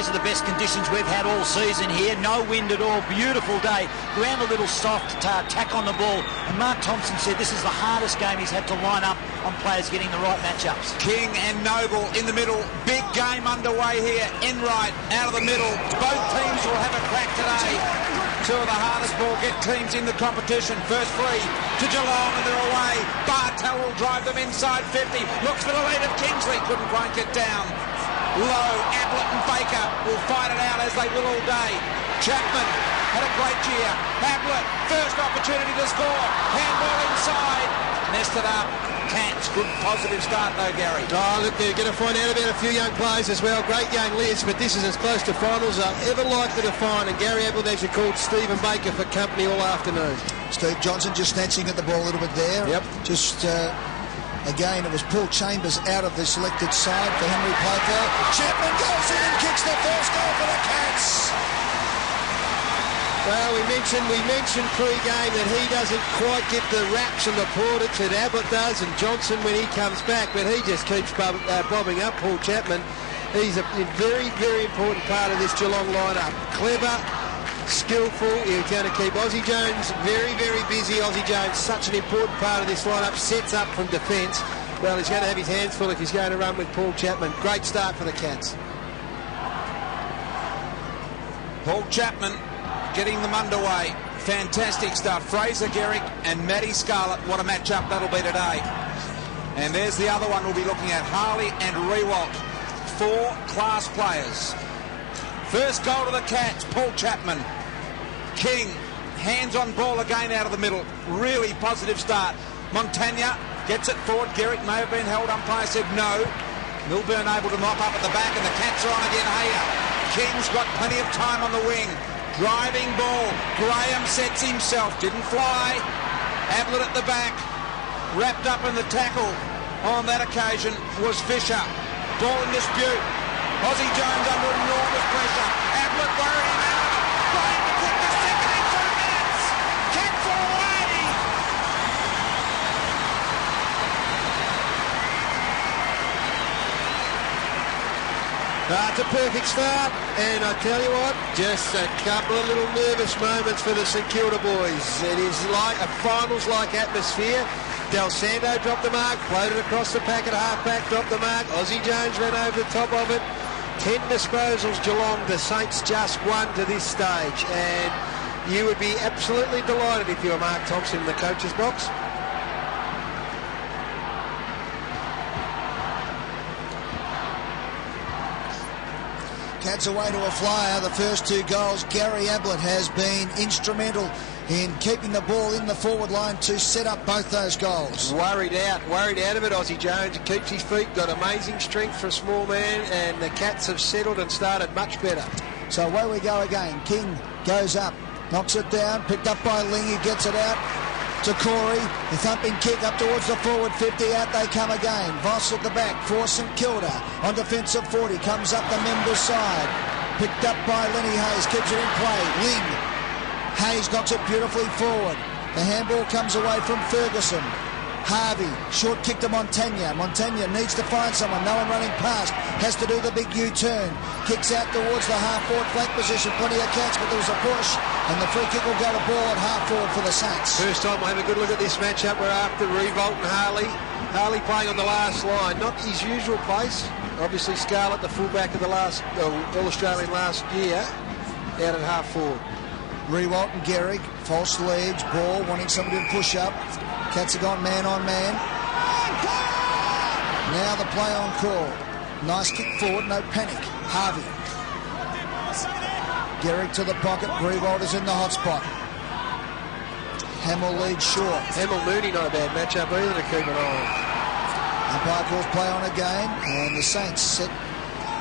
these are the best conditions we've had all season here. No wind at all. Beautiful day. Ground a little soft, tack on the ball. And Mark Thompson said this is the hardest game he's had to line up on players getting the right matchups. King and Noble in the middle. Big game underway here. Enright out of the middle. Both teams will have a crack today. Two of the hardest ball get teams in the competition. First free to Geelong and they're away. Bartel will drive them inside 50. Looks for the lead of Kingsley. Couldn't quite get down. Low, Ablett and Baker will fight it out as they will all day. Chapman had a great year. Ablett, first opportunity to score. Handball inside. Nested up. Cats, good positive start though, Gary. Oh, look, they're going to find out about a few young players as well. Great young list, but this is as close to finals as ever likely to find. And Gary Ablett actually called Stephen Baker for company all afternoon. Steve Johnson just snatching at the ball a little bit there. Yep. Just, again, it was Paul Chambers out of the selected side for Henry Playfair. Chapman goes in and kicks the first goal for the Cats. Well, we mentioned pre-game that he doesn't quite get the raps and the plaudits that Ablett does, and Johnson when he comes back, but he just keeps bobbing up, Paul Chapman. He's a very, very important part of this Geelong lineup. Clever, skillful. He's going to keep Ozzie Jones very, very busy. Ozzie Jones, such an important part of this lineup, sets up from defence. Well, he's going to have his hands full if he's going to run with Paul Chapman. Great start for the Cats. Paul Chapman getting them underway. Fantastic stuff. Fraser Garrick and Matty Scarlett. What a matchup that'll be today. And there's the other one we'll be looking at. Harley and Rewalt. Four class players. First goal to the Cats, Paul Chapman. King, hands on ball again out of the middle. Really positive start. Montagna gets it forward. Garrick may have been held. Umpire said no. Milburn able to mop up at the back and the Cats are on again. Hayter. King's got plenty of time on the wing. Driving ball. Graham sets himself. Didn't fly. Ablett at the back. Wrapped up in the tackle on that occasion was Fisher. Ball in dispute. Ozzie Jones under enormous pressure. Ablett worried him out. Graham to kick the second in 2 minutes. Cats are away. It's a perfect start, and I tell you what, just a couple of little nervous moments for the St Kilda boys. It is like a finals-like atmosphere. Del Santo dropped the mark, floated across the pack at half-back, dropped the mark. Ozzie Jones ran over the top of it. 10 disposals Geelong, the Saints just won to this stage, and you would be absolutely delighted if you were Mark Thompson in the coach's box. Cats away to a flyer. The first two goals, Gary Ablett has been instrumental in keeping the ball in the forward line to set up both those goals. Worried out of it, Ozzie Jones. He keeps his feet, got amazing strength for a small man, and the Cats have settled and started much better. So away we go again. King goes up, knocks it down, picked up by Ling, he gets it out to Corey. The thumping kick up towards the forward 50, out they come again. Voss at the back for St Kilda. On defensive 40, comes up the members' side. Picked up by Lenny Hayes, keeps it in play. Ling. Hayes knocks it beautifully forward. The handball comes away from Ferguson. Harvey, short kick to Montagna. Montagna needs to find someone. No one running past. Has to do the big U-turn. Kicks out towards the half-forward flank position. Plenty of Cats, but there was a push. And the free kick will go to ball at half-forward for the Saints. First time we'll have a good look at this matchup. We're after Rewalt and Harley. Harley playing on the last line. Not his usual place. Obviously Scarlett, the fullback of the last All-Australian last year, out at half-forward. Rewalt and Gehrig, false leads, ball, wanting somebody to push up. Cats have gone man on man. Now the play on call. Nice kick forward, no panic. Harvey. Gehrig to the pocket. Rewalt is in the hot spot. Hamill leads short. Hamill Mooney, not a bad matchup either to keep an eye on. Umpire calls play on again, and the Saints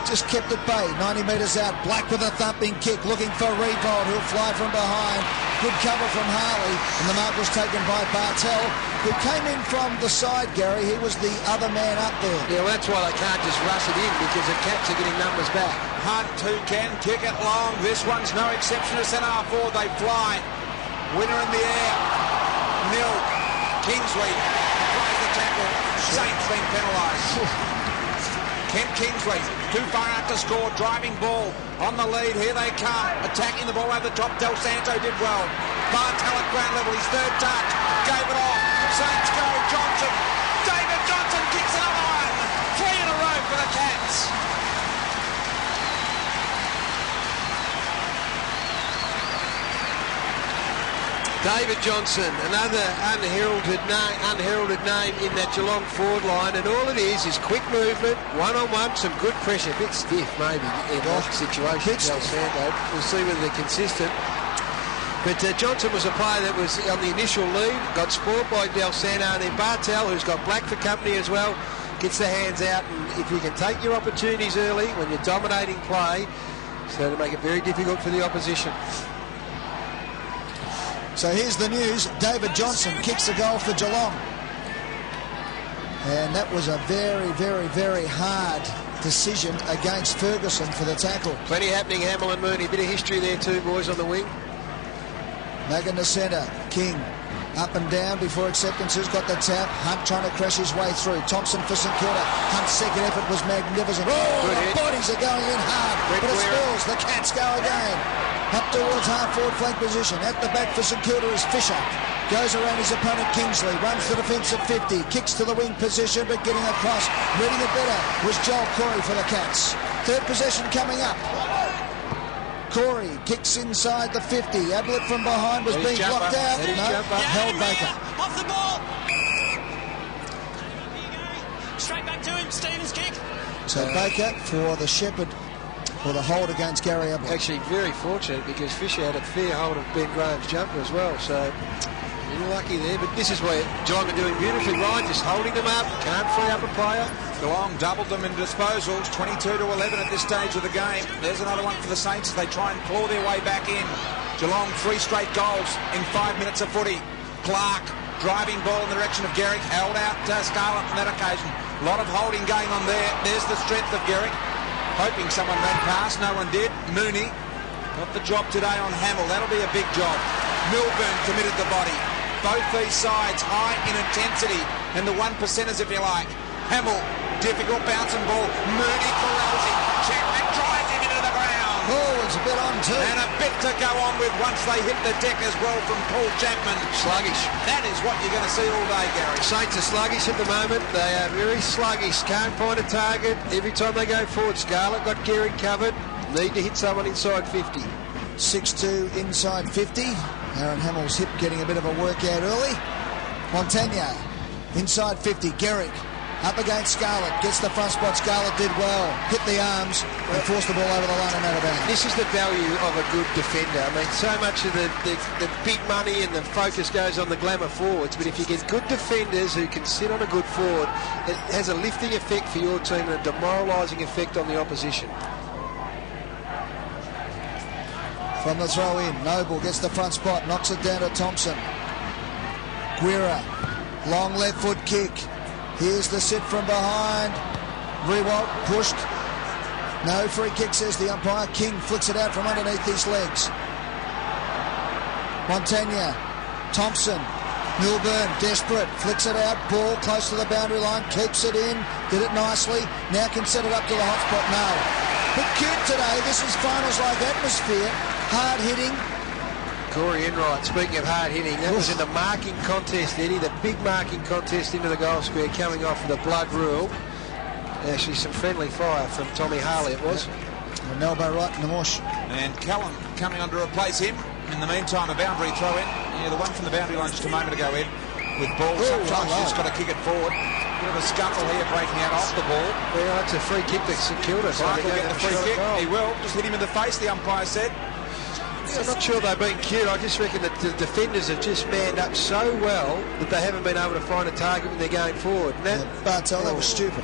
just kept at bay. 90 metres out. Black with a thumping kick, looking for Rewalt, who'll fly from behind. Good cover from Harley, and the mark was taken by Bartel, who came in from the side, Gary. He was the other man up there. Yeah, well, that's why they can't just rush it in, because the Cats are getting numbers back. Hunt, Toucan, kick it long. This one's no exception to centre half forward. They fly. Winner in the air. Nil. Kingsley applies the tackle. Saints being penalised. Ken Kingsley, too far out to score, driving ball on the lead. Here they come, attacking the ball over the top. Del Santo did well. Bartel at ground level, his third touch, gave it off. Saints go, Johnson. David Johnson kicks another one. 3 in a row for the Cats. David Johnson, another unheralded name in that Geelong forward line, and all it is quick movement, one-on-one, some good pressure, a bit stiff maybe in that situation. Del Santo, we'll see whether they're consistent. But Johnson was a player that was on the initial lead, got spoiled by Del Santo, and then Bartel, who's got Black for company as well, gets the hands out, and if you can take your opportunities early when you're dominating play, so to make it very difficult for the opposition. So here's the news. David Johnson kicks a goal for Geelong. And that was a very, very, very hard decision against Ferguson for the tackle. Plenty happening, Hamill and Mooney. A bit of history there too, boys, on the wing. Mag in the centre. King up and down before acceptances. Got the tap. Hunt trying to crash his way through. Thompson for St Kilda. Hunt's second effort was magnificent. Oh, the bodies are going in hard. But it spills. The Cats go again. Up towards half-forward flank position. At the back for St Kilda is Fisher. Goes around his opponent Kingsley. Runs the defensive 50. Kicks to the wing position, but getting across. Reading it better was Joel Corey for the Cats. Third possession coming up. Corey kicks inside the 50. Ablett from behind was being blocked out. No, held Baker. Off the ball. Straight back to him. Stevens kick. So Baker for the Shepherd. For the hold against Gary Ablett. Actually very fortunate because Fisher had a fair hold of Ben Graham's jumper as well, so you're lucky there. But this is where Geelong are doing beautifully, Ryan, just holding them up, can't free up a player. Geelong doubled them in disposals, 22-11 at this stage of the game. There's another one for the Saints as they try and claw their way back in. Geelong 3 straight goals in 5 minutes of footy. Clark driving ball in the direction of Garrick, held out Scarlett on that occasion. A lot of holding going on there. There's the strength of Garrick. Hoping someone ran past, no one did. Mooney got the job today on Hamill. That'll be a big job. Milburn committed the body. Both these sides high in intensity, and the 1%ers, if you like. Hamill, difficult bouncing ball. Mooney corrals him. Chapman drives him into the ground. Oh, it's a bit on too. And a bit to go on with once they hit the deck as well from Paul Chapman. Sluggish. That is what you're going to see all day, Gary. Saints are sluggish at the moment. They are very sluggish. Can't find a target. Every time they go forward, Scarlett got Garrick covered. Need to hit someone inside 50. 6-2 inside 50. Aaron Hamill's hip getting a bit of a workout early. Montagna inside 50. Garrick up against Scarlett. Gets the front spot. Scarlett did well. Hit the arms and forced the ball over the line and out of bounds. This is the value of a good defender. I mean, so much of the big money and the focus goes on the glamour forwards, but if you get good defenders who can sit on a good forward, it has a lifting effect for your team and a demoralising effect on the opposition. From the throw in, Noble gets the front spot, knocks it down to Thompson. Guerra, long left foot kick. Here's the sit from behind. Rewalt pushed. No free kick, says the umpire. King flicks it out from underneath his legs. Montagna, Thompson, Milburn, desperate, flicks it out. Ball close to the boundary line, keeps it in. Did it nicely. Now can set it up to the hot spot. No. But cute today. This is finals-like atmosphere. Hard hitting. Corey Enright, speaking of hard hitting, that was in the marking contest, Eddie, the big marking contest into the goal square, coming off the blood rule. Actually, some friendly fire from Tommy Harley, it was. And Melbo right in the mush. And Callan coming on to replace him. In the meantime, a boundary throw in. Yeah, the one from the boundary line just a moment ago, Ed. With ball, sometimes you just got to kick it forward. Bit of a scuffle here, breaking out off the ball. Yeah, it's a free kick to St Kilda. Clark will get the free kick. He will. Just hit him in the face, the umpire said. I'm not sure they've been cute. I just reckon that the defenders have just manned up so well that they haven't been able to find a target when they're going forward. And that, Bartel, that was stupid.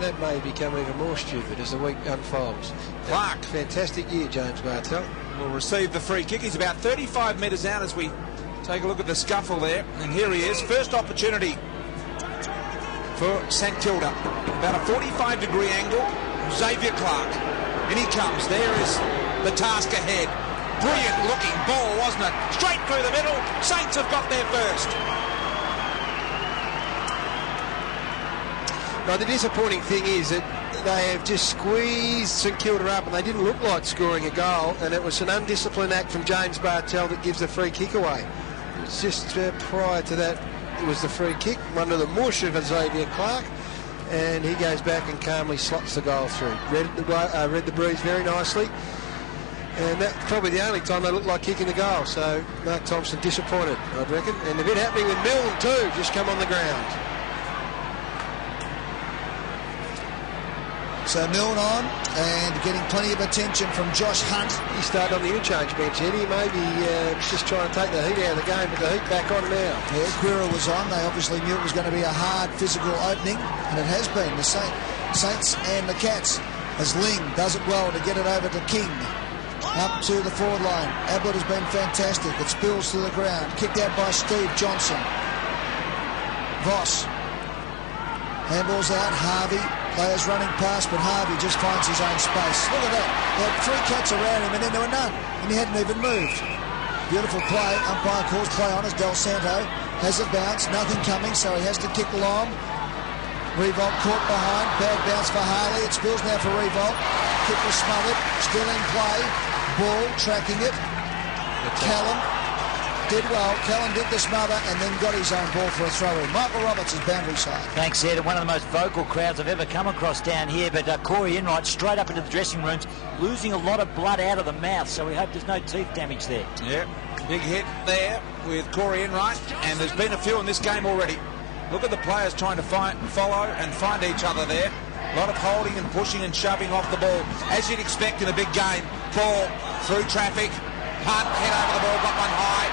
That may become even more stupid as the week unfolds. Clark. Fantastic year, James Bartel. Will receive the free kick. He's about 35 metres out as we take a look at the scuffle there. And here he is. First opportunity for St Kilda. About a 45-degree angle. Xavier Clark. In he comes. There is the task ahead. Brilliant looking ball, wasn't it? Straight through the middle. Saints have got there first. Now, the disappointing thing is that they have just squeezed St Kilda up, and they didn't look like scoring a goal, and it was an undisciplined act from James Bartell that gives the free kick away. It's just prior to that, it was the free kick, one of the mush of Xavier Clark, and he goes back and calmly slots the goal through. Read the breeze very nicely, and that's probably the only time they looked like kicking the goal. So Mark Thompson disappointed, I'd reckon, and a bit happening with Milne too, just come on the ground. So Milne on and getting plenty of attention from Josh Hunt. He started on the interchange bench, Eddie. Maybe just trying to take the heat out of the game, but the heat back on now. Yeah, Quira was on. They obviously knew it was going to be a hard physical opening, and it has been. The Saints and the Cats, as Ling does it well to get it over to King. Up to the forward line. Ablett has been fantastic. It spills to the ground. Kicked out by Steve Johnson. Voss. Handball's out. Harvey. Players running past, but Harvey just finds his own space. Look at that. There were 3 Cats around him, and then there were none. And he hadn't even moved. Beautiful play. Umpire calls play on as Del Santo has a bounce. Nothing coming, so he has to kick long. Revolt caught behind. Bad bounce for Harley. It spills now for Revolt. Kick was smothered. Still in play. Ball tracking it. Callum did well. Callum did the smother and then got his own ball for a throw-in. Michael Roberts is boundary side. Thanks, Ed. One of the most vocal crowds I've ever come across down here. But Corey Enright straight up into the dressing rooms, losing a lot of blood out of the mouth. So we hope there's no teeth damage there. Yep, big hit there with Corey Enright, and there's been a few in this game already. Look at the players trying to follow and find each other there. A lot of holding and pushing and shoving off the ball, as you'd expect in a big game. Ball through traffic. Hunt, head over the ball, got one high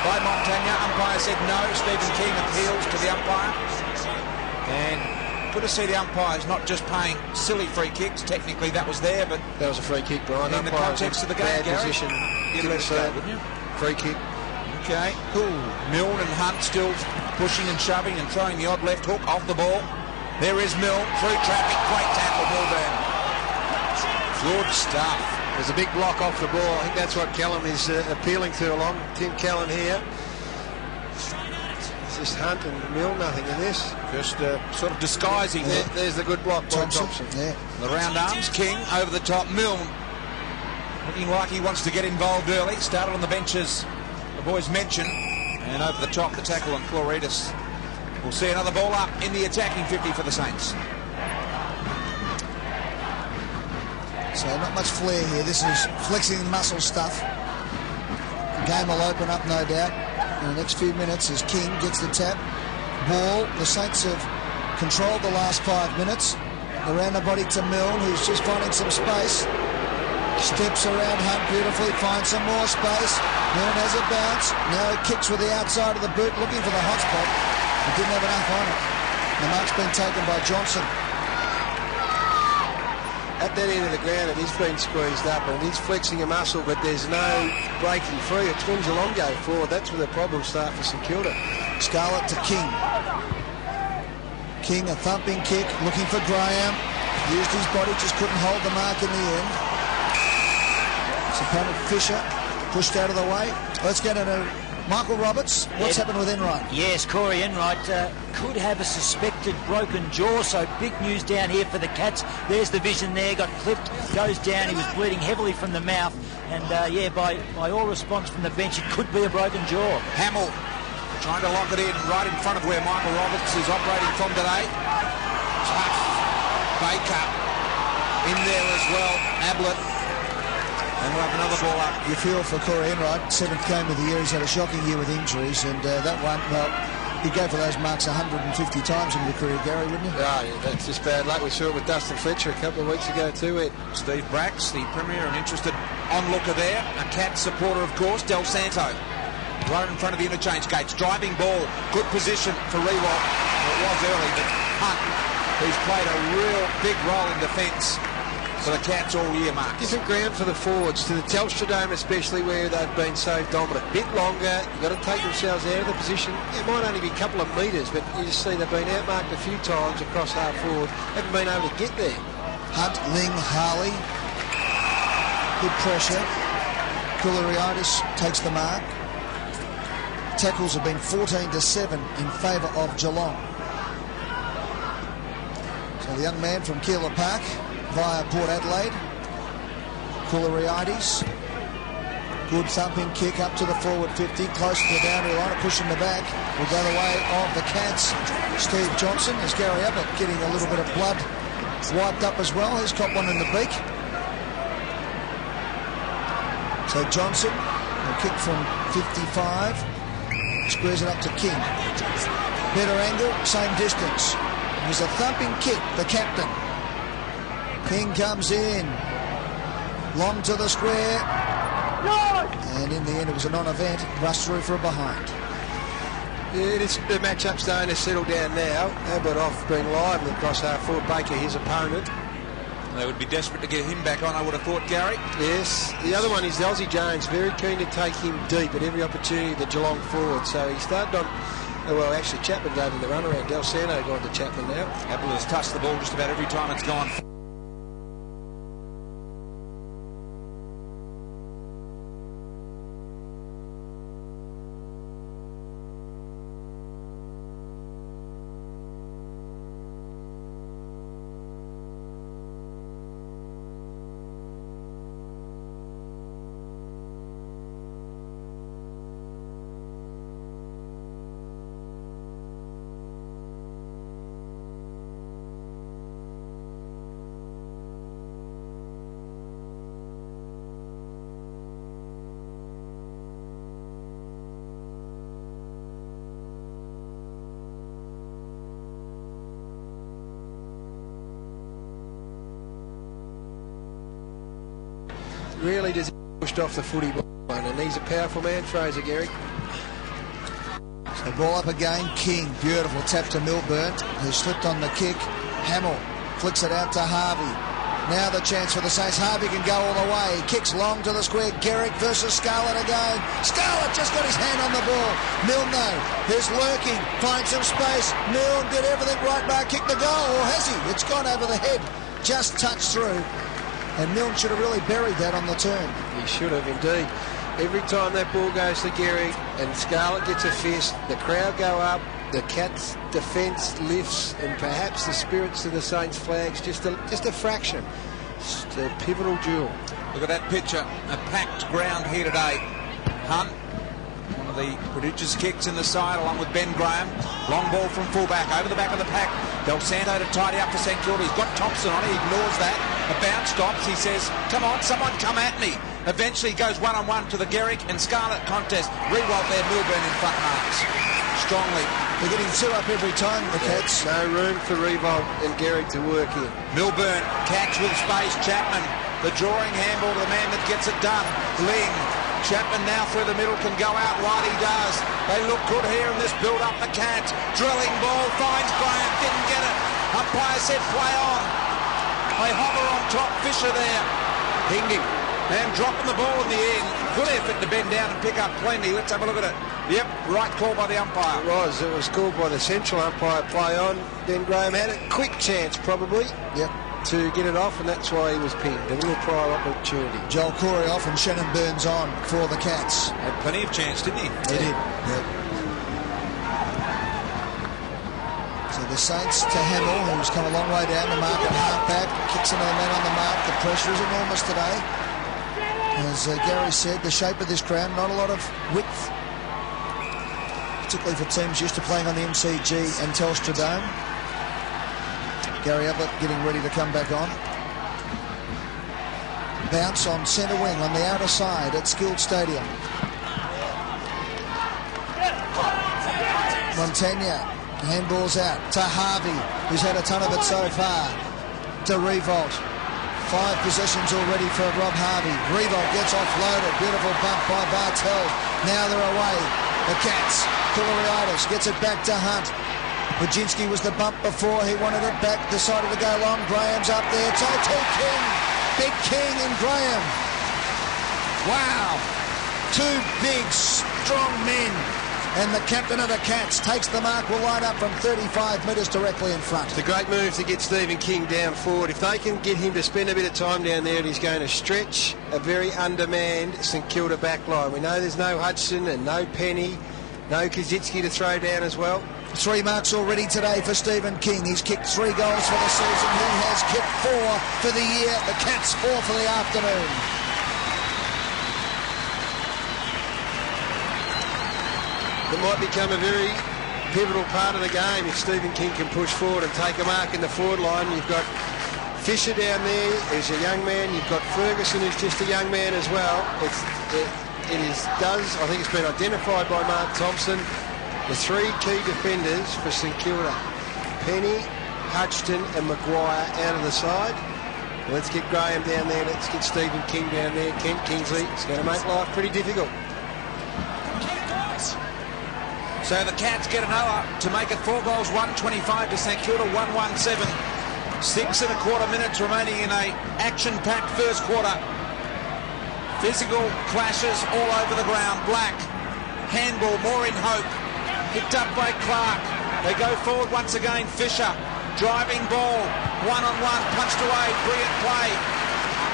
by Montagna. Umpire said no. Stephen King appeals to the umpire. And good to see the umpires not just paying silly free kicks. Technically that was there, but that was a free kick, Brian. In the context of the game, Gary, position. you'd let it go, wouldn't you? Free kick. Okay. Milne and Hunt still pushing and shoving and throwing the odd left hook off the ball. There is Milne through traffic. Great tackle, Milburn. Good stuff. There's a big block off the ball. I think that's what Callum is appealing to along. Tim Callan here. It's just Hunt and Milne, nothing in this. Just sort of disguising. There's the good block by Thompson. Yeah. The round arms, King over the top. Milne looking like he wants to get involved early. Started on the benches, the boys mentioned. And over the top, the tackle on Floridis. We'll see another ball up in the attacking 50 for the Saints. So not much flair here. This is flexing muscle stuff. The game will open up, no doubt, in the next few minutes as King gets the tap. Ball. The Saints have controlled the last 5 minutes. Around the body to Milne, who's just finding some space. Steps around Hunt beautifully, finds some more space. Milne has a bounce. Now he kicks with the outside of the boot, looking for the hot spot. He didn't have enough on it. The mark's been taken by Johnson. At that end of the ground, it is being squeezed up and it is flexing a muscle, but there's no breaking free. It's when Geelong go forward. That's where the problems start for St Kilda. Scarlett to King. King, a thumping kick, looking for Graham. Used his body, just couldn't hold the mark in the end. Opponent Fisher pushed out of the way. Let's get into Michael Roberts. What's happened with Enright? Yes, Corey Enright could have a suspected broken jaw, so big news down here for the Cats. There's the vision there, got clipped, goes down. He was bleeding heavily from the mouth, and by all response from the bench, it could be a broken jaw. Hamill trying to lock it in right in front of where Michael Roberts is operating from today. Tough. Baker in there as well. Ablett. And we'll have another ball up. You feel for Corey Enright, 7th game of the year. He's had a shocking year with injuries, and that one, well, he'd go for those marks 150 times in your career, Gary, wouldn't you? Oh, yeah, that's just bad luck. We saw it with Dustin Fletcher a couple of weeks ago too, Ed. Steve Bracks, the Premier and interested onlooker there. A Cat supporter, of course. Del Santo right in front of the interchange gates. Driving ball. Good position for Rewalt. Well, it was early, but Hunt, who's played a real big role in defence for the Cats all year, Mark. Different ground for the forwards, to the Telstra Dome especially, where they've been so dominant. Bit longer, you've got to take themselves out of the position. It might only be a couple of metres, but you just see they've been outmarked a few times across half forward. Haven't been able to get there. Hunt, Ling, Harley. Good pressure. Kularitis takes the mark. Tackles have been 14-7 in favour of Geelong. So So the young man from Kardina Park via Port Adelaide. Kulariides. Good thumping kick up to the forward 50, close to the boundary line, pushing the back. Will go the way of the Cats. Steve Johnson, as Gary Ablett getting a little bit of blood wiped up as well. He's got one in the beak. So Johnson, a kick from 55, squares it up to King. Better angle, same distance. It was a thumping kick, the captain. King comes in, long to the square. And in the end, it was a non-event. Rushed through for a behind. Yeah, the matchup's starting to settle down now. Abbott off being lively across half forward. Baker, his opponent. They would be desperate to get him back on, I would have thought, Gary. Yes. The other one is Elsie Jones, very keen to take him deep at every opportunity, the Geelong forward. So he started on... Well, actually, Chapman gave him the run around. Del Santo gone to Chapman now. Ablett has touched the ball just about every time it's gone. Really does pushed off the footy ball, and he's a powerful man, Fraser, Gary. So ball up again, King, beautiful tap to Milburn, who slipped on the kick. Hamill flicks it out to Harvey. Now the chance for the Saints. Harvey can go all the way. Kicks long to the square. Garrick versus Scarlett again. Scarlett just got his hand on the ball. Milne is lurking, finds some space. Milne did everything right, bar kick the goal, or has he? It's gone over the head, just touched through. And Milne should have really buried that on the turn. He should have indeed. Every time that ball goes to Gary and Scarlett gets a fist, the crowd go up, the Cats' defence lifts, and perhaps the spirits of the Saints flags just a fraction. Just a pivotal duel. Look at that picture. A packed ground here today. Hunt, one of the prodigious kicks in the side, along with Ben Graham. Long ball from fullback, over the back of the pack. Del Santo to tidy up for St. Kilda. He's got Thompson on it, he ignores that. A bounce stops, he says, come on, someone come at me. Eventually goes one-on-one to the Garrick and Scarlett contest. Rewalt there, Milburn in front marks. Strongly. They're getting two up every time, the Cats. No room for Rewalt and Garrick to work in. Milburn, catch with space, Chapman. The drawing handball to the man that gets it done. Ling. Chapman now through the middle can go out wide, he does. They look good here in this build-up, the Cats. Drilling ball, finds Graham, didn't get it. Umpire said play on. They hover on top, Fisher there. Pinged him. And dropping the ball in the end. Good effort to bend down and pick up plenty. Let's have a look at it. Yep, right call by the umpire. It was called by the central umpire, play on. Ben Graham had a quick chance, probably. Yep. To get it off, and that's why he was pinned. A little prior opportunity. Joel Corey off and Shannon Burns on for the Cats. Had plenty of chance, didn't he? He did. Yep. So the Saints to Hamill, who's come a long way down the mark at half-back, kicks another man on the mark. The pressure is enormous today. As Gary said, the shape of this ground, not a lot of width, particularly for teams used to playing on the MCG and Telstra Dome. Gary Ablett getting ready to come back on. Bounce on centre wing on the outer side at Skilled Stadium. Montagna, handballs out to Harvey, who's had a ton of it so far. To Rewalt. 5 possessions already for Rob Harvey. Rewalt gets offloaded. Beautiful bump by Bartel. Now they're away. The Cats. Kulariides gets it back to Hunt. Budzinski was the bump before. He wanted it back. Decided to go long. Graham's up there. Total King. Big King and Graham. Wow. 2 big, strong men. And the captain of the Cats takes the mark, will line up from 35 metres directly in front. It's a great move to get Stephen King down forward. If they can get him to spend a bit of time down there, he's going to stretch a very undermanned St Kilda backline. We know there's no Hudson and no Penny. No Kaczynski to throw down as well. 3 marks already today for Stephen King. He's kicked 3 goals for the season. He has kicked 4 for the year. The Cats 4 for the afternoon. It might become a very pivotal part of the game if Stephen King can push forward and take a mark in the forward line. You've got Fisher down there, who's a young man. You've got Ferguson, who's just a young man as well. I think it's been identified by Mark Thompson, the 3 key defenders for St Kilda. Penny, Hutchton and Maguire out of the side. Let's get Graham down there. Let's get Stephen King down there. Kent Kingsley. It's going to make life pretty difficult. So the Cats get another to make it 4 goals, 125 to St Kilda, 117. 6 1/4 minutes remaining in a action-packed first quarter. Physical clashes all over the ground. Black, handball, more in hope. Picked up by Clark. They go forward once again. Fisher, driving ball, one-on-one, punched away, brilliant play.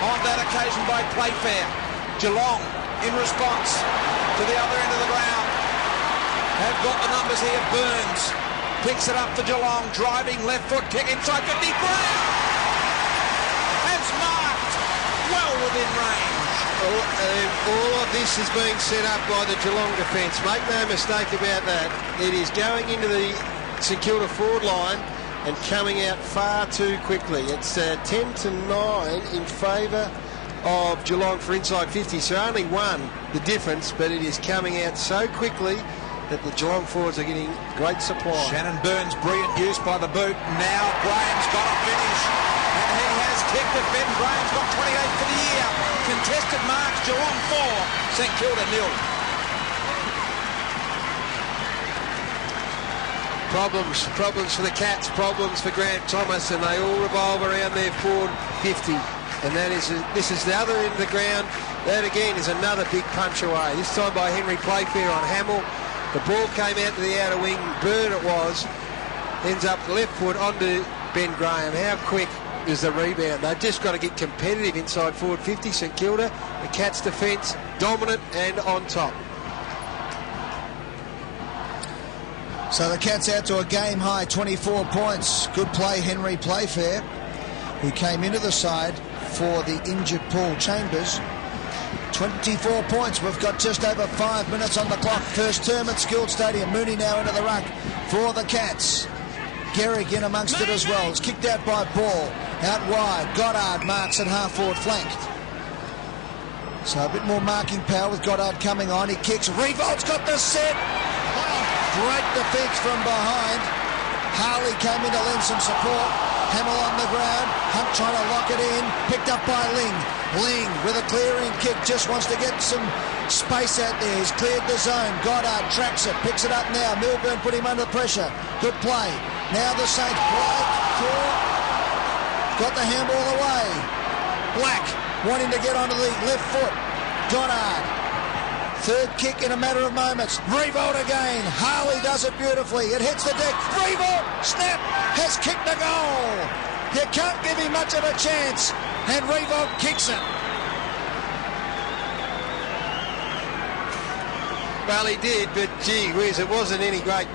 On that occasion by Playfair. Geelong in response to the other end of the ground. Have got the numbers here. Burns picks it up for Geelong, driving left foot kick inside 50. Graham has marked well within range. All of this is being set up by the Geelong defence. Make no mistake about that. It is going into the St Kilda forward line and coming out far too quickly. It's 10-9 in favour of Geelong for inside 50. So only 1 the difference, but it is coming out so quickly that the Geelong forwards are getting great supply. Shannon Burns, brilliant use by the boot. Now Graham's got a finish. And he has kicked it. Ben Graham's got 28 for the year. Contested marks, Geelong 4, St Kilda 0. Problems for the Cats, problems for Grant Thomas, and they all revolve around their forward 50. And this is the other end of the ground. That again is another big punch away. This time by Henry Playfair on Hamill. The ball came out to the outer wing. Bird it was. Ends up left foot onto Ben Graham. How quick is the rebound? They've just got to get competitive inside forward 50, St Kilda. The Cats' defence dominant and on top. So the Cats out to a game-high 24 points. Good play, Henry Playfair, who came into the side for the injured Paul Chambers. 24 points. We've got just over 5 minutes on the clock. First term at Skilled Stadium. Mooney now into the ruck for the Cats. Gehrig in amongst it as well. It's kicked out by Ball. Out wide. Goddard marks at half-forward flank. So a bit more marking power with Goddard coming on. He kicks. Revolt's got the set. Great defence from behind. Harley came in to lend some support. Hamill on the ground. Hunt trying to lock it in. Picked up by Ling. Ling with a clearing kick. Just wants to get some space out there. He's cleared the zone. Goddard tracks it. Picks it up now. Milburn put him under pressure. Good play. Now the Saints break. Got the handball away. Black wanting to get onto the left foot. Goddard. Third kick in a matter of moments. Revolt again. Harley does it beautifully. It hits the deck. Revolt, snap, has kicked the goal. You can't give him much of a chance. And Revolt kicks it. Well, he did, but gee whiz, it wasn't any great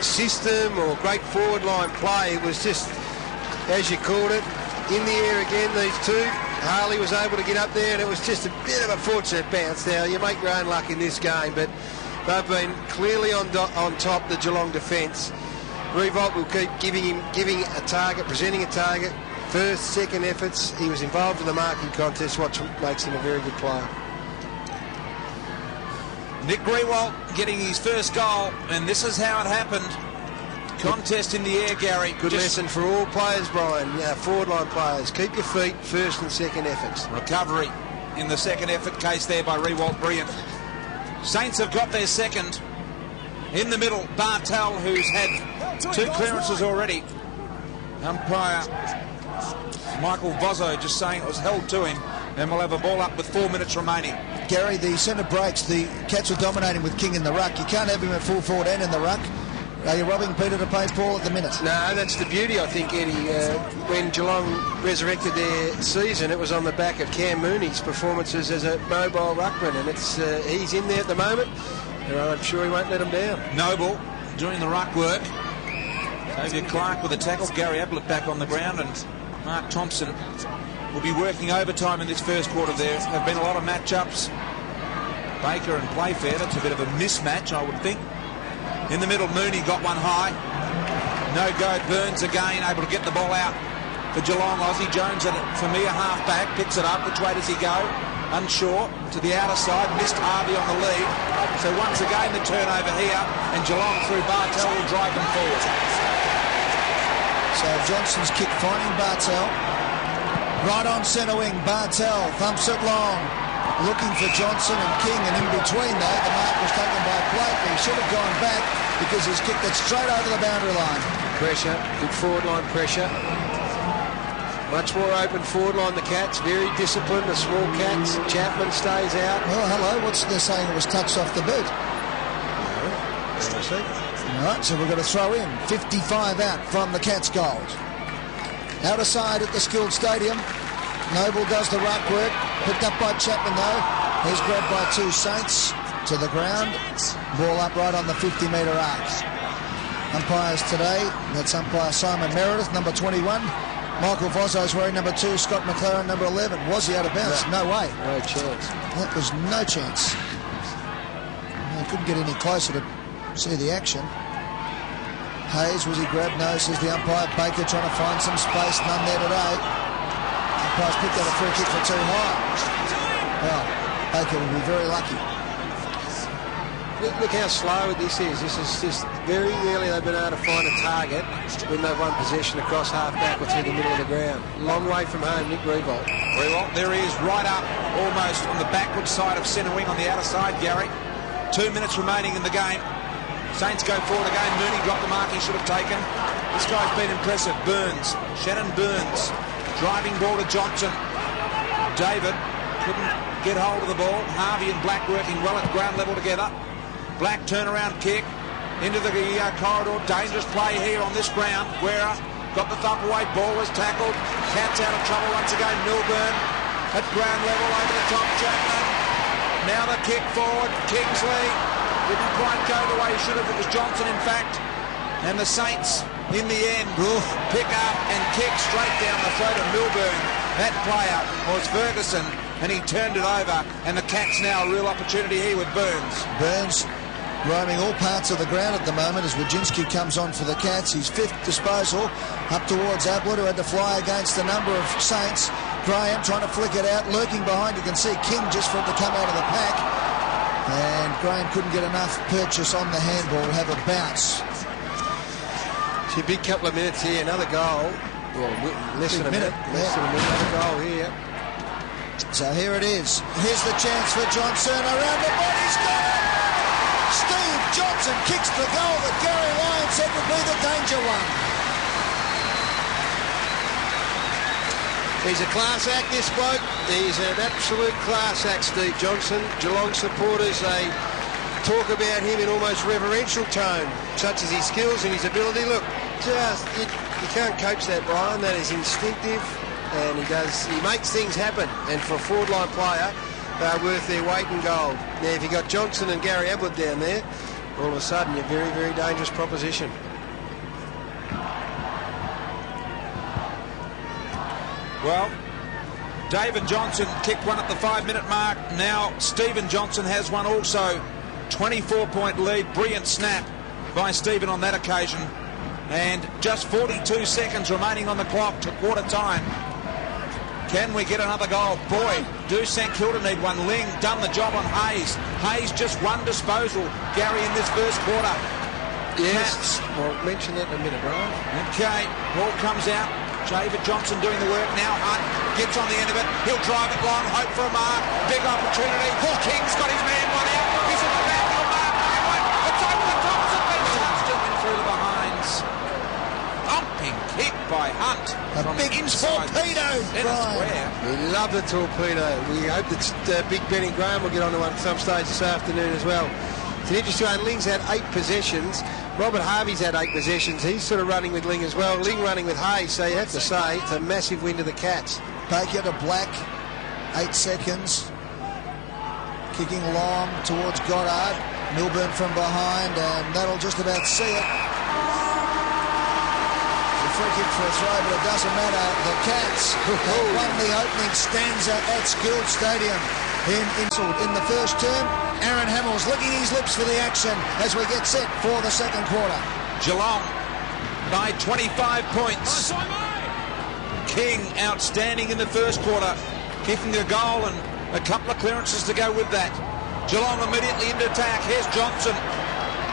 system or great forward line play. It was just, as you called it, in the air again, these two. Harley was able to get up there, and it was just a bit of a fortunate bounce. Now, you make your own luck in this game, but they've been clearly on top, the Geelong defence. Revolt will keep giving a target, presenting a target. First, second efforts. He was involved in the marking contest, which makes him a very good player. Nick Grewalt getting his first goal, and this is how it happened. Contest in the air, Gary. Good lesson for all players, Brian. Forward line players. Keep your feet, first and second efforts. Recovery in the second effort case there by Rewalt. Brilliant. Saints have got their second. In the middle, Bartel, who's had 2 clearances already. Umpire Michael Vozzo just saying it was held to him, and we'll have a ball up with 4 minutes remaining. Gary, the centre breaks. The Cats are dominating with King in the ruck. You can't have him at full forward and in the ruck. Are you robbing Peter to pay Paul at the minute? No, that's the beauty, I think, Eddie. When Geelong resurrected their season, it was on the back of Cam Mooney's performances as a mobile ruckman, and he's in there at the moment, and I'm sure he won't let him down. Noble doing the ruck work. Xavier Clark with a tackle. Gary Ablett back on the ground, and Mark Thompson will be working overtime in this first quarter. There have been a lot of matchups. Baker and Playfair, that's a bit of a mismatch, I would think. In the middle, Mooney got one high. No go. Burns again, able to get the ball out for Geelong. Aussie Jones at it for me, a half-back. Picks it up. Which way does he go? Unsure. To the outer side. Missed Harvey on the lead. So once again, the turnover here. And Geelong through Bartel will drive them forward. So Johnson's kick finding Bartel. Right on centre wing. Bartel thumps it long. Looking for Johnson and King, and in between that, the mark was taken by Blake. He should have gone back because he's kicked it straight over the boundary line. Pressure, good forward line pressure. Much more open forward line, the Cats. Very disciplined, the small Cats. Chapman stays out. Well, hello, what's they're saying it was touched off the boot? All right, so we've got to throw in. 55 out from the Cats' goals. Outer side at the Skilled Stadium. Noble does the ruck work. Picked up by Chapman, though. He's grabbed by two Saints to the ground. Ball up right on the 50-metre arc. Umpires today, that's umpire Simon Meredith, number 21. Michael Vozzo's wearing number 2. Scott McLaren, number 11. Was he out of bounds? No way. No chance. That was no chance. I couldn't get any closer to see the action. Hayes, was he grabbed? No, says the umpire. Baker trying to find some space. None there today. Umpire's picked out a free kick for too high. Well, Baker will be very lucky. Look how slow this is. This is just very rarely they've been able to find a target when they've won possession across half-back or through the middle of the ground. Long way from home, Nick Revolt. Revolt, there he is, right up almost on the backward side of centre wing on the outer side, Gary. 2 minutes remaining in the game. Saints go forward again. Mooney dropped the mark he should have taken. This guy's been impressive. Burns, Shannon Burns, driving ball to Johnson. David couldn't get hold of the ball. Harvey and Black working well at ground level together. Black turnaround kick into the corridor. Dangerous play here on this ground. Guerra got the thump away. Ball was tackled. Cats out of trouble once again. Milburn at ground level over the top. Chapman. Now the kick forward. Kingsley didn't quite go the way he should have. It was Johnson, in fact. And the Saints, in the end, pick up and kick straight down the throat of Milburn. That player was Ferguson, and he turned it over. And the Cats now a real opportunity here with Burns. Burns roaming all parts of the ground at the moment as Wojcinski comes on for the Cats. His 5th disposal up towards Ablett, who had to fly against a number of Saints. Graham trying to flick it out, lurking behind. You can see King just for it to come out of the pack. And Graham couldn't get enough purchase on the handball to have a bounce. It's a big couple of minutes here. Another goal. Well, less than a minute. Less than a minute. Another goal here. So here it is. Here's the chance for Johnson. Around the body's got it! Steve Johnson kicks the goal that Gary Ryan said would be the danger one. He's a class act, this bloke. He's an absolute class act, Steve Johnson. Geelong supporters, they talk about him in almost reverential tone, such as his skills and his ability. Look, just you can't coach that, Brian. That is instinctive, and he makes things happen. And for a forward line player, they're worth their weight in gold. Now, if you got Johnson and Gary Ablett down there, all of a sudden you're a very, very dangerous proposition. Well, David Johnson kicked one at the 5-minute mark. Now Stephen Johnson has one also. 24-point lead. Brilliant snap by Stephen on that occasion. And just 42 seconds remaining on the clock to quarter time. Can we get another goal? Boy, do St. Kilda need one. Ling done the job on Hayes. Hayes just one disposal, Gary, in this first quarter. Yes, we'll mention that in a minute, Brian. Okay, ball comes out. David Johnson doing the work. Now Hunt gets on the end of it. He'll drive it long, hope for a mark. Big opportunity. King's got his man one out. He's in the back. No mark. It's over the top. Still in through the behinds. Thumping kick by Hunt. A big torpedo, Brian. We love the torpedo. We hope that Big Benny Graham will get onto one at some stage this afternoon as well. It's an interesting one. Ling's had 8 possessions. Robert Harvey's had 8 possessions. He's sort of running with Ling as well. Ling running with Hayes, so you have to say it's a massive win to the Cats. Baker to Black, 8 seconds. Kicking long towards Goddard. Milburn from behind, and that'll just about see it. The free kick for a throw, but it doesn't matter. The Cats won the opening stanza at Skilled Stadium in the first term. Aaron Hamill's licking his lips for the action as we get set for the second quarter. Geelong by 25 points. King outstanding in the first quarter, kicking a goal and a couple of clearances to go with that. Geelong immediately into attack. Here's Johnson.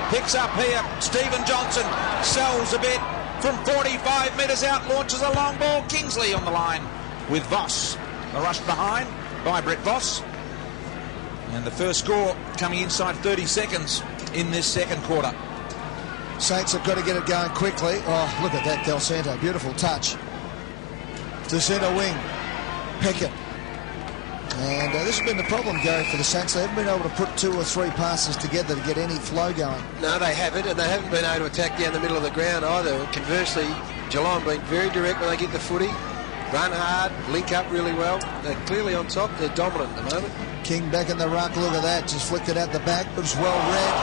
Picks up here. Stephen Johnson sells a bit from 45 metres out. Launches a long ball. Kingsley on the line with Voss. The rush behind by Brett Voss. And the first score coming inside 30 seconds in this second quarter. Saints have got to get it going quickly. Oh, look at that, Del Santo. Beautiful touch. To centre wing. Peckett. And this has been the problem, Gary, for the Saints. They haven't been able to put 2 or 3 passes together to get any flow going. No, they haven't, and they haven't been able to attack down the middle of the ground either. Conversely, Geelong been very direct when they get the footy, run hard, link up really well. They're clearly on top. They're dominant at the moment. King back in the ruck. Look at that. Just flicked it out the back. It was well read.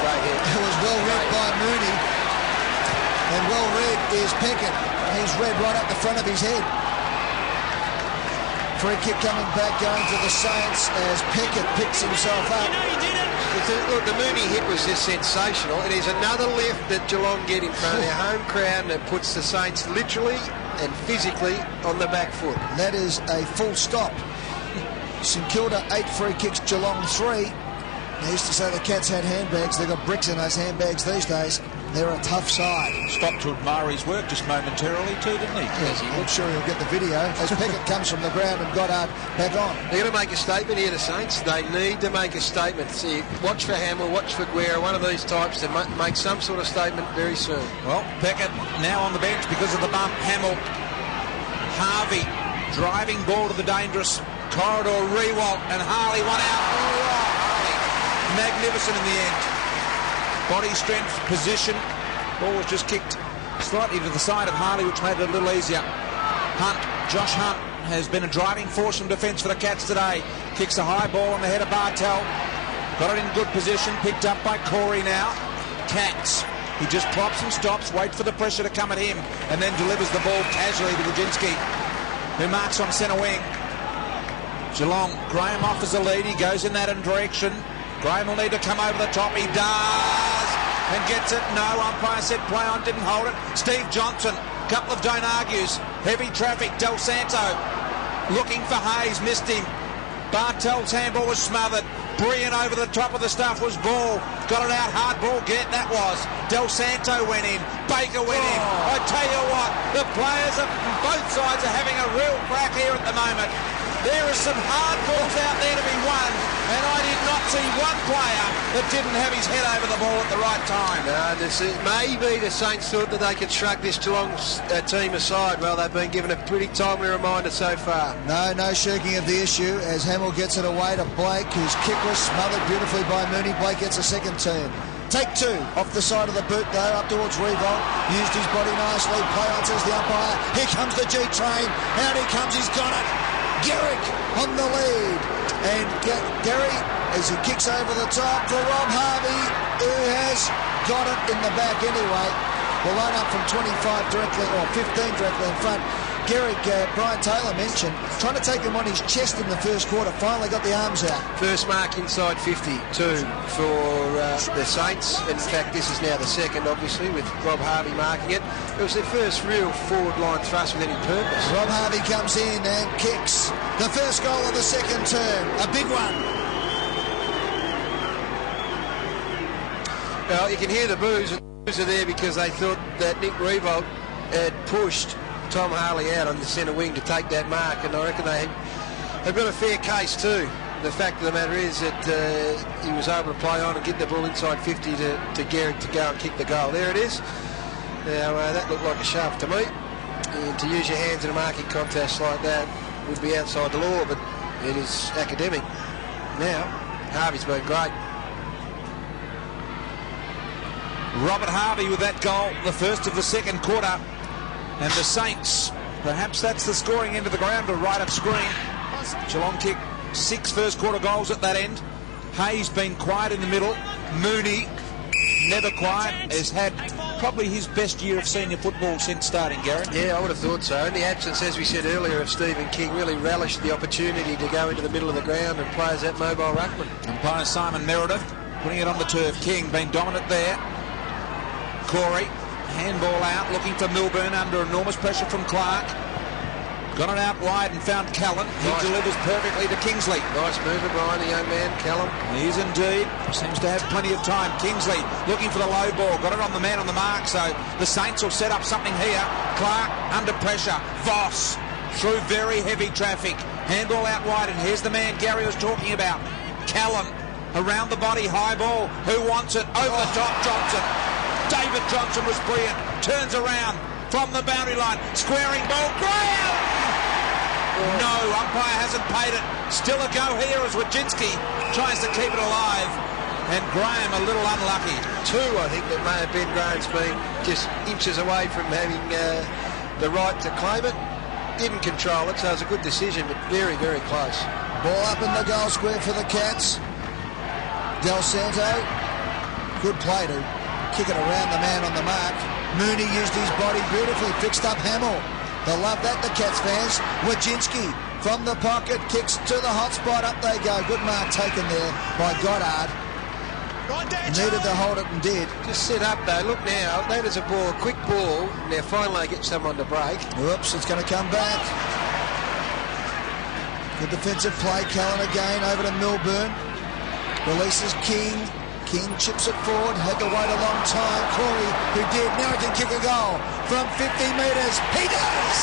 Great hit. It was well read by Mooney. And well read is Peckett. He's read right up the front of his head. Free kick coming back, going to the Saints as Peckett picks himself up. You know you did it. Look, the Mooney hit was just sensational. It is another lift that Geelong get in front of their home crowd, and it puts the Saints literally and physically on the back foot. That is a full stop. St Kilda 8 free kicks, Geelong 3. They used to say the Cats had handbags. They've got bricks in those handbags these days. They're a tough side. Stopped to admire his work just momentarily too, didn't he? Yes, I'm sure he'll get the video as Peckett comes from the ground and Goddard back on. They're going to make a statement here, the Saints. They need to make a statement. See, watch for Hamill, watch for Guerra, one of these types to make some sort of statement very soon. Well, Peckett now on the bench because of the bump. Hamill, Harvey, driving ball to the dangerous corridor, Rewalt, and Harley one out. Oh, magnificent in the end. Body strength, position. Ball was just kicked slightly to the side of Harley, which made it a little easier. Hunt, Josh Hunt, has been a driving force from defence for the Cats today. Kicks a high ball on the head of Bartel. Got it in good position, picked up by Corey now. Cats, he just plops and stops, waits for the pressure to come at him, and then delivers the ball casually to Wojcinski, who marks on centre wing. Geelong, Graham offers a lead. He goes in that direction. Graham will need to come over the top. He does. And gets it. No, umpire said play on, didn't hold it. Steve Johnson, couple of don't argues. Heavy traffic. Del Santo looking for Hayes, missed him. Bartel's handball was smothered. Brian over the top of the stuff was Ball. Got it out, hard ball, that was. Del Santo went in. Baker went in. I tell you what, the players on both sides are having a real crack here at the moment. There are some hard balls out there to be won, and I did not see one player that didn't have his head over the ball at the right time. Maybe the Saints thought that they could shrug this Geelong team aside. Well, they've been given a pretty timely reminder so far. No shirking of the issue as Hamill gets it away to Blake, whose kick was smothered beautifully by Mooney. Blake gets a second turn. Take 2 off the side of the boot though, up towards Revolt. Used his body nicely. Play on, says the umpire. Here comes the G-train. Out he comes, he's got it. Garrick on the lead. And Gary, as he kicks over the top for Rob Harvey, who has got it in the back anyway. Will run up from 25 directly, or 15 directly in front. Garrick, Brian Taylor mentioned, trying to take him on his chest in the first quarter, finally got the arms out. First mark inside 52 for the Saints. In fact, this is now the second, obviously, with Rob Harvey marking it. It was their first real forward line thrust with any purpose. Rob Harvey comes in and kicks the first goal of the second term. A big one. Well, you can hear the boos, and the boos are there because they thought that Nick Revolt had pushed Tom Harley out on the centre wing to take that mark, and I reckon they've got a fair case too. The fact of the matter is that he was able to play on and get the ball inside 50 to Garrick to go and kick the goal. There it is. Now that looked like a shove to me, and to use your hands in a marking contest like that would be outside the law, but it is academic. Now Harvey's been great. Robert Harvey with that goal, the first of the second quarter. And the Saints, perhaps that's the scoring end of the ground, or right of screen. Geelong kicked 6 first quarter goals at that end. Hayes been quiet in the middle. Mooney, never quiet, has had probably his best year of senior football since starting, Garrett. Yeah, I would have thought so. In the absence, as we said earlier, of Stephen King, really relished the opportunity to go into the middle of the ground and play as that mobile ruckman. Umpire Simon Meredith putting it on the turf. King been dominant there. Corey, handball out, looking for Milburn under enormous pressure from Clark. Got it out wide and found Callan. He delivers perfectly to Kingsley. Nice movement behind the young man, Callum. He is indeed. Seems to have plenty of time. Kingsley looking for the low ball. Got it on the man on the mark, so the Saints will set up something here. Clark under pressure. Voss through very heavy traffic. Handball out wide, and here's the man Gary was talking about. Callan around the body, high ball. Who wants it? Over the top, Johnson. David Johnson was brilliant. Turns around from the boundary line. Squaring ball. Graham! No, umpire hasn't paid it. Still a go here as Wojcinski tries to keep it alive. And Graham a little unlucky. 2, I think, that may have been. Graham's been just inches away from having the right to claim it. Didn't control it, so it was a good decision, but very, very close. Ball up in the goal square for the Cats. Del Santo, good play to kick it around the man on the mark. Mooney used his body beautifully, fixed up Hamill. They'll love that, the Cats fans. Wojcinski from the pocket, kicks to the hot spot, up they go. Good mark taken there by Goddard. Needed to hold it and did. Just set up though, look now, that is a ball, a quick ball. Now finally they get someone to break. Whoops, it's going to come back. Good defensive play, Callan again, over to Milburn. Releases King. King chips it forward, had to wait a long time. Corey, who did, now he can kick a goal from 50 metres. He does!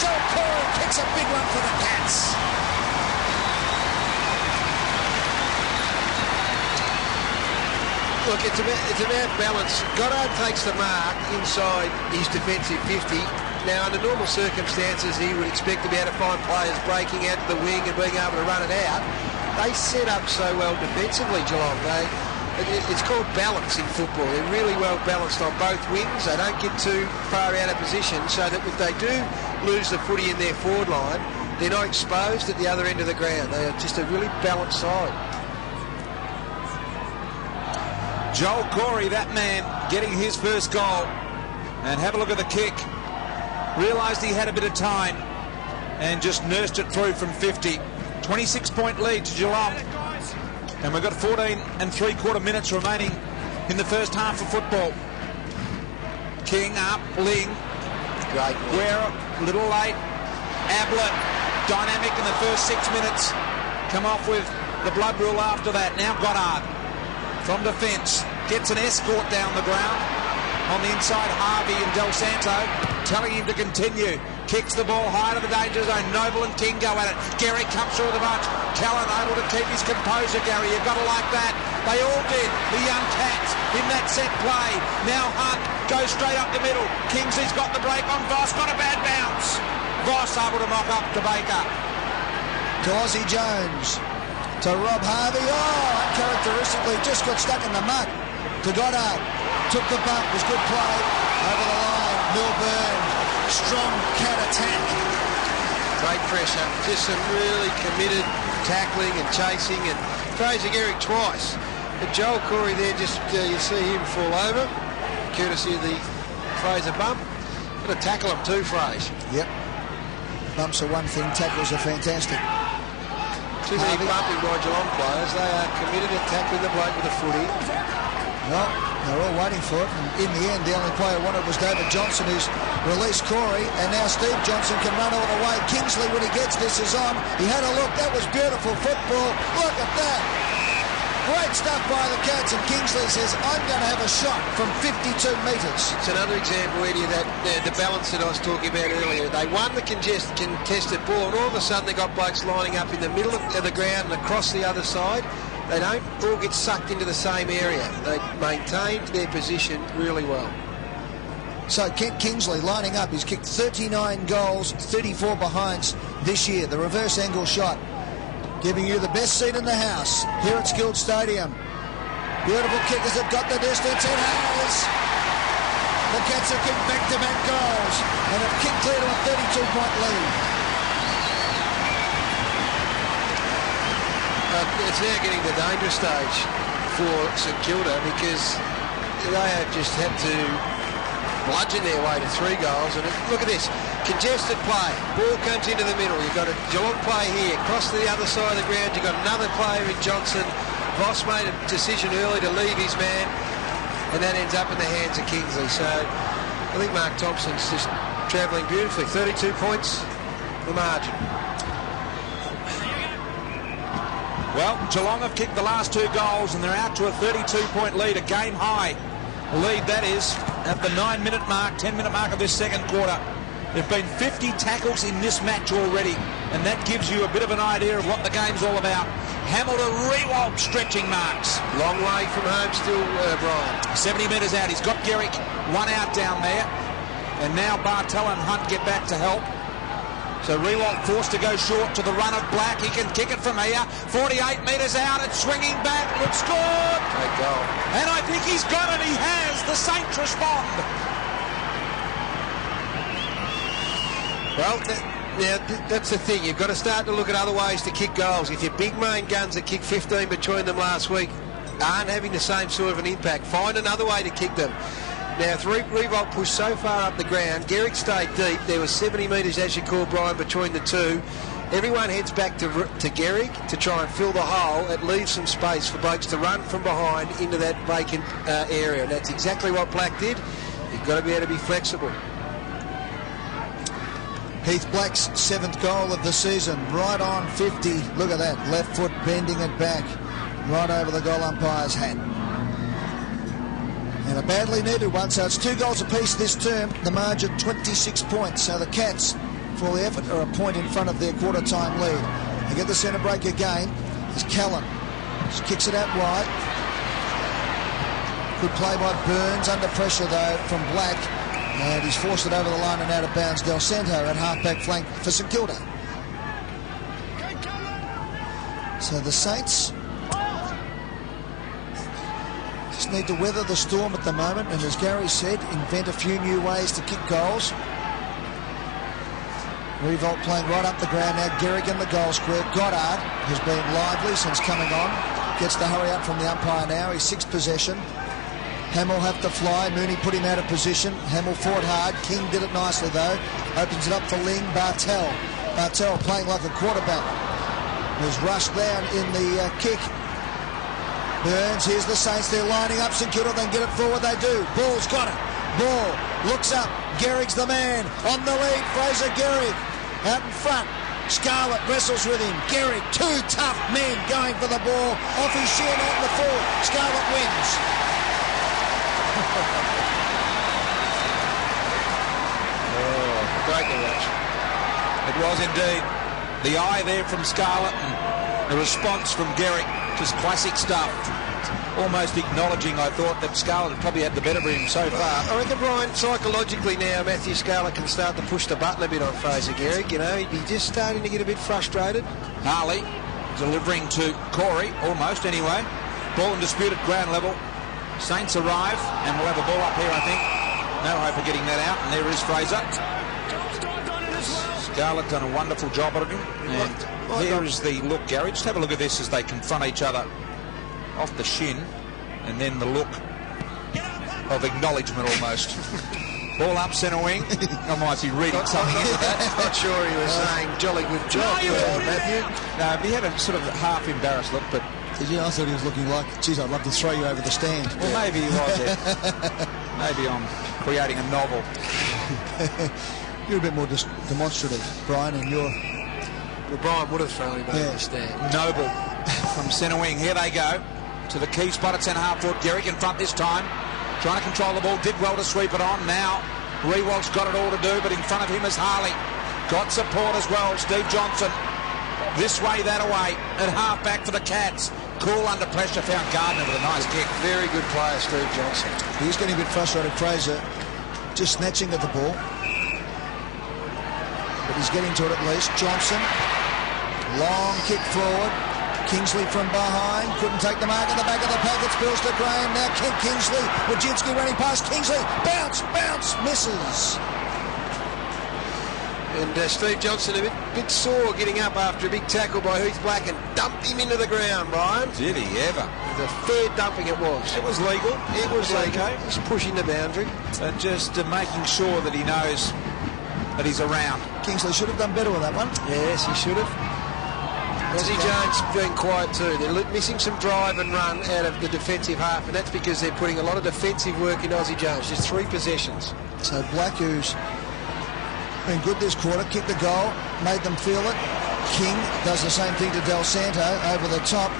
Joel Corey kicks a big one for the Cats. Look, it's about balance. Goddard takes the mark inside his defensive 50. Now, under normal circumstances, he would expect to be able to find players breaking out to the wing and being able to run it out. They set up so well defensively, Geelong. It's called balance in football. They're really well balanced on both wings. They don't get too far out of position, so that if they do lose the footy in their forward line, they're not exposed at the other end of the ground. They are just a really balanced side. Joel Corey, that man, getting his first goal. And have a look at the kick. Realised he had a bit of time and just nursed it through from 50. 26-point lead to Geelong. And we've got 14 3/4 minutes remaining in the first half of football. King up, Ling. Great. Guerra, a little late. Ablett, dynamic in the first 6 minutes. Come off with the blood rule after that. Now Goddard from defence. Gets an escort down the ground. On the inside, Harvey and Del Santo telling him to continue. Kicks the ball high to the danger zone. Noble and King go at it. Gary comes through the bunch. Callan able to keep his composure, Gary. You've got to like that. They all did. The young Cats in that set play. Now Hunt goes straight up the middle. Kingsley's got the break on Voss. Got a bad bounce. Voss able to mock up to Baker. To Ozzie Jones. To Rob Harvey. Oh, uncharacteristically just got stuck in the mud. To Goddard. Took the bump. Was good play. Over the line. Milburn. Strong Cat attack. Great pressure. Just some really committed tackling and chasing, and Fraser Gehrig twice. But Joel Corey there, just you see him fall over, courtesy of the Fraser bump. Got to tackle him too, Fraser. Yep. Bumps are one thing, tackles are fantastic. Too many bumping by Geelong players. They are committed to tackling the bloke with the footy. Well, they're all waiting for it, and in the end, the only player wanted was David Johnson, who's released Corey, and now Steve Johnson can run all the way. Kingsley, when he gets this, is on. He had a look. That was beautiful football. Look at that. Great stuff by the Cats, and Kingsley says, I'm going to have a shot from 52 metres. It's another example, Eddie, of that the balance that I was talking about earlier. They won the contested ball, and all of a sudden they got blokes lining up in the middle of the ground and across the other side. They don't all get sucked into the same area. They maintained their position really well. So Kent Kingsley lining up. He's kicked 39 goals, 34 behinds this year. The reverse angle shot, giving you the best seat in the house here at Skilled Stadium. Beautiful kick. Has it got the distance? It has. The Cats have kicked back-to-back goals and have kicked clear to a 32-point lead. It's now getting the dangerous stage for St Kilda because they have just had to bludgeon their way to 3 goals. And look at this, congested play. Ball comes into the middle. You've got a Geelong play here. Cross to the other side of the ground. You've got another player in Johnson. Voss made a decision early to leave his man, and that ends up in the hands of Kingsley. So I think Mark Thompson's just travelling beautifully. 32 points, the margin. Well, Geelong have kicked the last 2 goals and they're out to a 32-point lead, a game high lead that is, at the 9-minute mark, 10-minute mark of this second quarter. There have been 50 tackles in this match already, and that gives you a bit of an idea of what the game's all about. Hamilton Rewalt stretching marks. Long way from home still, Brian. 70 metres out. He's got Garrick 1 out down there, and now Bartel and Hunt get back to help. So Rewalt forced to go short to the run of Black. He can kick it from here. 48 metres out. It's swinging back. Looks good. Great goal. And I think he's got it. He has. The Saints respond. Well, that's the thing. You've got to start to look at other ways to kick goals. If your big main guns that kicked 15 between them last week aren't having the same sort of an impact, find another way to kick them. Now, Rewalt pushed so far up the ground. Garrick stayed deep. There was 70 metres, as you call, Brian, between the two. Everyone heads back to Garrick to try and fill the hole. It leaves some space for blokes to run from behind into that vacant area. And that's exactly what Black did. You've got to be able to be flexible. Heath Black's 7th goal of the season, right on 50. Look at that, left foot bending it back, right over the goal umpire's hat. And a badly needed one, so it's 2 goals apiece this term, the margin 26 points. So the Cats, for all the effort, are a point in front of their quarter-time lead. They get the centre break again. It's Callan. Just kicks it out wide. Good play by Burns, under pressure though from Black. And he's forced it over the line and out of bounds. Del Santo at half-back flank for St Kilda. So the Saints just need to weather the storm at the moment, and as Gary said, invent a few new ways to kick goals. Rewalt playing right up the ground now. Garrick in the goal square. Goddard has been lively since coming on. Gets the hurry up from the umpire now. He's 6th possession. Hamill have to fly. Mooney put him out of position. Hamill fought hard. King did it nicely though. Opens it up for Ling. Bartel. Bartel playing like a quarterback. Was rushed down in the kick. Burns, here's the Saints. They're lining up. St Kilda, then get it forward. They do. Ball's got it. Ball looks up. Garrick's the man on the lead. Fraser Garrick out in front. Scarlett wrestles with him. Garrick, 2 tough men going for the ball. Off his shin out in the forward. Scarlett wins. Great to watch. It was indeed. The eye there from Scarlett and the response from Garrick. Just classic stuff. Almost acknowledging, I thought, that Scarlett had probably had the better of him so far. I reckon, Brian, psychologically now, Matthew Scarlett can start to push the button a bit on Fraser Garrick. You know, he'd be just starting to get a bit frustrated. Harley delivering to Corey, almost anyway. Ball in dispute at ground level. Saints arrive, and we'll have a ball up here, I think. No hope of getting that out, and there is Fraser. Scarlett done a wonderful job at him, and here is the look, Gary. Just have a look at this as they confront each other off the shin, and then the look of acknowledgement almost. Ball up centre wing. I might be reading something into that. Not sure he was saying jolly good job, Matthew. No, he had a sort of half embarrassed look, but I thought he was looking like, geez, I'd love to throw you over the stand. Well, maybe he was there. Maybe I'm creating a novel. You're a bit more demonstrative, Brian, and you're... Well, Brian would have thrown him over the stand. Noble from centre wing. Here they go to the key spot at centre half forward. Garrick in front this time. Trying to control the ball. Did well to sweep it on. Now Rewalt's got it all to do, but in front of him is Harley. Got support as well. Steve Johnson. This way, that away. At half back for the Cats. Cool under pressure. Found Gardner with a nice kick. Very good player, Steve Johnson. He's getting a bit frustrated, Fraser. Just snatching at the ball. But he's getting to it at least. Johnson. Long kick forward. Kingsley from behind, couldn't take the mark at the back of the pack. It spills to Graham. Now Ken Kingsley, Wojcicki running past Kingsley. Bounce, misses. And Steve Johnson a bit sore getting up after a big tackle by Heath Black and dumped him into the ground, Brian. Did he ever? It was a fair dumping it was. It was legal. It was legal. Okay. Just pushing the boundary. And just making sure that he knows that he's around. Kingsley should have done better with that one. Yes, he should have. Aussie Jones being quiet too. They're missing some drive and run out of the defensive half, and that's because they're putting a lot of defensive work in Aussie Jones. Just 3 possessions. So Black, who's been good this quarter, kicked the goal, made them feel it. King does the same thing to Del Santo over the top.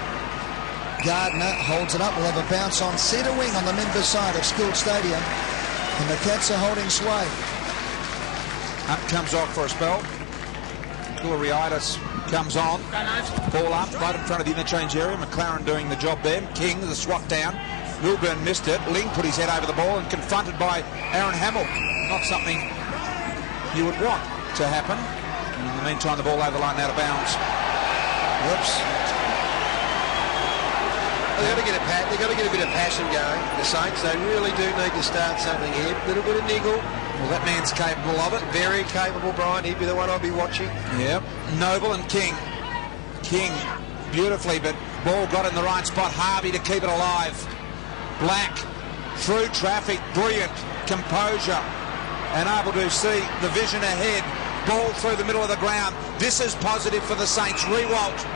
Gardner holds it up. We'll have a bounce on centre wing on the members' side of Skilled Stadium. And the Cats are holding sway. Hunt comes off for a spell. Gloriitis comes on. Ball up, right in front of the interchange area. McLaren doing the job there. King, the swat down. Milburn missed it. Ling put his head over the ball and confronted by Aaron Hamill. Not something you would want to happen. In the meantime, the ball over the line, out of bounds. Whoops. They've got to get a bit of passion going. The Saints, they really do need to start something here. A little bit of niggle. Well, that man's capable of it. Very capable, Brian. He'd be the one I'd be watching. Yep. Noble and King. King, beautifully, but ball got in the right spot. Harvey to keep it alive. Black, through traffic, brilliant composure. And able to see the vision ahead. Ball through the middle of the ground. This is positive for the Saints. Rewalt.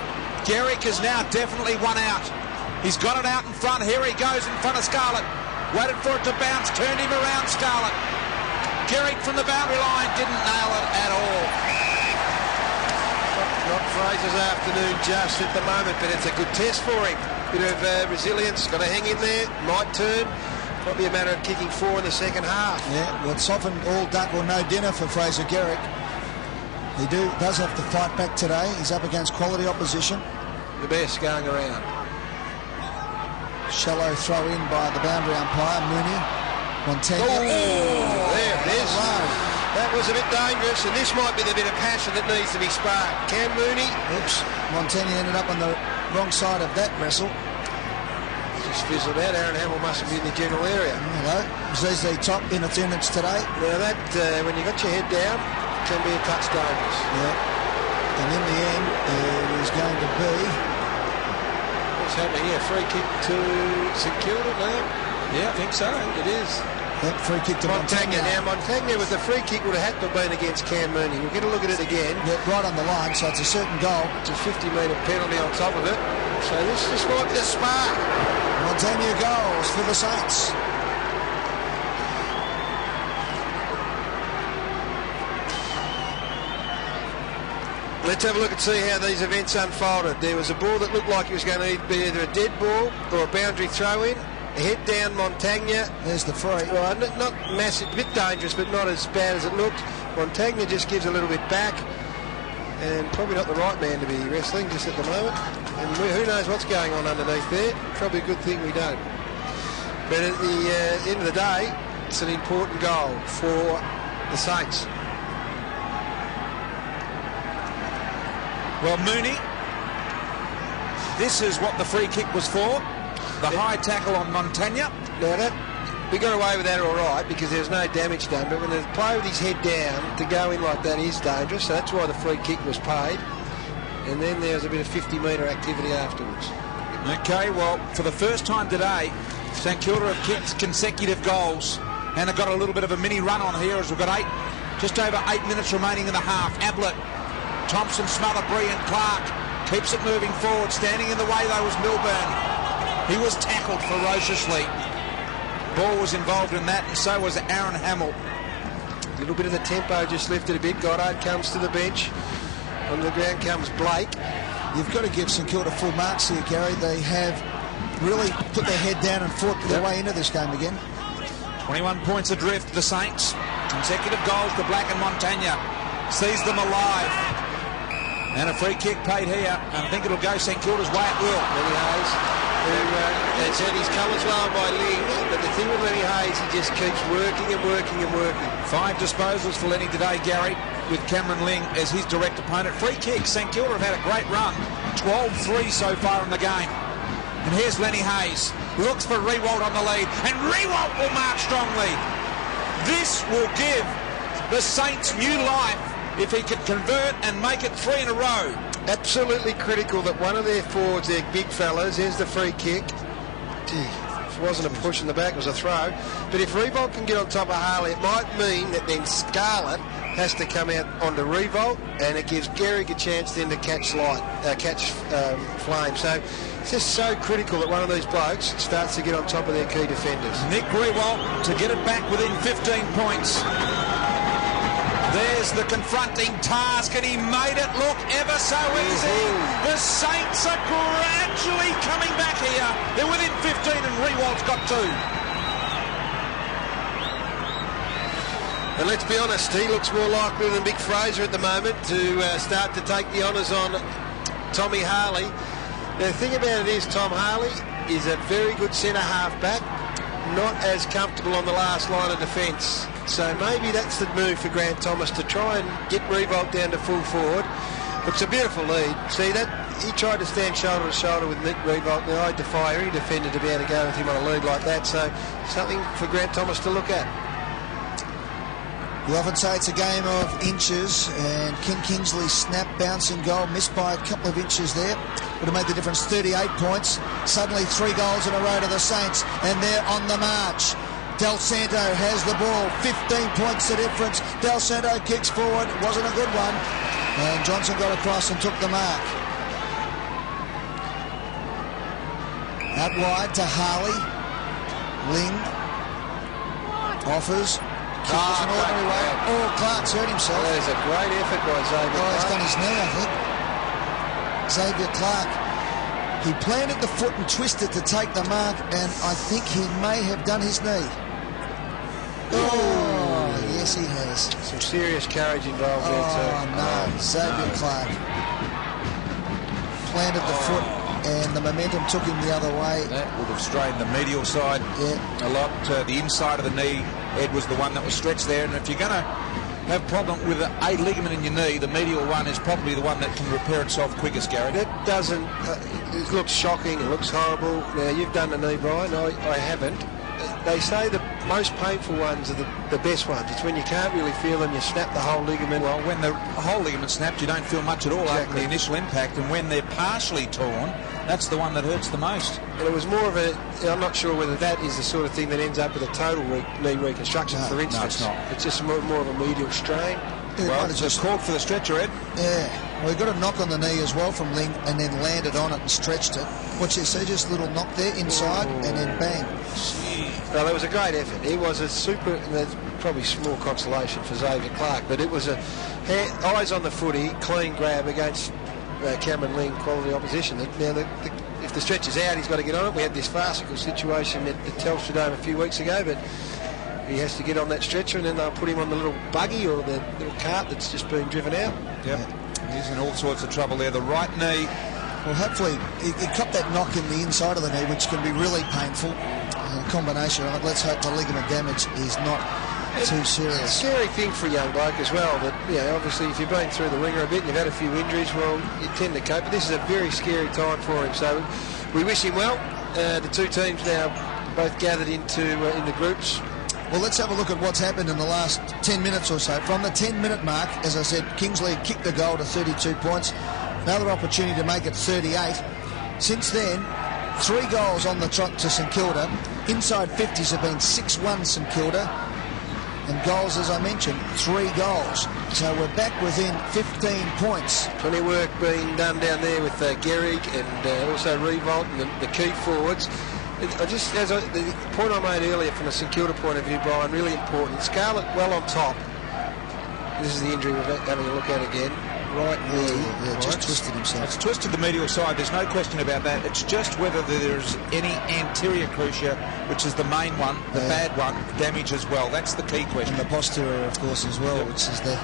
Garrick is now definitely one out. He's got it out in front. Here he goes in front of Scarlett. Waited for it to bounce. Turned him around, Scarlett. Garrick from the boundary line didn't nail it at all. Not Fraser's afternoon just at the moment, but it's a good test for him. Bit of resilience. Got to hang in there. Might turn. Might be a matter of kicking 4 in the second half. Yeah, well, it's often all duck or no dinner for Fraser Garrick. He does have to fight back today. He's up against quality opposition. The best going around. Shallow throw in by the boundary umpire, Mooney. Montagna. Oh, there it is. Wow. That was a bit dangerous, and this might be the bit of passion that needs to be sparked. Cam Mooney. Oops. Montagna ended up on the wrong side of that wrestle. Just fizzled out. Aaron Hamill must be in the general area. Hello. ZZ Top in attendance today. Now that, when you got your head down, can be a touch dangerous. Yeah. And in the end, it is going to be... What's happening here? Free kick to St Kilda now? Yeah, I think so. It is. Yep, free kick to Montagna. Montagna. Now, Montagna with the free kick would have had to have been against Cam Mooney. We'll get a look at it again. Yeah, right on the line, so it's a certain goal. It's a 50-metre penalty on top of it. So this might be the spark. Montagna goals for the Saints. Let's have a look and see how these events unfolded. There was a ball that looked like it was going to be either a dead ball or a boundary throw-in. A head down Montagna. There's the free. Well, not massive, a bit dangerous, but not as bad as it looked. Montagna just gives a little bit back. And probably not the right man to be wrestling just at the moment. And who knows what's going on underneath there. Probably a good thing we don't. But at the end of the day, it's an important goal for the Saints. Well, Mooney, this is what the free kick was for. The high tackle on Montagna. Now we got away with that all right because there's no damage done, but when the player with his head down to go in like that is dangerous, so that's why the free kick was paid. And then there's a bit of 50-metre activity afterwards. Okay, well, for the first time today, St Kilda have kicked consecutive goals and have got a little bit of a mini run on here as we've got just over 8 minutes remaining in the half. Ablett, Thompson smothered, brilliant. Clark keeps it moving forward. Standing in the way though was Milburn. He was tackled ferociously. Ball was involved in that, and so was Aaron Hamill. A little bit of the tempo just lifted a bit. Goddard comes to the bench. On the ground comes Blake. You've got to give St Kilda full marks here, Gary. They have really put their head down and fought their way into this game again. 21 points adrift, the Saints. Consecutive goals to Black and Montagna. Sees them alive. And a free kick paid here. And I think it'll go St Kilda's way. It will. Lenny Hayes, who has had his colours lowered by Ling. But the thing with Lenny Hayes, he just keeps working and working and working. 5 disposals for Lenny today, Gary, with Cameron Ling as his direct opponent. Free kick. St Kilda have had a great run. 12-3 so far in the game. And here's Lenny Hayes. Looks for Riewoldt on the lead. And Riewoldt will mark strongly. This will give the Saints new life if he can convert and make it 3 in a row. Absolutely critical that one of their forwards, their big fellas, here's the free kick. Gee, it wasn't a push in the back, it was a throw. But if Riewoldt can get on top of Harley, it might mean that then Scarlett has to come out onto Riewoldt, and it gives Gehrig a chance then to catch Flame. So it's just so critical that one of these blokes starts to get on top of their key defenders. Nick Riewoldt to get it back within 15 points. There's the confronting task, and he made it look ever so easy. The Saints are gradually coming back here. They're within 15, and Riewoldt's got 2. And let's be honest, he looks more likely than Big Fraser at the moment to start to take the honours on Tommy Harley. Now, the thing about it is, Tom Harley is a very good centre-half back, not as comfortable on the last line of defence. So maybe that's the move for Grant Thomas, to try and get Riewoldt down to full forward. It's a beautiful lead. See that? He tried to stand shoulder to shoulder with Nick Riewoldt. Now, I defy any defender to be able to go with him on a lead like that. So something for Grant Thomas to look at. You often say it's a game of inches, and Ken Kingsley's snap bouncing goal missed by a couple of inches there would have made the difference. 38 points. Suddenly 3 goals in a row to the Saints, and they're on the march. Del Santo has the ball. 15 points the difference. Del Santo kicks forward. It wasn't a good one, and Johnson got across and took the mark. Out wide to Harley. Ling offers. Kills an ordinary way. Oh, Clark's hurt himself. Oh, there's a great effort by Xavier Clark. He's done his knee, I think. Xavier Clark. He planted the foot and twisted to take the mark, and I think he may have done his knee. Oh, yes, he has. Some serious courage involved there, too. Oh, no. Xavier Clark planted the foot, and the momentum took him the other way. That would have strained the medial side a lot. The inside of the knee, Ed, was the one that was stretched there. And if you're going to have a problem with a ligament in your knee, the medial one is probably the one that can repair itself quickest, Gary. That doesn't... it looks shocking. It looks horrible. Now, you've done the knee, Brian. I haven't. They say the most painful ones are the best ones. It's when you can't really feel them, you snap the whole ligament. Well, when the whole ligament snapped, you don't feel much at all after the initial impact. And when they're partially torn, that's the one that hurts the most. And it was more of a... I'm not sure whether that is the sort of thing that ends up with a total knee reconstruction, for instance. No, it's not. It's just more of a medial strain. Yeah, well, it's just called for the stretcher, Ed. Yeah. Well, he got a knock on the knee as well from Ling, and then landed on it and stretched it. What you see, just a little knock there inside, and then bang. Well, it was a great effort. He was a super... There's probably small consolation for Xavier Clark, but it was a eyes on the footy, clean grab against Cameron Ling, quality opposition. Now, if the stretcher's out, he's got to get on it. We had this farcical situation at the Telstra Dome a few weeks ago, but he has to get on that stretcher, and then they'll put him on the little buggy or the little cart that's just being driven out. Yep. He's in all sorts of trouble there. The right knee. Well, hopefully he cut that knock in the inside of the knee, which can be really painful. A combination of it. Let's hope the ligament damage is not too serious. It's a scary thing for a young bloke as well, that, you know, obviously if you've been through the ringer a bit and you've had a few injuries, well, you tend to cope, but this is a very scary time for him, so we wish him well. The two teams now both gathered into in the groups. Well, let's have a look at what's happened in the last 10 minutes or so. From the 10-minute mark, as I said, Kingsley kicked the goal to 32 points. Another opportunity to make it 38. Since then, 3 goals on the trot to St Kilda. Inside 50s have been 6-1 St Kilda. And goals, as I mentioned, 3 goals. So we're back within 15 points. Plenty of work being done down there with Gehrig and also Riewoldt and the key forwards. The point I made earlier from a St Kilda point of view, Brian, really important. Scarlett well on top. This is the injury we're having a look at again. Right knee. Yeah, just twisted himself. It's twisted the medial side. There's no question about that. It's just whether there's any anterior cruciate, which is the main one, the bad one, damage as well. That's the key question. And the posterior, of course, as well, which is the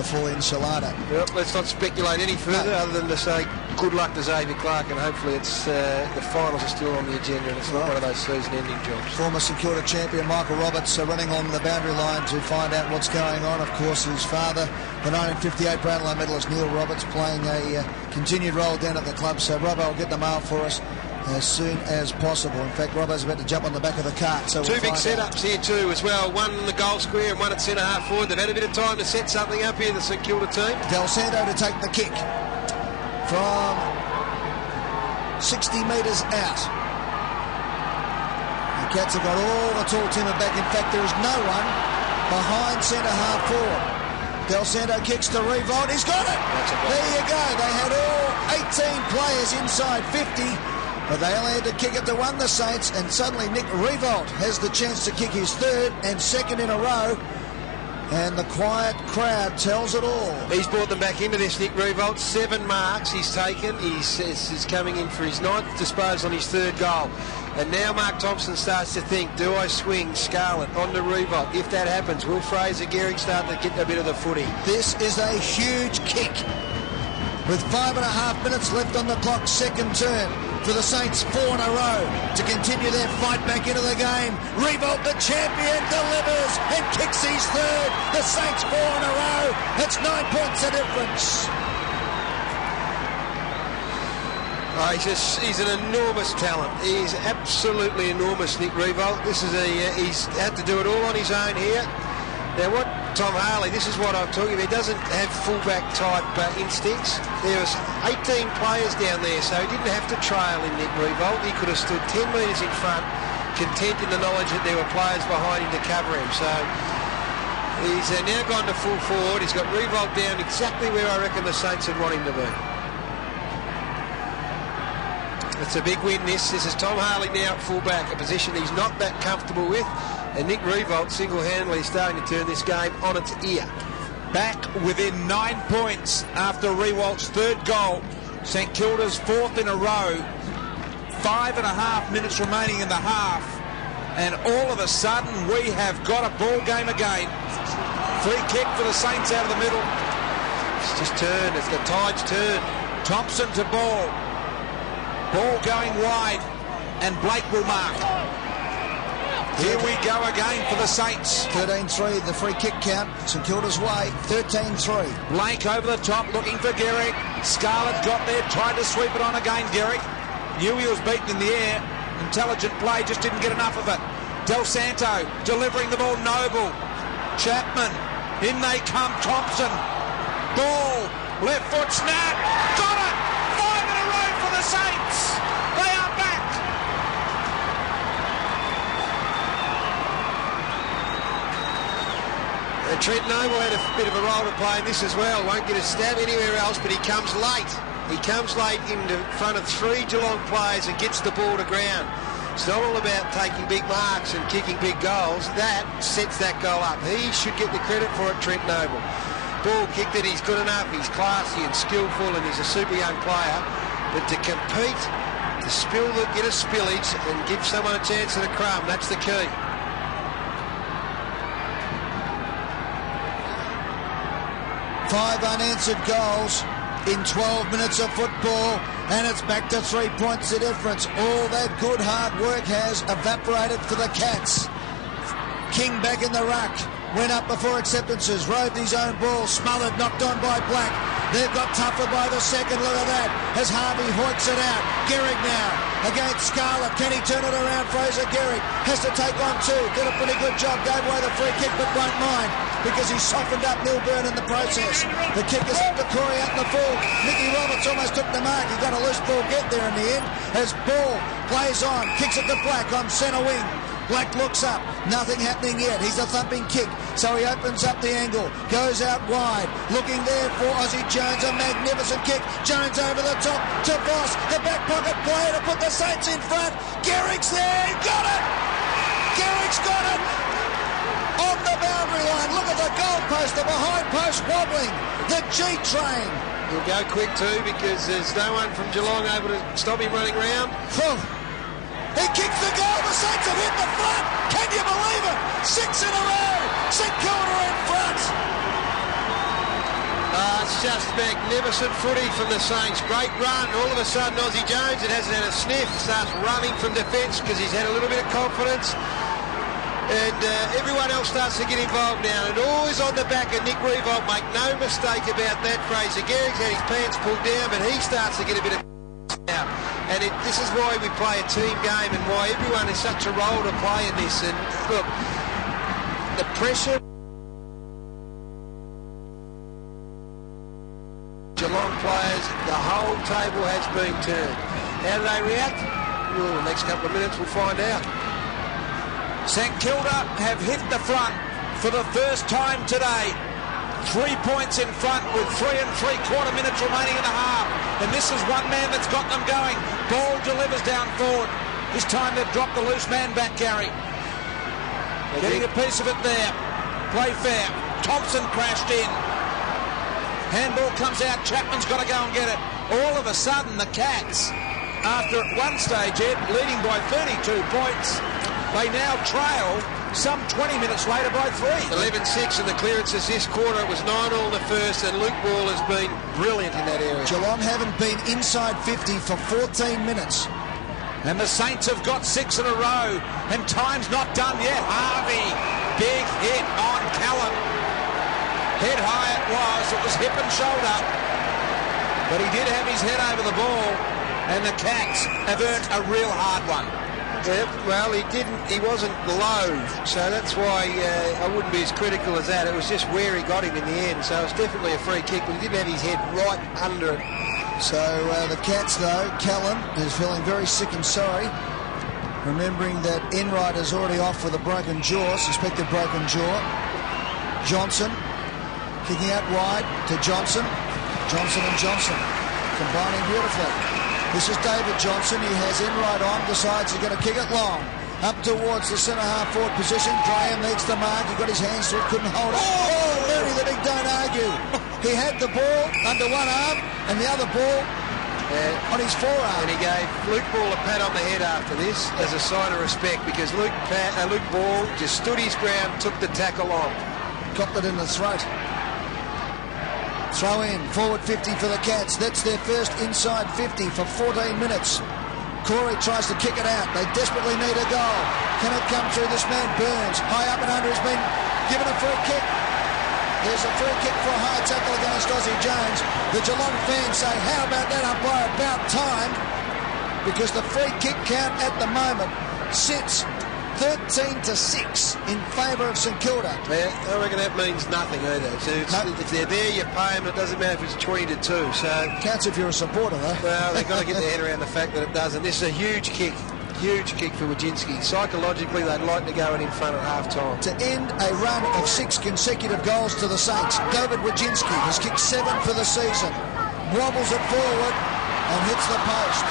the full enchilada. Well, let's not speculate any further other than to say good luck to Xavier Clark, and hopefully it's the finals are still on the agenda and it's not one of those season-ending jobs. Former St Kilda champion Michael Roberts running on the boundary line to find out what's going on. Of course, his father, the 1958 Brownlow medalist Neil Roberts, playing a continued role down at the club. So Robbo will get the mail for us as soon as possible. In fact, Robbo's about to jump on the back of the cart. So two big setups here too as well. One in the goal square and one at centre-half forward. They've had a bit of time to set something up here, the St Kilda team. Del Santo to take the kick from 60 metres out. The Cats have got all the tall timber back. In fact, there is no one behind centre-half forward. Del Santo kicks to Revolt. He's got it! There you go. They had all 18 players inside 50. But they only had to kick it to one, the Saints, and suddenly Nick Revolt has the chance to kick his third and second in a row. And the quiet crowd tells it all. He's brought them back into this, Nick Revolt. 7 marks he's taken. He's coming in for his 9th disposal on his 3rd goal. And now Mark Thompson starts to think, do I swing Scarlett onto Revolt? If that happens, will Fraser Gehrig start to get a bit of the footy? This is a huge kick. With 5.5 minutes left on the clock, second term for the Saints, 4 in a row to continue their fight back into the game. Revolt, the champion, delivers and kicks his third. The Saints 4 in a row. It's 9 points the difference. Oh, he's an enormous talent. He's absolutely enormous, Nick Revolt. This is he's had to do it all on his own here. Now what Tom Harley, this is what I'm talking about. He doesn't have fullback type instincts. There was 18 players down there, so he didn't have to trail in Nick Revolt. He could have stood 10 metres in front, content in the knowledge that there were players behind him to cover him. So he's now gone to full forward. He's got Revolt down exactly where I reckon the Saints would want him to be. It's a big win, this. This is Tom Harley now at fullback, a position he's not that comfortable with. And Nick Revolt single-handedly starting to turn this game on its ear. Back within 9 points after Revolt's 3rd goal. St Kilda's 4th in a row. 5.5 minutes remaining in the half. And all of a sudden, we have got a ball game again. Free kick for the Saints out of the middle. It's just turned. It's the tide's turned. Thompson to ball. Ball going wide. And Blake will mark. Here we go again for the Saints. 13-3, the free kick count. St Kilda's way, 13-3. Blake over the top, looking for Gehrig. Scarlett got there, tried to sweep it on again, Gehrig. Knew he was beaten in the air. Intelligent play, just didn't get enough of it. Del Santo delivering the ball, Noble. Chapman, in they come, Thompson. Ball, left foot snap. Got it! 5 in a row for the Saints. They are back. Trent Noble had a bit of a role to play in this as well. Won't get a stab anywhere else, but he comes late. He comes late in front of 3 Geelong players and gets the ball to ground. It's not all about taking big marks and kicking big goals. That sets that goal up. He should get the credit for it, Trent Noble. Ball kicked it, he's good enough, he's classy and skillful, and he's a super young player. But to compete, to get a spillage and give someone a chance at a crumb, that's the key. 5 unanswered goals in 12 minutes of football, and it's back to 3 points the difference. All that good hard work has evaporated for the Cats. King back in the ruck, went up before acceptances, rode his own ball, smothered, knocked on by Black. They've got tougher by the second. Look at that as Harvey hoiks it out. Gehrig now against Scarlett. Can he turn it around? Fraser Gehrig has to take on 2. Did a pretty good job. Gave away the free kick, but won't mind because he softened up Milburn in the process. The kick is up to Corey out in the full. Mickey Roberts almost took the mark. He got a loose ball get there in the end. As Ball plays on, kicks it to Black on centre wing. Black looks up, nothing happening yet. He's a thumping kick, so he opens up the angle, goes out wide, looking there for Ozzie Jones, a magnificent kick. Jones over the top to Voss, the back pocket play to put the Saints in front. Gehrig's there, got it! Gehrig's got it! On the boundary line, look at the goal post, the behind post wobbling, the G train. He'll go quick too because there's no one from Geelong able to stop him running round. He kicks the goal. The Saints have hit the front. Can you believe it? 6 in a row. St Kilda in front. That's just magnificent footy from the Saints. Great run. All of a sudden, Aussie Jones, it hasn't had a sniff, starts running from defence because he's had a little bit of confidence. And everyone else starts to get involved now. And always on the back of Nick Riewoldt. Make no mistake about that. Fraser Gehrig's had his pants pulled down, but he starts to get a bit of now. And this is why we play a team game and why everyone has such a role to play in this. And look, the pressure... Geelong players, the whole table has been turned. How do they react? Well, the next couple of minutes we'll find out. St. Kilda have hit the front for the first time today. 3 points in front with 3 3/4 minutes remaining in the half. And this is one man that's got them going. Ball delivers down forward. This time they've dropped the loose man back, Gary. Getting a piece of it there. Play fair. Thompson crashed in. Handball comes out. Chapman's got to go and get it. All of a sudden, the Cats, after at one stage, Ed, leading by 32 points, they now trail some 20 minutes later by 3. 11-6 in the clearances this quarter. It was 9-all in the first, and Luke Ball has been brilliant in that area. Geelong haven't been inside 50 for 14 minutes. And the Saints have got 6 in a row, and time's not done yet. Harvey, big hit on Callum. Head high it was hip and shoulder. But he did have his head over the ball, and the Cats have earned a real hard one. Yeah, well, he wasn't low, so that's why I wouldn't be as critical as that. It was just where he got him in the end, so it's definitely a free kick, but he didn't have his head right under it. So the Cats, though, Callan is feeling very sick and sorry, remembering that Enright is already off with a broken jaw, suspected broken jaw. Johnson kicking out wide to Johnson. Johnson and Johnson combining beautifully. This is David Johnson. He has Enright on, decides he's going to kick it long. Up towards the centre-half forward position. Graham needs the mark. He got his hands to it, couldn't hold it. Oh, Mary the Big don't argue. He had the ball under one arm and the other ball on his forearm. And he gave Luke Ball a pat on the head after this as a sign of respect, because Luke Ball just stood his ground, took the tackle on. Copped it in the throat. Throw in, forward 50 for the Cats. That's their first inside 50 for 14 minutes. Corey tries to kick it out. They desperately need a goal. Can it come through this man? Burns, high up and under, has been given a free kick. There's a free kick for a high tackle against Aussie Jones. The Geelong fans say, how about that umpire? About time. Because the free kick count at the moment sits 13-6 in favour of St Kilda. Yeah, I reckon that means nothing either. So if they're there, you pay them. It doesn't matter if it's 20-2. So counts if you're a supporter, though. Well, they've got to get their head around the fact that it doesn't. This is a huge kick for Wojcinski. Psychologically, they'd like to go in front at half-time. To end a run of 6 consecutive goals to the Saints, David Wojcinski has kicked 7 for the season. Wobbles it forward and hits the post.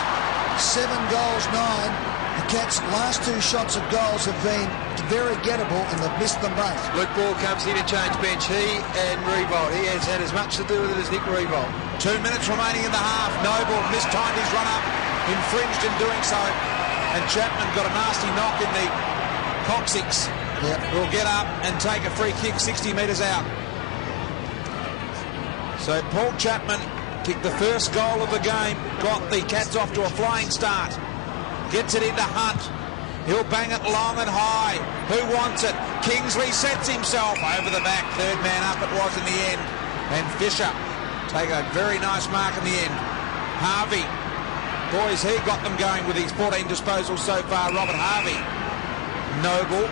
7 goals, 9. The Cats' last 2 shots of goals have been very gettable, and they've missed them both. Luke Ball comes in to change bench. He and Riewoldt. He has had as much to do with it as Nick Riewoldt. 2 minutes remaining in the half. Noble mistimed his run-up, infringed in doing so, and Chapman got a nasty knock in the coccyx. Yep. Will get up and take a free kick 60 metres out. So Paul Chapman kicked the first goal of the game, got the Cats off to a flying start. Gets it into Hunt. He'll bang it long and high. Who wants it? Kingsley sets himself over the back. Third man up it was in the end. And Fisher take a very nice mark in the end. Harvey. Boys, he got them going with his 14 disposals so far. Robert Harvey. Noble.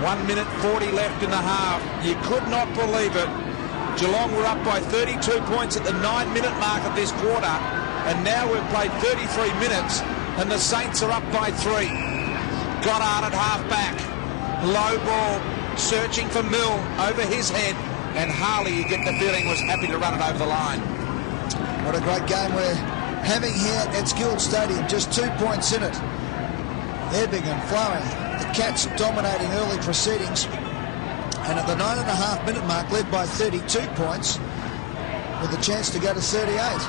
1 minute 40 left in the half. You could not believe it. Geelong were up by 32 points at the 9-minute mark of this quarter. And now we've played 33 minutes. And the Saints are up by 3. Goddard at half-back. Low ball, searching for Mill over his head. And Harley, you get the feeling, was happy to run it over the line. What a great game we're having here at Skilled Stadium. Just 2 points in it. Ebbing and flowing. The Cats dominating early proceedings. And at the 9.5-minute mark, led by 32 points, with a chance to go to 38.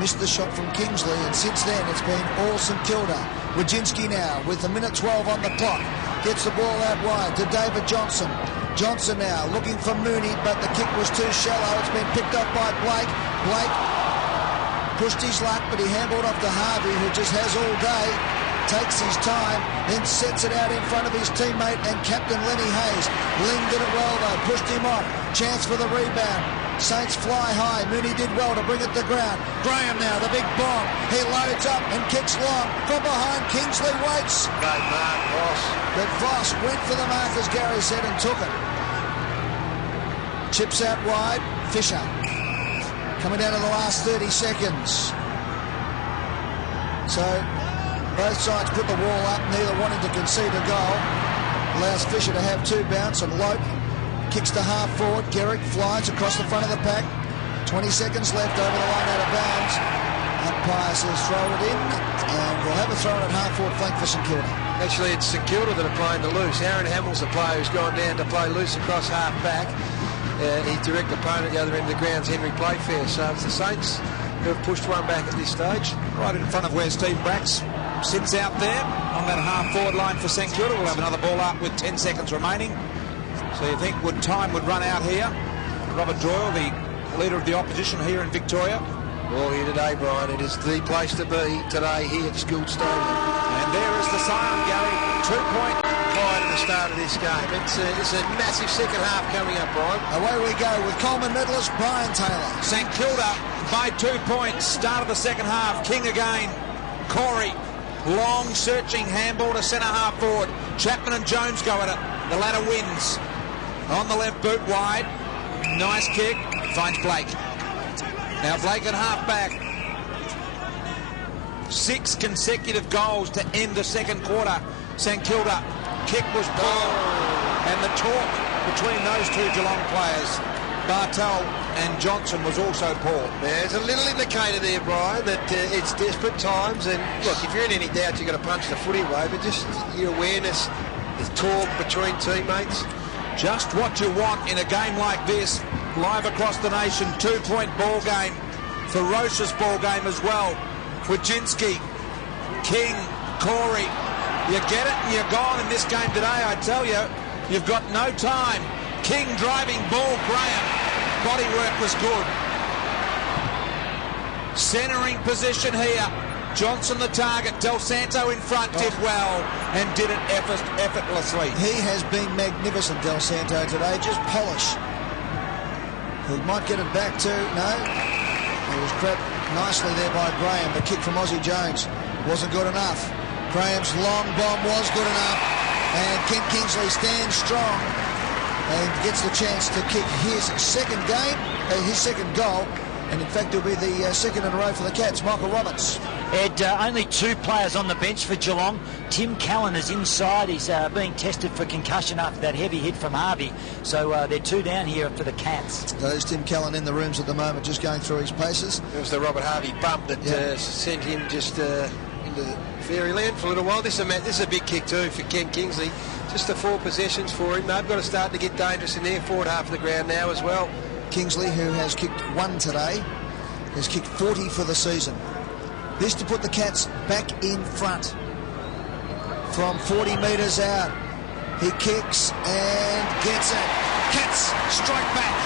Missed the shot from Kingsley, and since then it's been all St Kilda. Wojcinski now with a minute 12 on the clock. Gets the ball out wide to David Johnson. Johnson now looking for Mooney, but the kick was too shallow. It's been picked up by Blake. Blake pushed his luck, but he handballed off to Harvey, who just has all day. Takes his time, then sets it out in front of his teammate and captain Lenny Hayes. Ling did it well though, pushed him off. Chance for the rebound. Saints fly high. Mooney did well to bring it to ground. Graham now, the big bomb. He loads up and kicks long. From behind, Kingsley waits. Great mark, Voss. But Voss went for the mark, as Gary said, and took it. Chips out wide. Fisher coming down to the last 30 seconds. So both sides put the wall up, neither wanting to concede a goal. Allows Fisher to have two bounce, and Lope kicks to half forward. Garrick flies across the front of the pack. 20 seconds left, over the line, out of bounds. Umpire says throw it in, and we'll have a throw at half forward flank for St Kilda. Actually, it's St Kilda that are playing the loose. Aaron Hamill's the player who's gone down to play loose across half back. His direct opponent at the other end of the ground's Henry Playfair. So it's the Saints who have pushed one back at this stage. Right in front of where Steve Bracks sits out there on that half-forward line for St Kilda. We'll have another ball up with 10 seconds remaining. So you think time would run out here? Robert Doyle, the leader of the opposition here in Victoria. All here today, Brian. It is the place to be today here at School Stadium. And there is the siren, Gary. 2-point Right at the start of this game. It's a massive second half coming up, Brian. Away we go with Coleman medalist Brian Taylor. St Kilda by 2 points. Start of the second half. King again. Corey. Long searching handball to centre half forward. Chapman and Jones go at it. The latter wins. On the left boot wide. Nice kick. Finds Blake. Now Blake at half back. 6 consecutive goals to end the second quarter. St Kilda. Kick was poor. And the talk between those two Geelong players, Bartel and Johnson, was also poor. There's a little indicator there, Brian, that it's desperate times. And look, if you're in any doubt, you're going to punch the footy away. But just your awareness, the talk between teammates. Just what you want in a game like this. Live across the nation, 2-point ball game. Ferocious ball game as well. Wojcinski, King, Corey. You get it and you're gone in this game today, I tell you. You've got no time. King driving ball, Graham. Body work was good. Centering position here. Johnson the target. Del Santo in front did well and did it effortlessly. He has been magnificent, Del Santo, today. Just polish. He might get it back too. No. It was crept nicely there by Graham. The kick from Aussie Jones wasn't good enough. Graham's long bomb was good enough. And Kent Kingsley stands strong and gets the chance to kick his second goal. And in fact, it'll be the second in a row for the Cats. Michael Roberts. Ed, only 2 players on the bench for Geelong. Tim Callan is inside. He's being tested for concussion after that heavy hit from Harvey. So they're 2 down here for the Cats. There's Tim Callan in the rooms at the moment, just going through his paces. It was the Robert Harvey bump that sent him just into fairyland for a little while. This is a big kick too for Ken Kingsley. Just the 4 possessions for him. They've got to start to get dangerous in their forward half of the ground now as well. Kingsley, who has kicked 1 today, has kicked 40 for the season. This to put the Cats back in front from 40 metres out. He kicks and gets it. Cats strike back.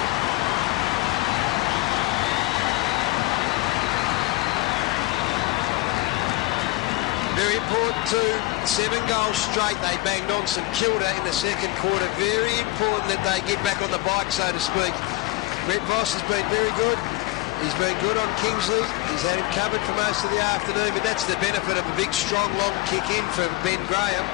Very important too. 7 goals straight they banged on St Kilda in the second quarter. Very important that they get back on the bike, so to speak. Brett Voss has been very good. He's been good on Kingsley. He's had him covered for most of the afternoon, but that's the benefit of a big, strong, long kick in for Ben Graham.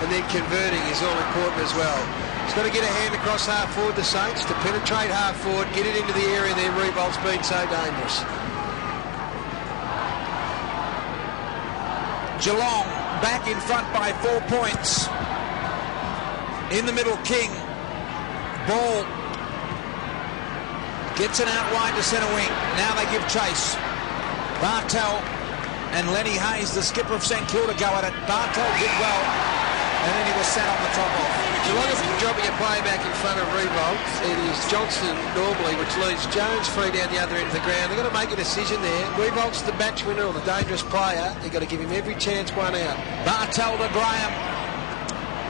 And then converting is all important as well. He's got to get a hand across half forward, the Saints, to penetrate half forward, get it into the area there. Revolt's been so dangerous. Geelong back in front by 4 points. In the middle, King. Ball. Gets it out wide to centre wing. Now they give chase. Bartel and Lenny Hayes, the skipper of St Kilda, go at it. Bartel did well, and then he was sat on the top off. Geelong is dropping a play back in front of Revolt. It is Johnson normally, which leaves Jones free down the other end of the ground. They've got to make a decision there. Revolt's the match winner or the dangerous player. They've got to give him every chance, one out. Bartel to Graham.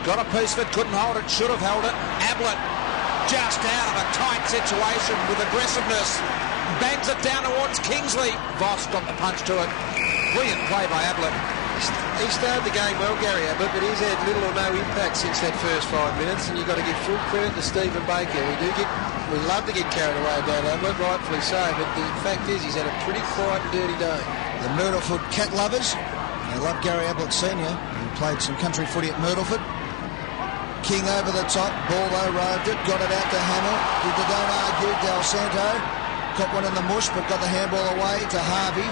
got a piece of it, couldn't hold it, should have held it. Ablett just out of a tight situation with aggressiveness. Bangs it down towards Kingsley. Voss got the punch to it. Brilliant play by Ablett. He started the game well, Gary Ablett, but he's had little or no impact since that first 5 minutes, and you've got to give full credit to Stephen Baker. We love to get carried away about Ablett, rightfully so, but the fact is he's had a pretty quiet and dirty day. The Myrtleford cat lovers, they love Gary Ablett Senior, who played some country footy at Myrtleford. King over the top, Baldo roved it, got it out to Hamill. Don't argue, Del Santo got one in the mush, but got the handball away to Harvey.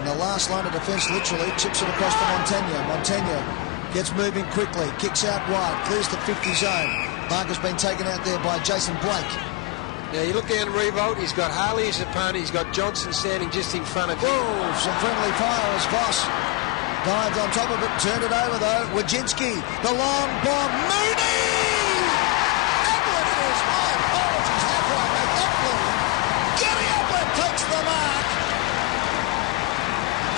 And the last line of defence literally chips it across to Montagna. Montagna gets moving quickly, kicks out wide, clears the 50 zone. Barker's been taken out there by Jason Blake. Now you look down Revolt, he's got Harley as opponent, he's got Johnson standing just in front of him. Whoa, some friendly fire as Voss dived on top of it, turned it over though. Wojcinski, the long bomb, Mooney! Ablett it is, my apologies, how do I make that blue? Gary Ablett takes the mark.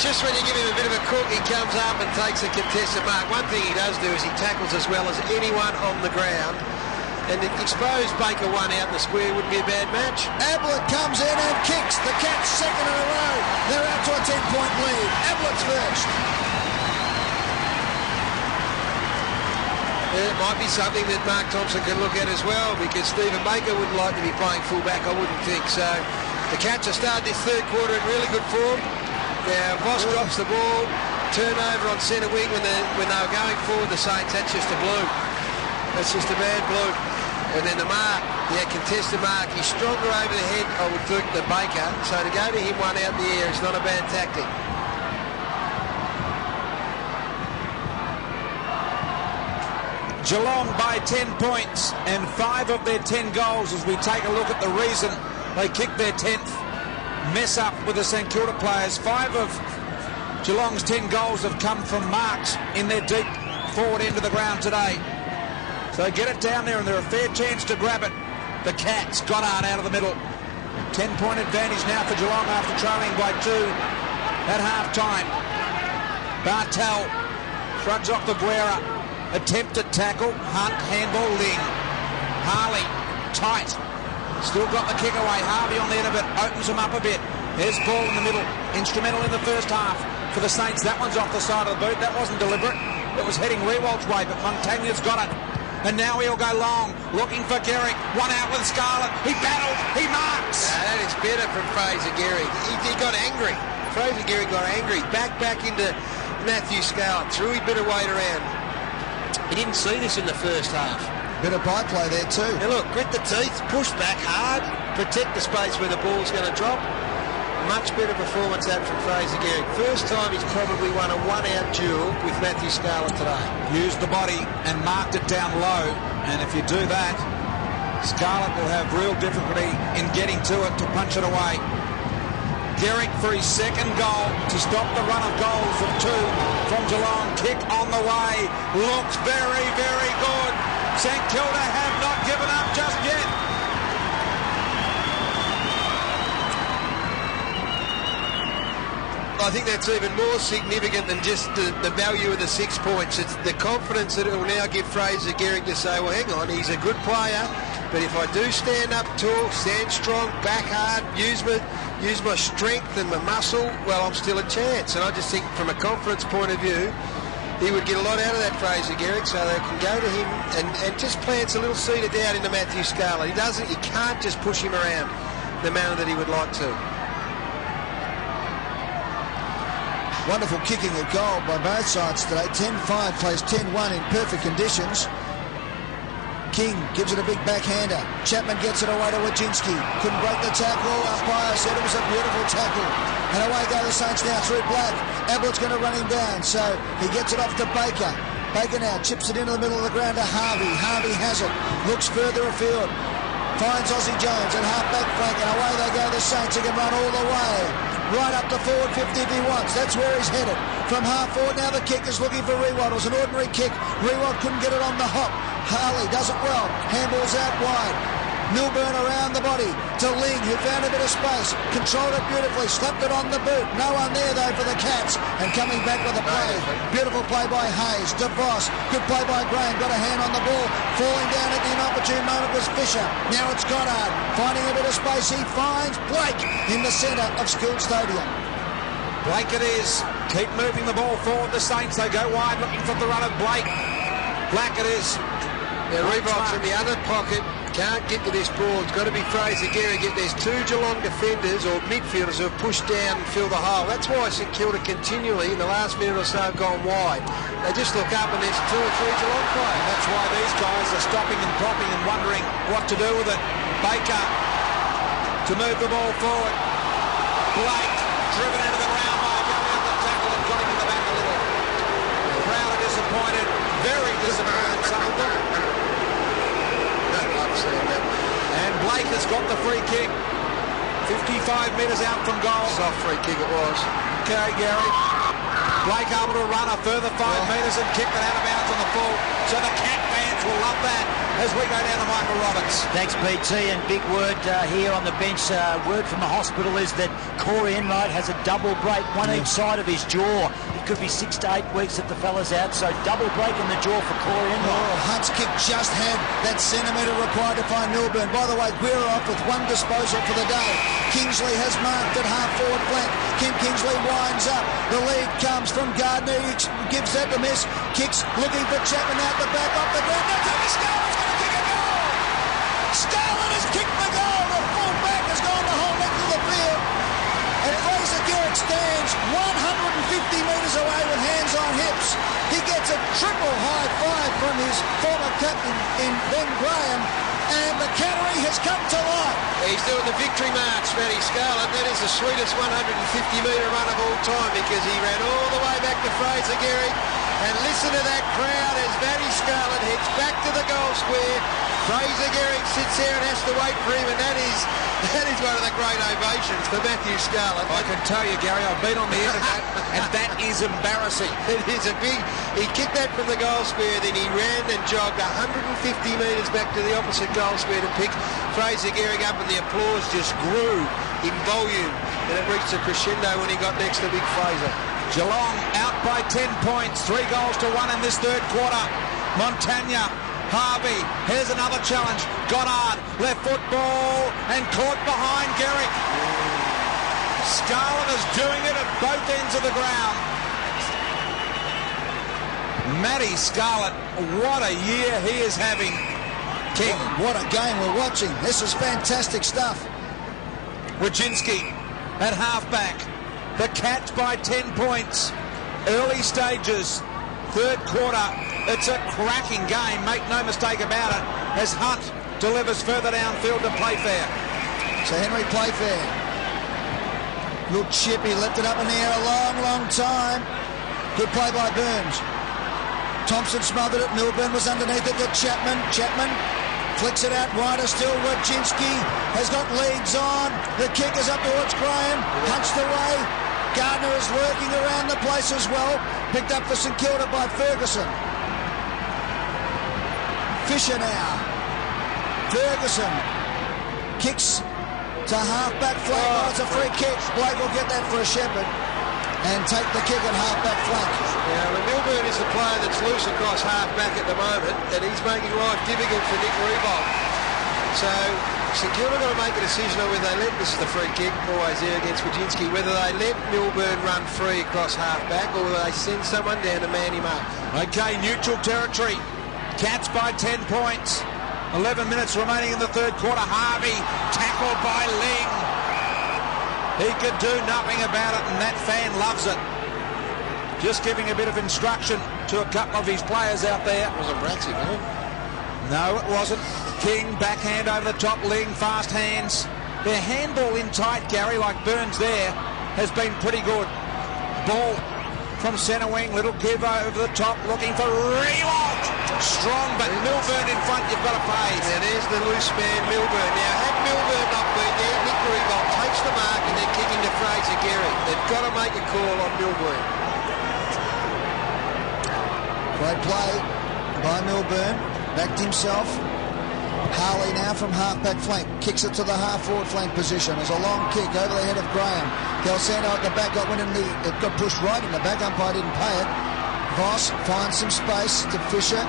Just when you give him a bit of a cook, he comes up and takes a contested mark. One thing he does do is he tackles as well as anyone on the ground. And to expose Baker one out in the square wouldn't be a bad match. Ablett comes in and kicks. The Cats second in a row. They're out to a 10-point lead. Ablett's first. It might be something that Mark Thompson can look at as well, because Stephen Baker wouldn't like to be playing fullback, I wouldn't think. So the Cats have started this third quarter in really good form. Now Voss drops the ball, turnover on centre wing when they were going forward, the Saints. That's just a blue. That's just a bad blue. And then the mark, contested mark, he's stronger over the head, I would think, than Baker. So to go to him one out in the air is not a bad tactic. Geelong by 10 points and 5 of their 10 goals, as we take a look at the reason they kicked their 10th mess up with the St Kilda players. 5 of Geelong's 10 goals have come from marks in their deep forward end of the ground today. So get it down there and they're a fair chance to grab it. The Cats got out of the middle. 10-point advantage now for Geelong after trailing by 2 at half-time. Bartel shrugs off the Guerra. Attempted tackle. Hunt, handball, Ling. Harley, tight. Still got the kick away. Harvey on the end of it. Opens them up a bit. There's ball in the middle. Instrumental in the first half for the Saints. That one's off the side of the boot. That wasn't deliberate. It was heading Rewald's way, but Montagna's got it. And now he'll go long, looking for Garrick. One out with Scarlett. He battles. He marks. That is better from Fraser Garrick. He got angry. Fraser Garrick got angry. Back into Matthew Scarlett. Threw his bit of weight around. He didn't see this in the first half. Bit of byplay there too. Now look, grit the teeth, push back hard, protect the space where the ball's going to drop. Much better performance out from Fraser Garrick. First time he's probably won a one-out duel with Matthew Scarlett today. Used the body and marked it down low. And if you do that, Scarlett will have real difficulty in getting to it to punch it away. Garrick for his second goal to stop the run of goals of 2 from Geelong. Kick on the way. Looks very, very good. St Kilda have not given up just yet. I think that's even more significant than just the value of the 6 points. It's the confidence that it will now give Fraser Garrick to say, well, hang on, he's a good player, but if I do stand up tall, stand strong, back hard, use my strength and my muscle, well, I'm still a chance. And I just think from a confidence point of view, he would get a lot out of that, Fraser Garrick, so they can go to him and just plants a little seed of doubt into Matthew Scarlett. He can't just push him around the manner that he would like to. Wonderful kicking of goal by both sides today. 10-5 plays 10-1 in perfect conditions. King gives it a big backhander. Chapman gets it away to Wojcinski. Couldn't break the tackle. Umpire said it was a beautiful tackle. And away go the Saints now through Black. Ablett's going to run him down, so he gets it off to Baker. Baker now chips it into the middle of the ground to Harvey. Harvey has it. Looks further afield. Finds Aussie Jones at half-back flank, and away they go the Saints. He can run all the way. Right up to forward 50 if he wants. That's where he's headed. From half forward, now the kick is looking for Rewald. It was an ordinary kick. Rewald couldn't get it on the hop. Harley does it well. Handballs out wide. Milburn around the body to Ling, who found a bit of space, controlled it beautifully, slapped it on the boot. No one there though for the Cats, and coming back with a play. Beautiful play by Hayes. DeVos, good play by Graham, got a hand on the ball. Falling down at the inopportune moment was Fisher. Now it's Goddard, finding a bit of space. He finds Blake in the centre of Skill Stadium. Blake it is. Keep moving the ball forward. The Saints, they go wide looking for the run of Blake. Black it is. Now Reebok's in the other pocket. Can't get to this ball. It's got to be Fraser Gehrig. There's two Geelong defenders or midfielders who have pushed down and filled the hole. That's why St Kilda continually in the last minute or so have gone wide. They just look up and there's two or three Geelong players. And that's why these guys are stopping and dropping and wondering what to do with it. Baker to move the ball forward. Blake driven into the ground by going out the tackle and got him in the back a little. The crowd are disappointed. Very disappointed, some of them. And Blake has got the free kick. 55 metres out from goal. Soft free kick it was. Okay, Gary. Blake able to run a further 5 metres and kick it out of bounds on the full. So the Cat fans will love that as we go down to Michael Roberts. Thanks, PT. And big word here on the bench. Word from the hospital is that Corey Enright has a double break, one each side of his jaw. It could be 6 to 8 weeks that the fella's out. So double break in the jaw for Corey Enright. Oh, Hunt's kick just had that centimetre required to find Milburn. By the way, Guerra off with one disposal for the day. Kingsley has marked at half-forward flank. Kim Kingsley winds up. The lead comes from Gardner. He gives that the miss. Kicks, looking for Chapman out the back, off the ground. Now Tony Scarlett's going to kick a goal. Scarlett has kicked the goal. The full back has gone the whole length of the field. And Fraser Gehrig stands 150 metres away with hands on hips. He gets a triple high five from his former captain in Ben Graham. And the Cattery has come to life. He's doing the victory march, Matty Scarlett. That is the sweetest 150-metre run of all time because he ran all the way back to Fraser Gehrig. And listen to that crowd as Matty Scarlett heads back to the goal square. Fraser Gehrig sits there and has to wait for him, and that is one of the great ovations for Matthew Scarlett. I can tell you, Gary, I've been on the internet, and that is embarrassing. It is a big... He kicked that from the goal square, then he ran and jogged 150 metres back to the opposite goal square to pick Fraser Gehrig up, and the applause just grew in volume, and it reached a crescendo when he got next to Big Fraser. Geelong out by 10 points, 3 goals to 1 in this third quarter. Montagna, Harvey, here's another challenge. Goddard, left foot ball, and caught behind Gehrig. Scarlett is doing it at both ends of the ground. Matty Scarlett, what a year he is having. King. What a game we're watching. This is fantastic stuff. Wojcinski at halfback. The Cats by 10 points. Early stages, third quarter. It's a cracking game, make no mistake about it, as Hunt delivers further downfield to Playfair. So Henry Playfair. Little chip, he left it up in the air a long, long time. Good play by Burns. Thompson smothered it. Milburn was underneath it to Chapman. Chapman flicks it out wider still. Wojcinski has got leads on. The kick is up towards Graham. Punched away. Gardner is lurking around the place as well. Picked up for St Kilda by Ferguson. Fisher now. Ferguson kicks to half-back flank. Oh, it's a free kick. Blake will get that for a Shepherd and take the kick at half-back flank. Yeah, well, Milburn is the player that's loose across half-back at the moment, and he's making life difficult for Nick Reebok. So St Kilda got to make a decision on whether they let, this is the free kick, always there against Wojcinski, whether they let Milburn run free across half-back or whether they send someone down to man him up. Okay, neutral territory. Cats by 10 points. 11 minutes remaining in the third quarter. Harvey tackled by Ling. He could do nothing about it, and that fan loves it. Just giving a bit of instruction to a couple of his players out there. It wasn't Bratsy, was it? No, it wasn't. King, backhand over the top. Ling, fast hands. Their handball in tight, Gary, like Burns there, has been pretty good. Ball from centre wing. Little give over the top, looking for Rewalt. Strong, but Milburn in front, you've got to pay. And there's the loose man, Milburn. Now, had Milburn not been there, Nick Rewalt takes the mark and they're kicking to Fraser Gehrig. They've got to make a call on Milburn. Great play by Milburn. Backed himself. Harley now from half-back flank. Kicks it to the half-forward flank position. There's a long kick over the head of Graham. Del Santo at the back got it got pushed right in the back. Umpire didn't pay it. Voss finds some space to Fisher.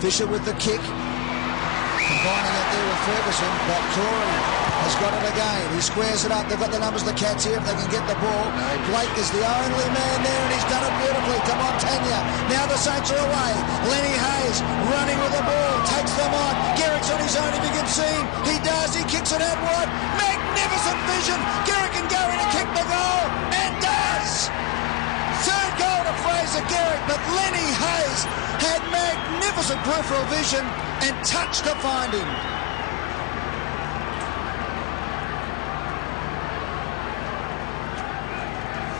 Fisher with the kick. Combining it there with Ferguson, but Corey has got it again. He squares it up. They've got the numbers, the Cats here, if they can get the ball. Blake is the only man there, and he's done it beautifully. Come on, Tanya. Now the Saints are away. Lenny Hayes running with the ball, takes them on. Garrick's on his own, if you can see him. He does. He kicks it out wide. Magnificent vision. Garrick can go in and kick the goal, and does. Third goal to Fraser Garrick, but Lenny Hayes had magnificent peripheral vision and touch to find him.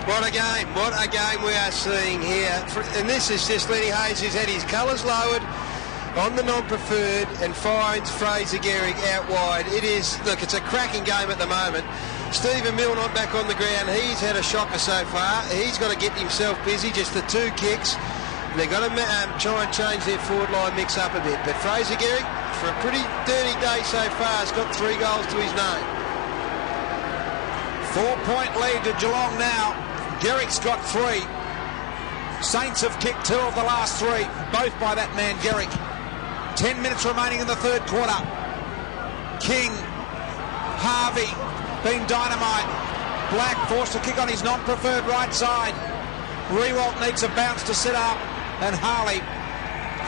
What a game we are seeing here. And this is just Lenny Hayes who's had his colours lowered on the non-preferred and finds Fraser Garrick out wide. It is, look, it's a cracking game at the moment. Stephen Milne back on the ground. He's had a shocker so far. He's got to get himself busy, just the two kicks. They've got to try and change their forward line mix up a bit. But Fraser Garrick, for a pretty dirty day so far, has got 3 goals to his name. 4-point lead to Geelong now. Garrick's got 3. Saints have kicked 2 of the last 3, both by that man Garrick. 10 minutes remaining in the third quarter. King, Harvey, being dynamite. Black forced to kick on his non-preferred right side. Rewalt needs a bounce to sit up, and Harley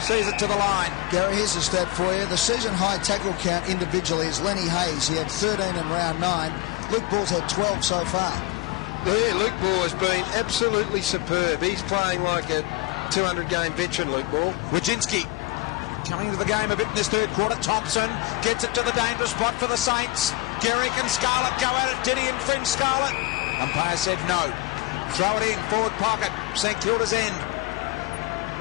sees it to the line. Gary, here's a stat for you. The season high tackle count individually is Lenny Hayes. He had 13 in round 9. Luke Ball's had 12 so far. Yeah, Luke Ball has been absolutely superb. He's playing like a 200-game veteran, Luke Ball. Wojcinski coming into the game a bit in this third quarter. Thompson gets it to the dangerous spot for the Saints. Garrick and Scarlett go at it. Did he infringe Scarlett? Umpire said no. Throw it in, forward pocket, St. Kilda's end.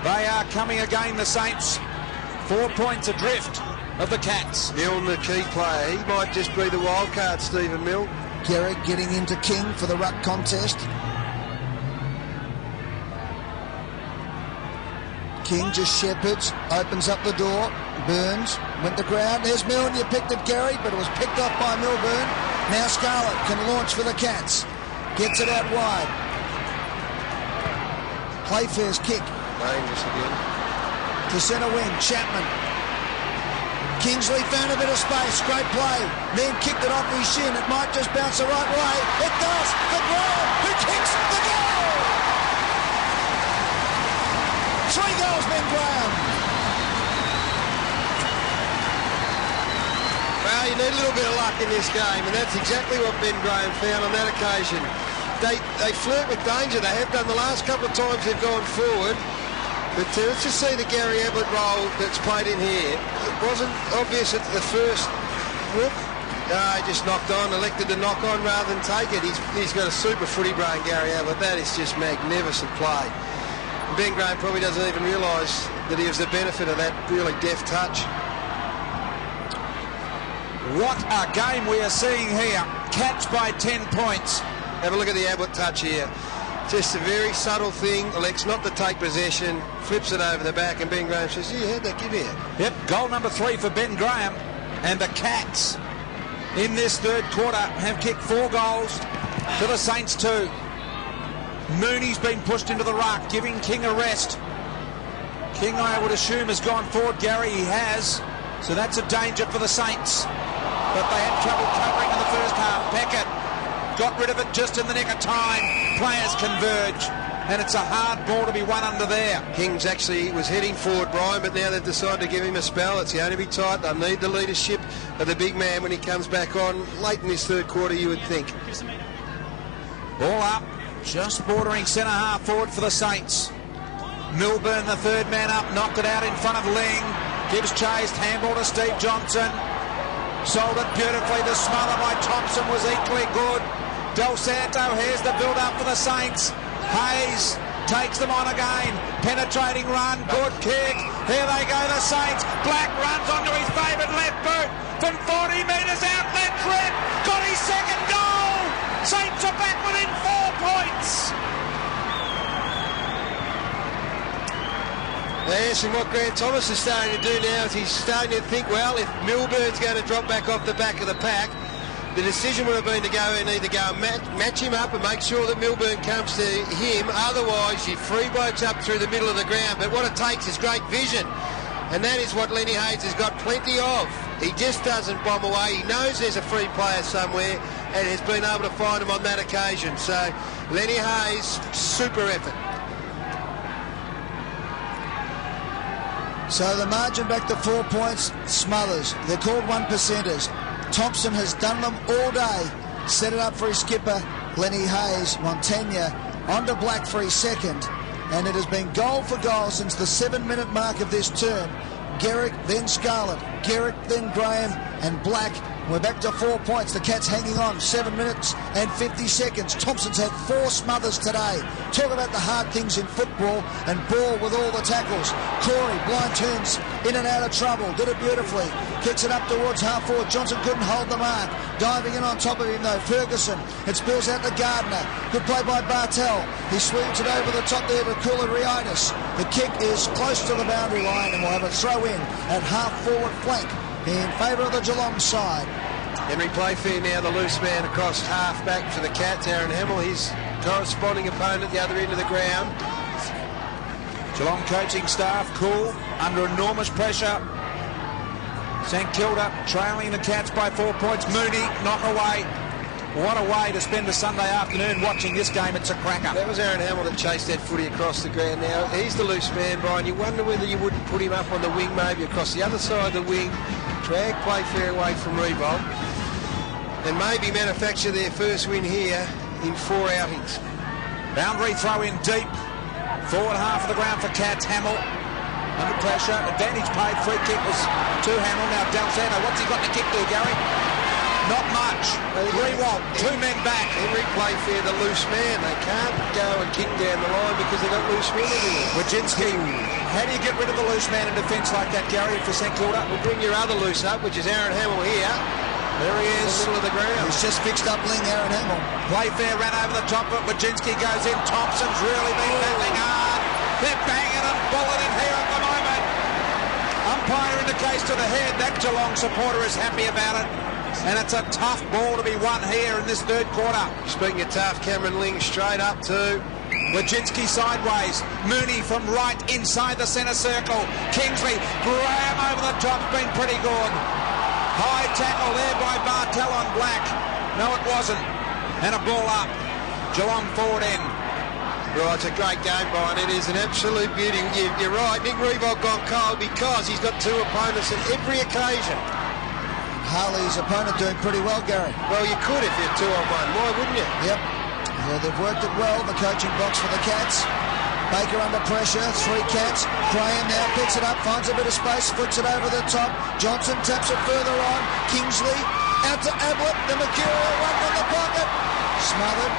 They are coming again, the Saints. 4 points adrift of the Cats. Milne, the key player. He might just be the wild card, Stephen Milne. Garrick getting into King for the ruck contest. King just shepherds, opens up the door. Burns went the ground. There's Milne. You picked it, Gary, but it was picked off by Milburn. Now Scarlett can launch for the Cats. Gets it out wide. Playfair's kick. Dangerous again. To centre wing, Chapman. Kingsley found a bit of space. Great play. Then kicked it off his shin. It might just bounce the right way. It does. The Graham who kicks the goal. 3 goals, Ben Graham. Well, you need a little bit of luck in this game, and that's exactly what Ben Graham found on that occasion. They flirt with danger. They have done the last couple of times they've gone forward. But let's just see the Gary Ablett role that's played in here. It wasn't obvious at the first whoop. He just knocked on, elected to knock on rather than take it. He's got a super footy brain, Gary Ablett. That is just magnificent play. And Ben Graham probably doesn't even realise that he has the benefit of that really deft touch. What a game we are seeing here. Cats by 10 points. Have a look at the Ablett touch here. Just a very subtle thing. Elects not to take possession, flips it over the back, and Ben Graham says, yeah, how'd that get here? Yep, goal number 3 for Ben Graham. And the Cats in this third quarter have kicked 4 goals to the Saints 2. Mooney's been pushed into the ruck, giving King a rest. King, I would assume, has gone forward. Gary, he has. So that's a danger for the Saints. But they had trouble covering in the first half. Peckett got rid of it just in the nick of time. Players converge, and it's a hard ball to be won under there. Kings actually was heading forward, Brian, but now they've decided to give him a spell. It's going to be tight. They'll need the leadership of the big man when he comes back on late in this third quarter, you would think. Ball up, just bordering centre half forward for the Saints. Milburn, the third man up, knocked it out in front of Ling. Gibbs chased, handball to Steve Johnson. Sold it beautifully. The smother by Thompson was equally good. Del Santo, here's the build-up for the Saints. Hayes takes them on again. Penetrating run, good kick. Here they go, the Saints. Black runs onto his favourite left boot. From 40 metres out, let rip. Got his second goal. Saints are back within 4 points. Yes, and what Grant Thomas is starting to do now is he's starting to think, well, if Milburn's going to drop back off the back of the pack, the decision would have been to go and either go and match him up and make sure that Milburn comes to him. Otherwise, you free blokes up through the middle of the ground. But what it takes is great vision. And that is what Lenny Hayes has got plenty of. He just doesn't bomb away. He knows there's a free player somewhere and has been able to find him on that occasion. So, Lenny Hayes, super effort. So the margin back to 4 points, Smothers. They're called 1%ers. Thompson has done them all day. Set it up for his skipper, Lenny Hayes. Montagna onto Black for his second. And it has been goal for goal since the 7-minute mark of this term. Garrick, then Scarlett. Garrick, then Graham, and Black. We're back to 4 points. The Cats hanging on. 7 minutes and 50 seconds. Thompson's had 4 Smothers today. Talk about the hard things in football, and Ball with all the tackles. Corey, blind turns in and out of trouble. Did it beautifully. Kicks it up towards half forward. Johnson couldn't hold the mark. Diving in on top of him though. Ferguson. It spills out to Gardner. Good play by Bartel. He swings it over the top there to Kouliaritis. The kick is close to the boundary line, and we'll have a throw in at half forward flank in favour of the Geelong side. Henry Playfair now the loose man across half back for the Cats. Aaron Hamill, his corresponding opponent at the other end of the ground. Geelong coaching staff cool, under enormous pressure. St Kilda trailing the Cats by 4 points. Mooney knock away. What a way to spend a Sunday afternoon watching this game. It's a cracker. That was Aaron Hamill that chased that footy across the ground. Now, he's the loose man, Brian. You wonder whether you wouldn't put him up on the wing, maybe across the other side of the wing, drag Playfair away from Revolt, and maybe manufacture their first win here in 4 outings. Boundary throw in deep. Forward half of the ground for Cats. Hamill under pressure. Advantage paid. Free kick was to Hamill. Now Dalzano, what's he got to kick to, Gary? Not much. Rewalt, 2 men back. Henry Playfair, the loose man. They can't go and kick down the line because they've got loose men anymore. Wojcinski, how do you get rid of the loose man in defence like that, Gary, for St Kilda? We'll bring your other loose up, which is Aaron Hamill here. There he is. In the middle of the ground. He's just fixed up Ling, Aaron Hamill. Playfair ran over the top of it. Wojcinski goes in. Thompson's really been battling hard. They're banging and bulleting here at the moment. Umpire indicates to the head. That Geelong supporter is happy about it. And it's a tough ball to be won here in this third quarter. Speaking of tough, Cameron Ling straight up to Wojcinski sideways. Mooney from right inside the centre circle. Kingsley, Graham over the top, been pretty good. High tackle there by Bartel on Black. No, it wasn't. And a ball up. Geelong forward end. Right, it's a great game, Brian. It is an absolute beauty. You're right, Nick Revolt gone cold because he's got 2 opponents at every occasion. Harley's opponent doing pretty well, Gary. Well, you could if you're 2 on 1. Why wouldn't you? Yep. So they've worked it well, the coaching box for the Cats. Baker under pressure, 3 Cats. Graham now picks it up, finds a bit of space, flicks it over the top. Johnson taps it further on. Kingsley out to Ablett. The Mercurial one from the pocket. Smothered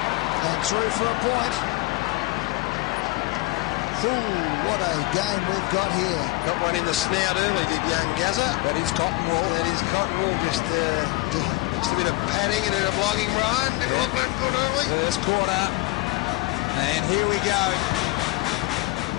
and through for a point. Ooh, what a game we've got here. Got one in the snout early, did young Gazza. That is cotton wool. That is cotton wool. Just a bit of padding and a blogging, Ryan. Did it look like good early? First quarter. And here we go.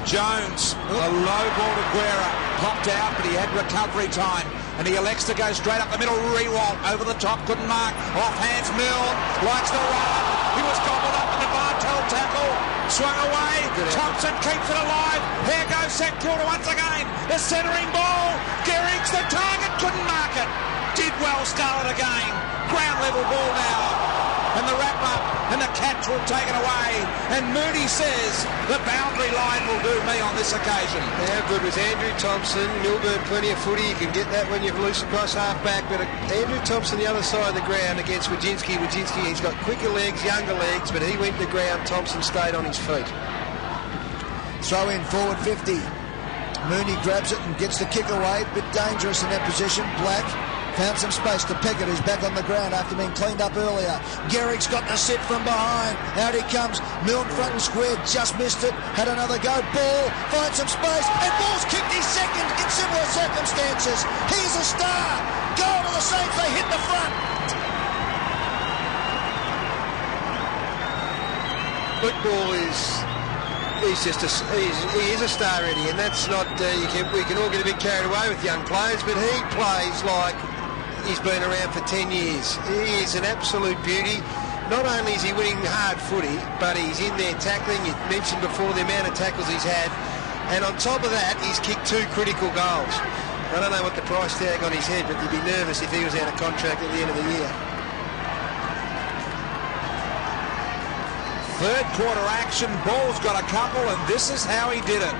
Jones, a low ball to Guerra. Popped out, but he had recovery time. And he elects to go straight up the middle. Rewalt over the top, couldn't mark. Off hands, Milne. Likes the run. He was gobbled up in the Bartel tackle. Swung away. Thompson keeps it alive. Here goes St Kilda once again. The centering ball. Gehrig's the target. Couldn't mark it. Did well, Scarlett again. Ground level ball now. And the wrap up. And the Cats will take it away. And Mooney says the boundary line will do me on this occasion. How good was Andrew Thompson? Milburn, plenty of footy. You can get that when you're loose across half back. But Andrew Thompson, the other side of the ground against Wojcinski. Wojcinski, he's got quicker legs, younger legs, but he went to ground. Thompson stayed on his feet. Throw in forward 50. Mooney grabs it and gets the kick away. Bit dangerous in that position. Black found some space to Pickett, who's back on the ground after being cleaned up earlier. Gehrig's got the sit from behind. Out he comes. Milne front and square, just missed it. Had another go. Ball, finds some space, and Ball's kicked his second in similar circumstances. He's a star. Goal to the Saints. They hit the front. Football is he's just he is a star, Eddie, and that's not. We can all get a bit carried away with young players, but he plays like he's been around for 10 years. He is an absolute beauty. Not only is he winning hard footy, but he's in there tackling. You mentioned before the amount of tackles he's had, and on top of that, he's kicked 2 critical goals. I don't know what the price tag on his head, but you'd be nervous if he was out of contract at the end of the year. Third quarter action, Ball's got a couple, and this is how he did it.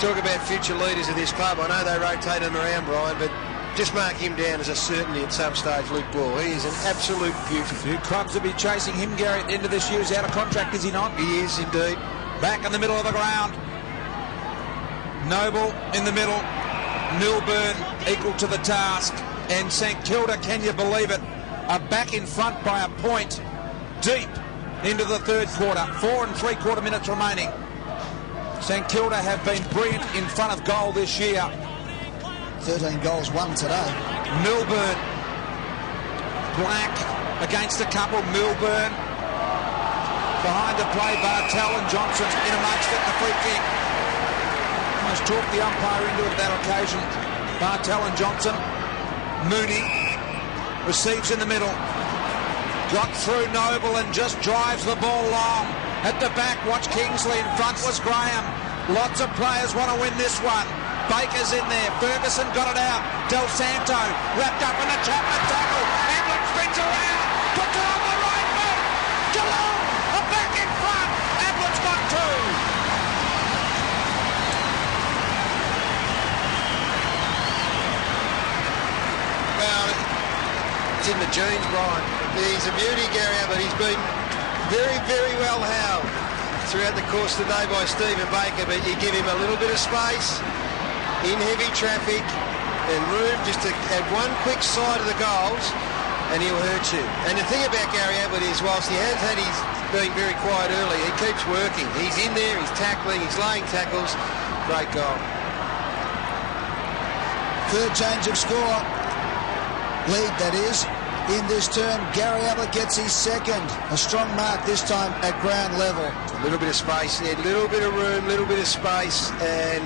Talk about future leaders of this club. I know they rotate him around, Brian, but just mark him down as a certainty at some stage, Luke Ball. He is an absolute beauty. 2 clubs will be chasing him, Gary, at the end of this year. He's out of contract, is he not? He is indeed. Back in the middle of the ground. Noble in the middle. Milburn equal to the task. And St Kilda, can you believe it, are back in front by a point deep into the third quarter. 4 3/4 minutes remaining. St Kilda have been brilliant in front of goal this year. 13 goals won today. Milburn. Black against a couple. Milburn. Behind the play, Bartel and Johnson in amongst it, the free kick. Almost talked the umpire into it that occasion. Bartel and Johnson. Mooney receives in the middle. Got through Noble and just drives the ball long. At the back, watch Kingsley. In front was Graham. Lots of players want to win this one. Baker's in there. Ferguson got it out. Del Santo wrapped up in the Chapman tackle. Hamlet spins around. Puts it on the right foot. Geelong are back in front. Hamlet's got 2. Well, it's in the genes, Brian. He's a beauty, Gary Ablett. He's been very, very well held throughout the course of the day by Stephen Baker, but you give him a little bit of space in heavy traffic and room just to add one quick side of the goals and he'll hurt you. And the thing about Gary Ablett is, whilst he has had his being very quiet early, he keeps working. He's in there, he's tackling, he's laying tackles. Great goal. Third change of score. Lead, that is. In this term, Gary Ablett gets his second. A strong mark this time at ground level. A little bit of space, a little bit of room, a little bit of space, and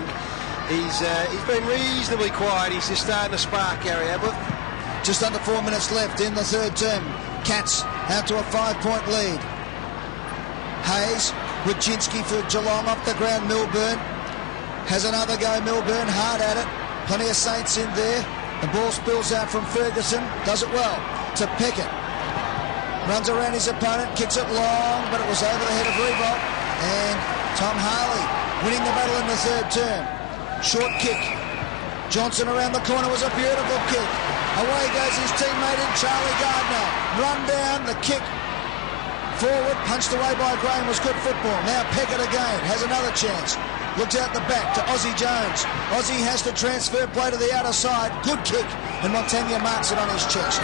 he's been reasonably quiet. He's just starting to spark, Gary Ablett. Just under 4 minutes left in the third term. Cats out to a 5-point lead. Hayes, Rudzinski for Geelong off the ground. Milburn has another go. Milburn hard at it. Plenty of Saints in there. The ball spills out from Ferguson. Does it well to Pickett. Runs around his opponent, kicks it long, but it was over the head of Revolt. And Tom Harley winning the battle in the third term. Short kick. Johnson around the corner was a beautiful kick. Away goes his teammate in Charlie Gardner. Run down, the kick forward, punched away by Graham, was good football. Now Pickett again, has another chance. Looks out the back to Aussie Jones. Aussie has to transfer play to the outer side. Good kick, and Montagna marks it on his chest.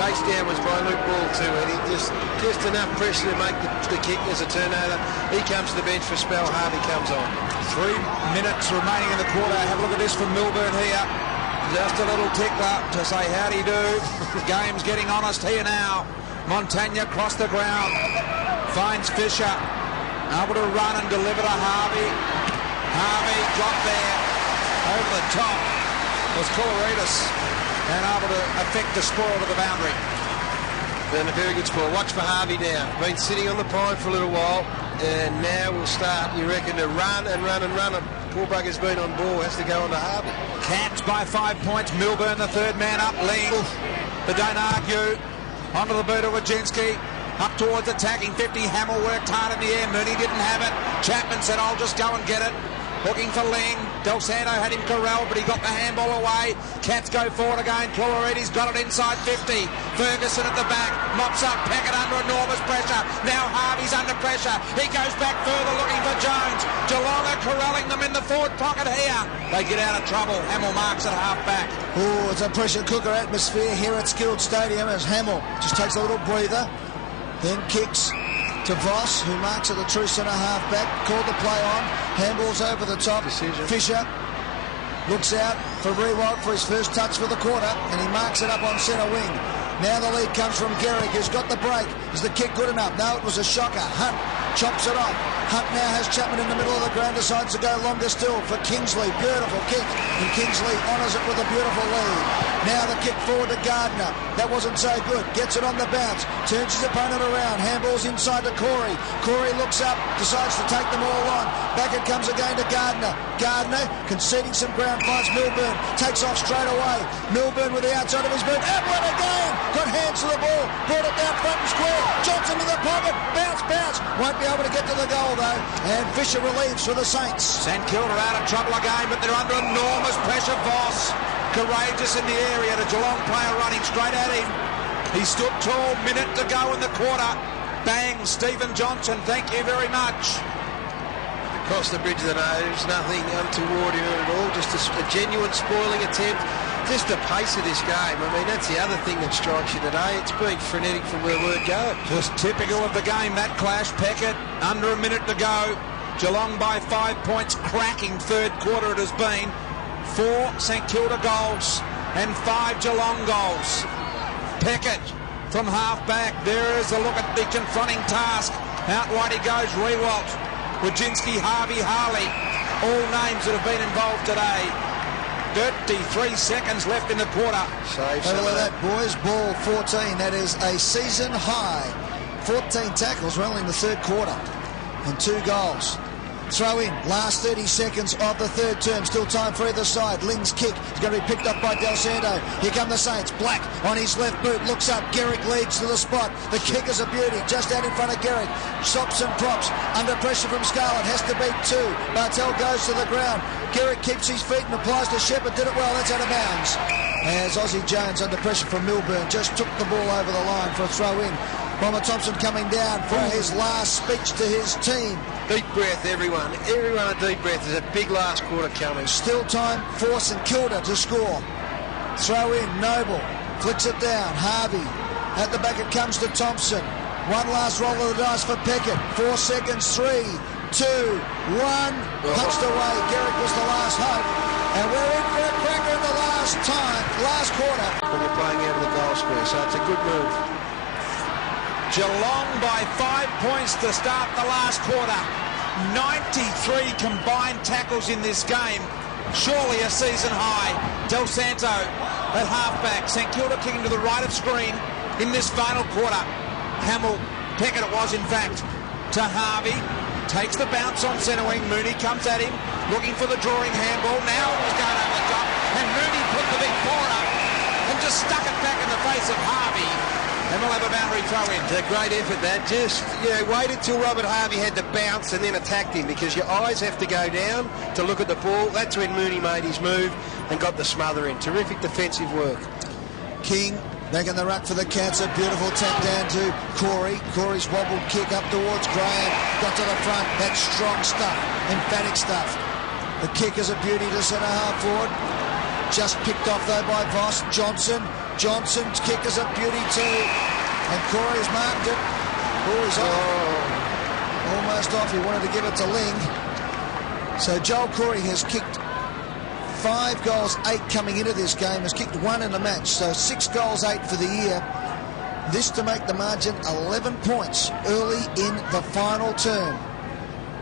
Chase down was by Luke Ball too, Eddie. Just enough pressure to make the kick as a turnover. He comes to the bench for a spell. Harvey comes on. 3 minutes remaining in the quarter. Have a look at this from Milburn here. Just a little tickler to say howdy do. The game's getting honest here now. Montagna across the ground. Finds Fisher. Able to run and deliver to Harvey. Harvey got there. Over the top was Coloridis. And able to affect the score to the boundary. And a very good score. Watch for Harvey now. Been sitting on the pine for a little while. And now we'll start, you reckon, to run and run and run. Poor bugger's been on ball. Has to go on to Harvey. Cats by 5 points. Milburn, the third man up. Ling. But don't argue. Onto the boot of Wajinski. Up towards attacking 50. Hamill worked hard in the air. Mooney didn't have it. Chapman said, I'll just go and get it. Looking for Ling. Del Santo had him corralled, but he got the handball away. Cats go forward again. Coloridis got it inside 50. Ferguson at the back. Mops up. Packett under enormous pressure. Now Harvey's under pressure. He goes back further looking for Jones. Geelong are corralling them in the forward pocket here. They get out of trouble. Hamill marks at half back. Oh, it's a pressure cooker atmosphere here at Skilled Stadium as Hamill just takes a little breather. Then kicks to Voss, who marks at the true centre half-back. Called the play on. Handballs over the top. Decision. Fisher looks out for Rewalt for his first touch for the quarter, and he marks it up on centre wing. Now the lead comes from Garrick, who's got the break. Is the kick good enough? No, it was a shocker. Hunt chops it off. Hunt now has Chapman in the middle of the ground, decides to go longer still for Kingsley. Beautiful kick, and Kingsley honours it with a beautiful lead. Now the kick forward to Gardner. That wasn't so good. Gets it on the bounce. Turns his opponent around. Handballs inside to Corey. Corey looks up, decides to take them all on. Back it comes again to Gardner. Gardner conceding some ground, finds Milburn. Takes off straight away. Milburn with the outside of his boot. Ablett again. Got hands to the ball. Brought it down front and square. Johnson to the pocket. Bounce, bounce. Won't be able to get to the goal though. And Fisher relieves for the Saints. St Kilda out of trouble again, but they're under enormous pressure. Voss, courageous in the area. The Geelong player running straight at him. He stood tall, minute to go in the quarter. Bang, Stephen Johnson, thank you very much. Across the bridge of the nose, nothing untoward in it at all, just a genuine spoiling attempt. Just the pace of this game. I mean, that's the other thing that strikes you today. It's been frenetic from the word go. Just typical of the game, that clash. Peckett, under a minute to go. Geelong by 5 points, cracking third quarter it has been. 4 St Kilda goals and 5 Geelong goals. Peckett from half-back. There is a look at the confronting task. Out wide he goes, Rewalt. Wojcinski, Harvey, Harley. All names that have been involved today. 33 seconds left in the quarter. Have a look at that, boys. Ball 14. That is a season high. 14 tackles, we're only in the third quarter. And 2 goals. Throw in, last 30 seconds of the third term. Still time for either side. Ling's kick is going to be picked up by Del Santo. Here come the Saints. Black on his left boot. Looks up. Garrick leads to the spot. The kick is a beauty. Just out in front of Garrick. Stops and props. Under pressure from Scarlett. Has to beat 2. Bartel goes to the ground. Garrick keeps his feet and applies to Shepherd. Did it well. That's out of bounds. As Aussie Jones, under pressure from Milburn, just took the ball over the line for a throw in. Bomber Thompson coming down for his last speech to his team. Deep breath, everyone. Everyone a deep breath. There's a big last quarter coming. Still time for St Kilda to score. Throw in, Noble. Flicks it down. Harvey. At the back it comes to Thompson. One last roll of the dice for Peckett. 4 seconds. 3, 2, 1. Punched away. Garrick was the last hope. And we're in for a cracker in the last quarter. When you're playing out of the goal square, so it's a good move. Geelong by 5 points to start the last quarter. 93 combined tackles in this game. Surely a season high. Del Santo at halfback. St Kilda kicking to the right of screen in this final quarter. Hamill, Peckett it was in fact, to Harvey. Takes the bounce on centre wing. Mooney comes at him, looking for the drawing handball. Now it was going over the top. And Mooney put the big paw up and just stuck it back in the face of Harvey. And we'll have a boundary throw in. It's a great effort, that. Just, waited till Robert Harvey had the bounce and then attacked him, because your eyes have to go down to look at the ball. That's when Mooney made his move and got the smother in. Terrific defensive work. King back in the ruck for the Cats. A beautiful tap down to Corey. Corey's wobbled kick up towards Graham. Got to the front. That's strong stuff. Emphatic stuff. The kick is a beauty to centre half forward. Just picked off though by Voss. Johnson's kick is a beauty too. And Corey's marked it. Oh, he's off. Almost off. He wanted to give it to Ling. So Joel Corey has kicked 5 goals, 8 coming into this game. Has kicked 1 in the match. So 6 goals, 8 for the year. This to make the margin 11 points early in the final term.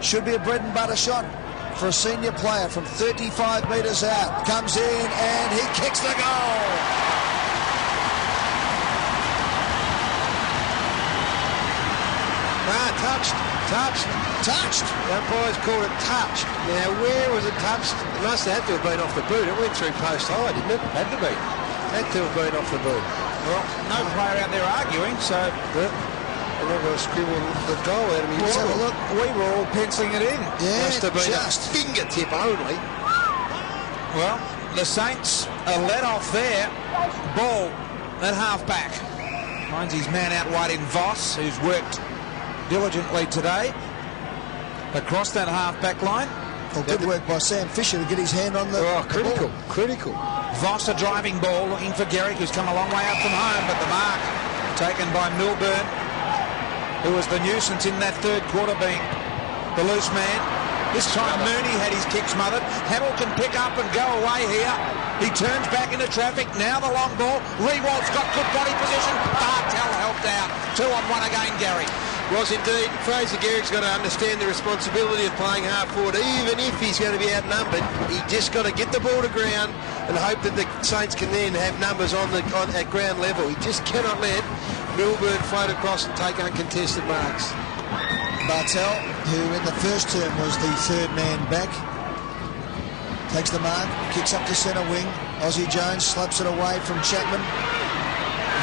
Should be a bread and butter shot for a senior player from 35 metres out. Comes in and he kicks the goal. Touched. The umpires called it touched. Now, where was it touched? It must have had to have been off the boot. It went through post high, didn't it? Had to be. Had to have been off the boot. Well, no player out there arguing, so... I'm not going to scribble the goal out of me. Let's have a look. We were all penciling it in. Yeah, must have been just a fingertip only. Well, the Saints are let off there. Ball at half-back. Finds his man out wide in Voss, who's worked diligently today. Across that half-back line. Well, good work by Sam Fisher to get his hand on the Critical. Voss a driving ball, looking for Garrick, who's come a long way up from home, but the mark taken by Milburn, who was the nuisance in that third quarter, being the loose man. This time Mooney had his kick smothered. Hamill can pick up and go away here. He turns back into traffic. Now the long ball. Rewald's got good body position. Bartel helped out. 2-on-1 again, Gary. Was indeed. Fraser Garrick's got to understand the responsibility of playing half forward. Even if he's going to be outnumbered, he just got to get the ball to ground and hope that the Saints can then have numbers at ground level. He just cannot let Milburn float across and take uncontested marks. Bartel, who in the first term was the third man back, takes the mark, kicks up to centre wing. Aussie Jones slaps it away from Chapman.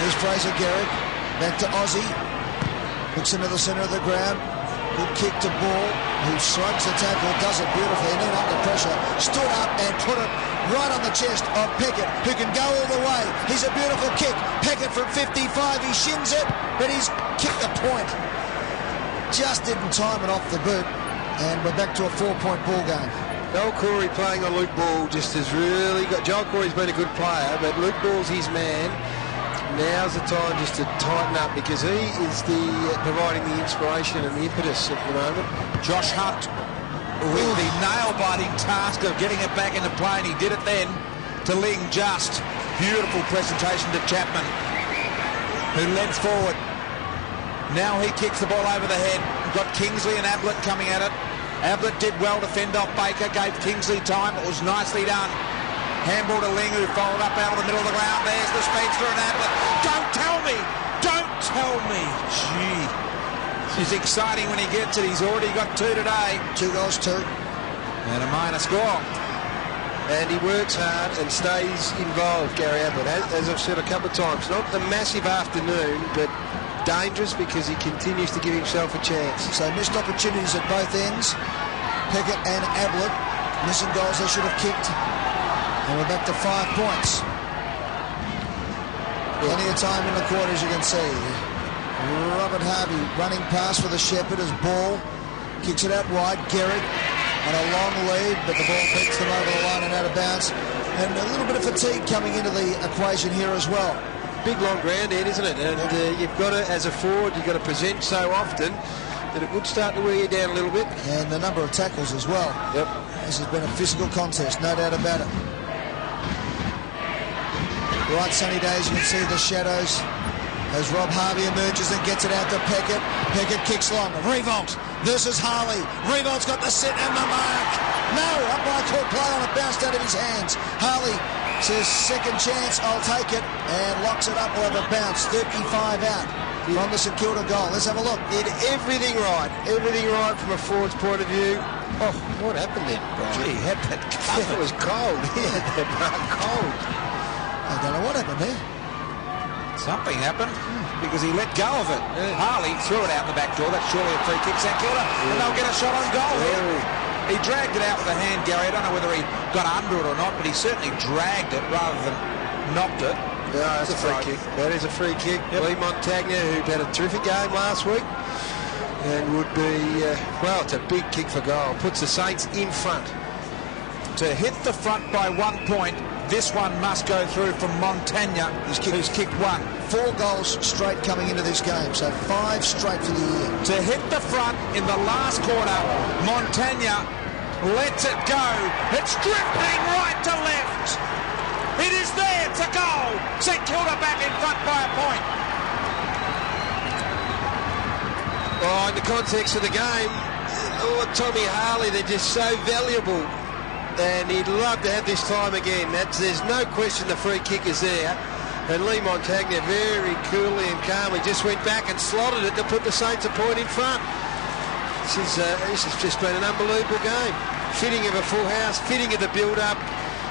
Here's Fraser Garrick, back to Aussie. Looks into the centre of the ground. Good kick to Ball, who shrugs the tackle, does it beautifully, and then under pressure, stood up and put it right on the chest of Peckett, who can go all the way. He's a beautiful kick. Peckett from 55, he shins it, but he's kicked the point. Just didn't time it off the boot, and we're back to a 4-point ball game. Joel Corey playing on Luke Ball just has really got... Joel Corey's been a good player, but Luke Ball's his man. Now's the time just to tighten up, because he is providing the inspiration and the impetus at the moment. Josh Hunt with the nail-biting task of getting it back into play, and he did it then to Ling Just. Beautiful presentation to Chapman, who leads forward. Now he kicks the ball over the head. We've got Kingsley and Ablett coming at it. Ablett did well to fend off Baker, gave Kingsley time. It was nicely done. Handball to Ling, who followed up out of the middle of the ground. There's the speedster and Ablett. Don't tell me! Don't tell me! Gee. It's exciting when he gets it. He's already got 2 today. 2 goals, 2. And a minor score. And he works hard and stays involved, Gary Ablett. As I've said a couple of times, not the massive afternoon, but dangerous because he continues to give himself a chance. So missed opportunities at both ends. Peckett and Ablett missing goals they should have kicked. And we're back to 5 points. Plenty of time in the quarters, you can see. Robert Harvey running past for the Shepherd as Ball kicks it out wide. Garrick on a long lead, but the ball beats them over the line and out of bounds. And a little bit of fatigue coming into the equation here as well. Big long ground end, isn't it? And you've got to, as a forward, you've got to present so often that it would start to wear you down a little bit. And the number of tackles as well. Yep. This has been a physical contest, no doubt about it. Bright sunny days, you can see the shadows as Rob Harvey emerges and gets it out to Peckett. Peckett kicks long. Revolt versus Harley. Revolt's got the set and the mark. No, umpire called play on it, bounced out of his hands. Harley says second chance, I'll take it, and locks it up over bounce. 35 out from the St Kilda goal. Let's have a look. Did everything right from a forward's point of view. Oh, what happened then, Brian? Gee, he had that covered. It was cold. He had that mark cold. I don't know what happened there. Something happened because he let go of it. Harley threw it out the back door. That's surely a free kick, St Kilda, and they'll get a shot on goal here. He dragged it out with a hand, Gary. I don't know whether he got under it or not, but he certainly dragged it rather than knocked it. Yeah, that's a free kick. That is a free kick. Yep. Lee Montagna, who had a terrific game last week, and would be, well, it's a big kick for goal. Puts the Saints in front. To hit the front by 1 point, this one must go through from Montagna, who's kicked 1. 4 goals straight coming into this game, so 5 straight for the year. To hit the front in the last quarter, Montagna lets it go. It's drifting right to left. It is there. It's a goal. St Kilda back in front by a point. Oh, in the context of the game, Tommy Harley, they're just so valuable. And he'd love to have this time again. There's no question the free kick is there. And Lee Montagna very coolly and calmly just went back and slotted it to put the Saints a point in front. This has just been an unbelievable game. Fitting of a full house, fitting of the build-up,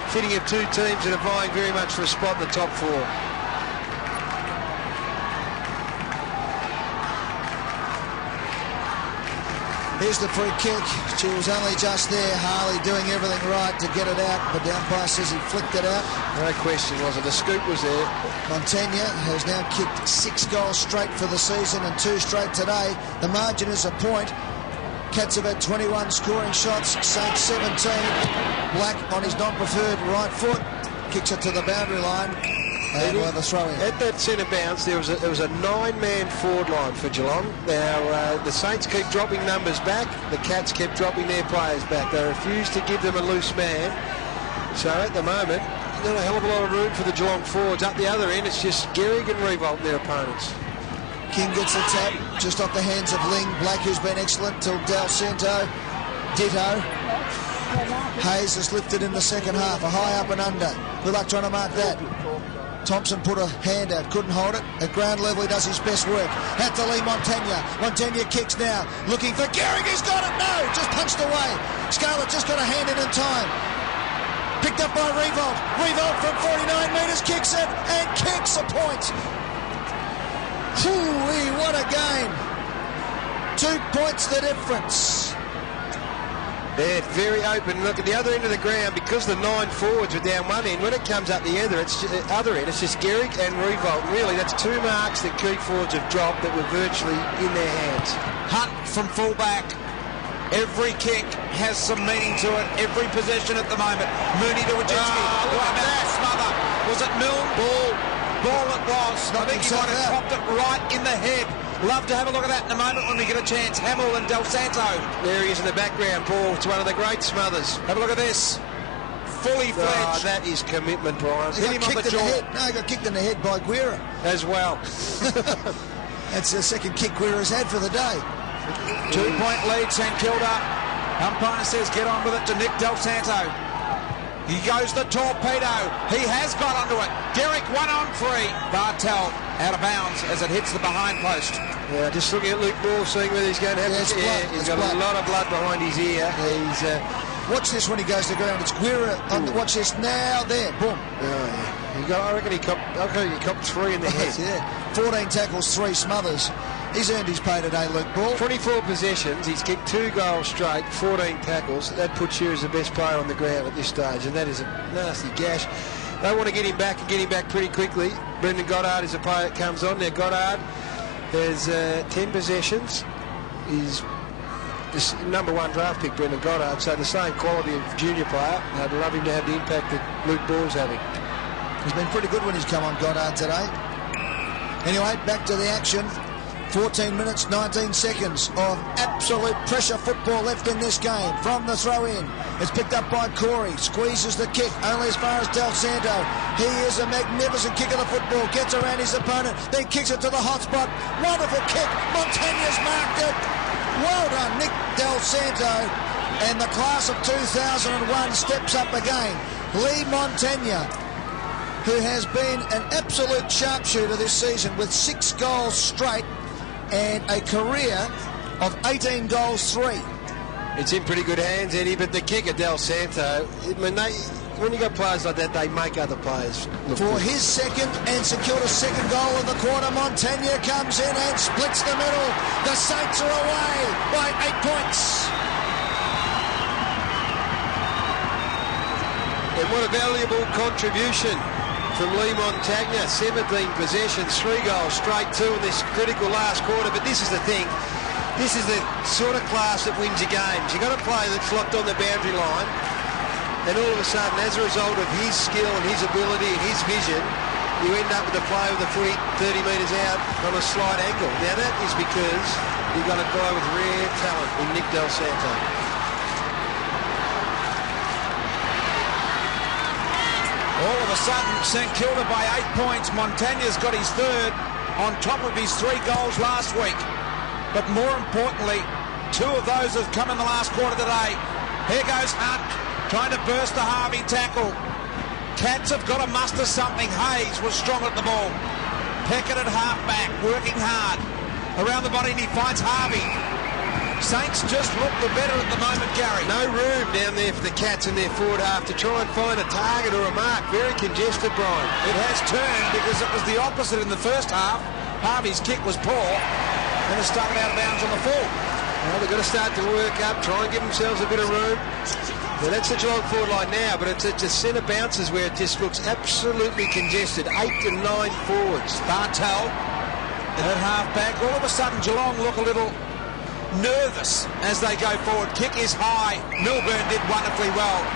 fitting of 2 teams that are vying very much for a spot in the top 4. Here's the free kick. She was only just there. Harley doing everything right to get it out, but the umpire says he flicked it out. No question, was it? The scoop was there. Montagna has now kicked 6 goals straight for the season and 2 straight today. The margin is a point. Cats have had 21 scoring shots. Saints 17. Black on his non-preferred right foot. Kicks it to the boundary line. And the throw-in. At that centre bounce, there was a 9-man forward line for Geelong. Now, the Saints keep dropping numbers back. The Cats kept dropping their players back. They refused to give them a loose man. So at the moment, not a hell of a lot of room for the Geelong forwards. Up the other end, it's just Gehrig and Revolt and their opponents. King gets a tap just off the hands of Ling. Black, who's been excellent, till Del Santo. Ditto. Hayes has lifted in the second half. A high up and under. Good luck trying to mark that. Thompson put a hand out, couldn't hold it. At ground level, he does his best work. Had to Lee Montagna. Montagna kicks now, looking for Gehrig. He's got it. No, just punched away. Scarlett just got a hand in time. Picked up by Revolt. Revolt from 49 metres kicks it and kicks a point. Hoo-wee, what a game. 2 points the difference. They're very open. Look at the other end of the ground, because the 9 forwards are down one end. When it comes up the other end, it's just Gehrig and Revolt. Really, that's 2 marks that key forwards have dropped that were virtually in their hands. Hunt from fullback. Every kick has some meaning to it. Every possession at the moment. Mooney to Wojcicki. Look at that. Smother. Was it Milne? Ball it was. I think he might have popped it right in the head. Love to have a look at that in a moment when we get a chance. Hamill and Del Santo. There he is in the background, Paul. It's one of the great smothers. Have a look at this. Fully fledged. Oh, that is commitment, Brian. He got kicked in the head. No, he got kicked in the head by Guerra. As well. That's the second kick Guerra's had for the day. 2-point lead, St. Kilda. Umpire says get on with it to Nick Del Santo. He goes the torpedo. He has got onto it. Gehrig 1-on-3. Bartel out of bounds as it hits the behind post. Yeah, just looking at Luke Moore, seeing where he's going to have he's got a lot of blood behind his ear. He's watch this when he goes to ground. It's Guerra. Watch this now. There, boom. Oh, yeah. I reckon he copped 3 in the head. Yeah. 14 tackles, 3 smothers. He's earned his pay today, Luke Ball. 24 possessions. He's kicked 2 goals straight, 14 tackles. That puts you as the best player on the ground at this stage, and that is a nasty gash. They want to get him back and get him back pretty quickly. Brendan Goddard is a player that comes on. Now, Goddard has 10 possessions. He's this #1 draft pick, Brendan Goddard, so the same quality of junior player. I'd love him to have the impact that Luke Ball's having. He's been pretty good when he's come on, Goddard, today. Anyway, back to the action. 14 minutes, 19 seconds of absolute pressure football left in this game. From the throw-in, it's picked up by Corey. Squeezes the kick, only as far as Del Santo. He is a magnificent kicker of the football. Gets around his opponent, then kicks it to the hot spot. Wonderful kick. Montagna's marked it. Well done, Nick Del Santo. And the class of 2001 steps up again. Lee Montagna, who has been an absolute sharpshooter this season with 6 goals straight and a career of 18 goals 3. It's in pretty good hands, Eddie, but the kicker, Del Santo, when you got players like that, they make other players look for good. His second and St. Kilda's second goal of the quarter. Montagna comes in and splits the middle. The Saints are away by 8 points. And what a valuable contribution from Lee Montagna. 17 possessions, 3 goals straight, 2 in this critical last quarter. But this is the thing. This is the sort of class that wins you games. You've got a player that's locked on the boundary line, and all of a sudden, as a result of his skill and his ability and his vision, you end up with a player with the footy 30 metres out on a slight angle. Now that is because you've got a guy with rare talent in Nick Del Santo. All of a sudden, St. Kilda by 8 points. Montagna's got his 3rd on top of his 3 goals last week. But more importantly, 2 of those have come in the last quarter today. Here goes Hunt, trying to burst the Harvey tackle. Cats have got to muster something. Hayes was strong at the ball. Peckett at half-back, working hard. Around the body, and he finds Harvey. Saints just look the better at the moment, Gary. No room down there for the Cats in their forward half to try and find a target or a mark. Very congested, Brian. It has turned because it was the opposite in the first half. Harvey's kick was poor, and it started out of bounds on the full. Well, they've got to start to work up, try and give themselves a bit of room. Well, that's the Geelong forward line now, but it's a centre bounces where it just looks absolutely congested. 8 to 9 forwards. Bartel at half-back. All of a sudden, Geelong look a little nervous as they go forward. Kick is high. Milburn did wonderfully well.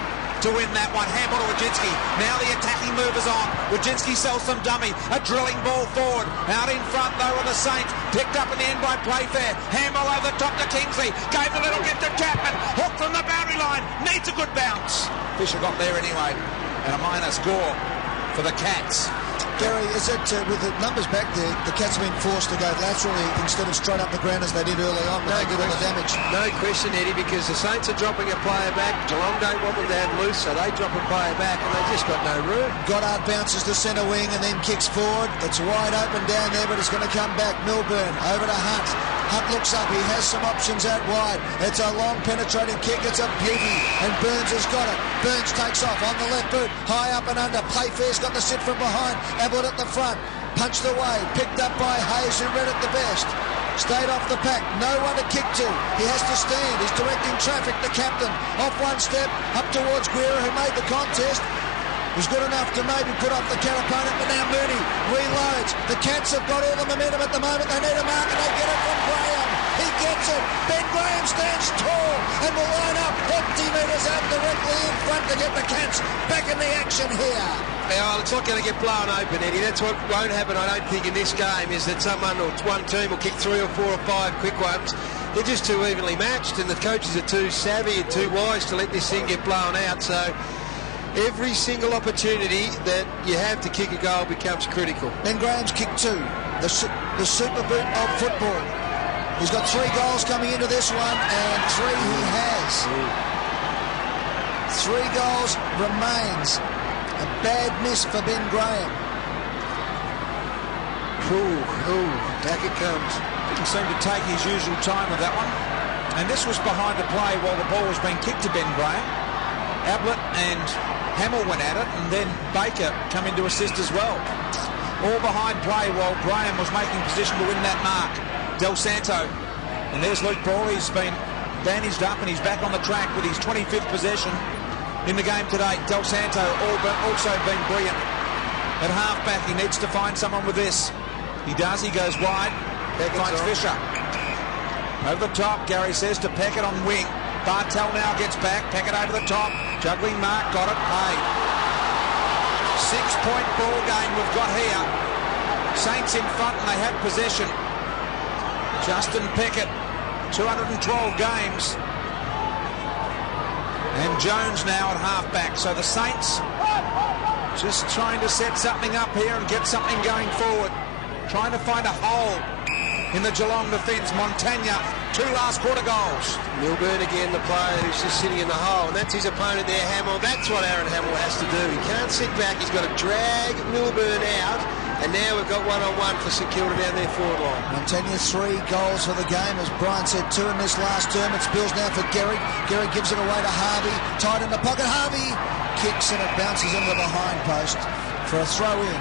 to win that one. Hamill to Wojcinski. Now the attacking move is on. Wojcinski sells some dummy. A drilling ball forward. Out in front, though, are the Saints. Picked up in the end by Playfair. Hamill over the top to Kingsley. Gave the little gift to Chapman. Hook from the boundary line. Needs a good bounce. Fisher got there anyway. And a minor score for the Cats. Gary, is it with the numbers back there, the Cats have been forced to go laterally instead of straight up the ground as they did early on when they did all the damage? No question, Eddie, because the Saints are dropping a player back. Geelong don't want them to have loose, so they drop a player back, and they just got no room. Goddard bounces to centre wing and then kicks forward. It's wide open down there, but it's going to come back. Milburn over to Hunt. Hunt looks up. He has some options out wide. It's a long penetrating kick. It's a beauty. And Burns has got it. Burns takes off on the left boot. High up and under. Playfair's got the sit from behind. Ablett at the front. Punched away. Picked up by Hayes, who read it the best. Stayed off the pack. No one to kick to. He has to stand. He's directing traffic. The captain. Off one step. Up towards Guerra, who made the contest. Was good enough to maybe put off the Cat opponent, but now Mooney reloads. The Cats have got all the momentum at the moment. They need a mark and they get it from Graham. He gets it. Ben Graham stands tall and will line up 50 metres out directly in front to get the Cats back in the action here. Well, it's not going to get blown open, Eddie. That's what won't happen, I don't think, in this game, is that someone or one team will kick 3 or 4 or 5 quick ones. They're just too evenly matched, and the coaches are too savvy and too wise to let this thing get blown out. So every single opportunity that you have to kick a goal becomes critical. Ben Graham's kicked 2. The super boot of football. He's got 3 goals coming into this one, and 3 he has. 3 goals remains. A bad miss for Ben Graham. Back it comes. Didn't seem to take his usual time with that one. And this was behind the play while the ball was being kicked to Ben Graham. Ablett and Hamill went at it, and then Baker come in to assist as well. All behind play while Graham was making position to win that mark. Del Santo. And there's Luke Ball. He's been bandaged up and he's back on the track with his 25th possession in the game today. Del Santo also been brilliant at half-back. He needs to find someone with this. He does. He goes wide. Finds Fisher. Over the top, Gary says to Peckett on wing. Bartel now gets back. Peckett over the top. Juggling mark. Got it. Paid. 6-point ball game we've got here. Saints in front and they have possession. Justin Peckett, 212 games. And Jones now at half-back. So the Saints just trying to set something up here and get something going forward. Trying to find a hole in the Geelong defence. Montagna, 2 last quarter goals. Milburn again, the player who's just sitting in the hole, and that's his opponent there, Hamill. That's what Aaron Hamill has to do. He can't sit back. He's got to drag Milburn out, and now we've got 1-on-1 for St Kilda down their forward line. Montagna 3 goals for the game. As Brian said, 2 in this last term. It's Bills now for Gehrig. Gehrig gives it away to Harvey. Tight in the pocket. Harvey kicks and it bounces into the behind post for a throw-in.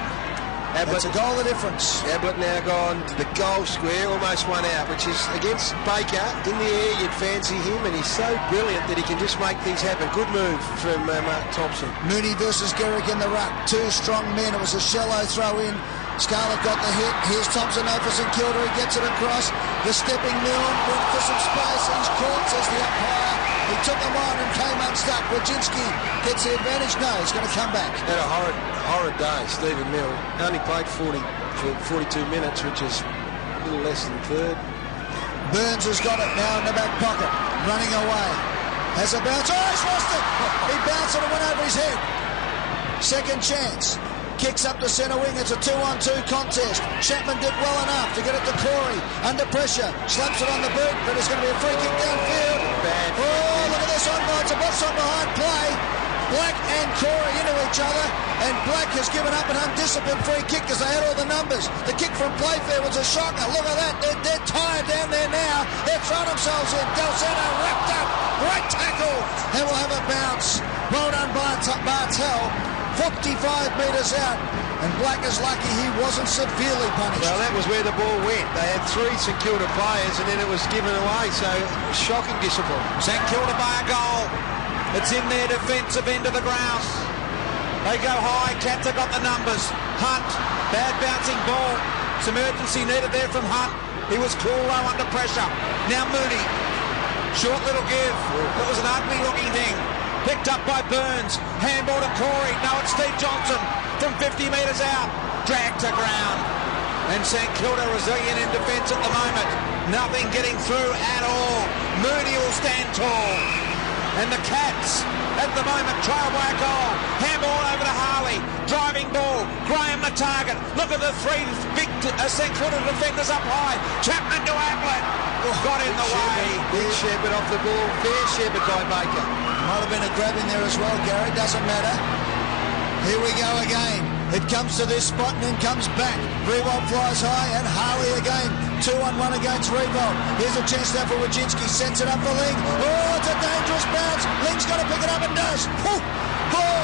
That's a goal of difference. Ablett now gone to the goal square, almost one out, which is against Baker. In the air, you'd fancy him, and he's so brilliant that he can just make things happen. Good move from Mark Thompson. Mooney versus Gehrig in the ruck. 2 strong men. It was a shallow throw-in. Scarlett got the hit. Here's Thompson over for St Kilda. He gets it across. The stepping Milne went for some space. He's caught, says the umpire. He took him on and came unstuck. Wojcinski gets the advantage. No, he's going to come back. Had a horrid day, Stephen Milne. Only played 40 for 42 minutes, which is a little less than third. Burns has got it now in the back pocket. Running away. Has a bounce. Oh, he's lost it. He bounced it and went over his head. Second chance. Kicks up to centre wing. It's a 2-on-2 contest. Chapman did well enough to get it to Corey. Under pressure. Slaps it on the boot, but it's going to be a free kick downfield. Oh, look at this onside. It's a box on behind play. Black and Corey into each other, and Black has given up an undisciplined free kick because they had all the numbers. The kick from Playfair was a shocker. Look at that. They're tired down there now. They're throwing themselves in. Del Santo wrapped up. Great tackle. And will have a bounce. Well done by Bartel. 45 metres out, and Black is lucky he wasn't severely punished. Well, that was where the ball went. They had 3 St Kilda players, and then it was given away, so shocking discipline. St Kilda by a goal. It's in their defensive end of the ground. They go high. Cats have got the numbers. Hunt, bad bouncing ball. Some urgency needed there from Hunt. He was cool low under pressure. Now Mooney. Short little give. It was an ugly looking thing. Picked up by Burns. Handball to Corey. No, it's Steve Johnson from 50 metres out. Dragged to ground. And St Kilda resilient in defence at the moment. Nothing getting through at all. Mooney will stand tall. And the Cats at the moment trail by a goal. Handball over to Harley. Driving ball. Graham the target. Look at the three big St Kilda defenders up high. Chapman to Ablett. Got in the way. Big shepherd off the ball. Fair shepherd by Baker. Might have been a grab in there as well, Gary. Doesn't matter. Here we go again. It comes to this spot and then comes back. Revolt flies high and Harley again. 2-on-1 against Revolt. Here's a chance now for Wojcinski. Sets it up for Ling. Oh, it's a dangerous bounce. Ling's got to pick it up and does. Oh,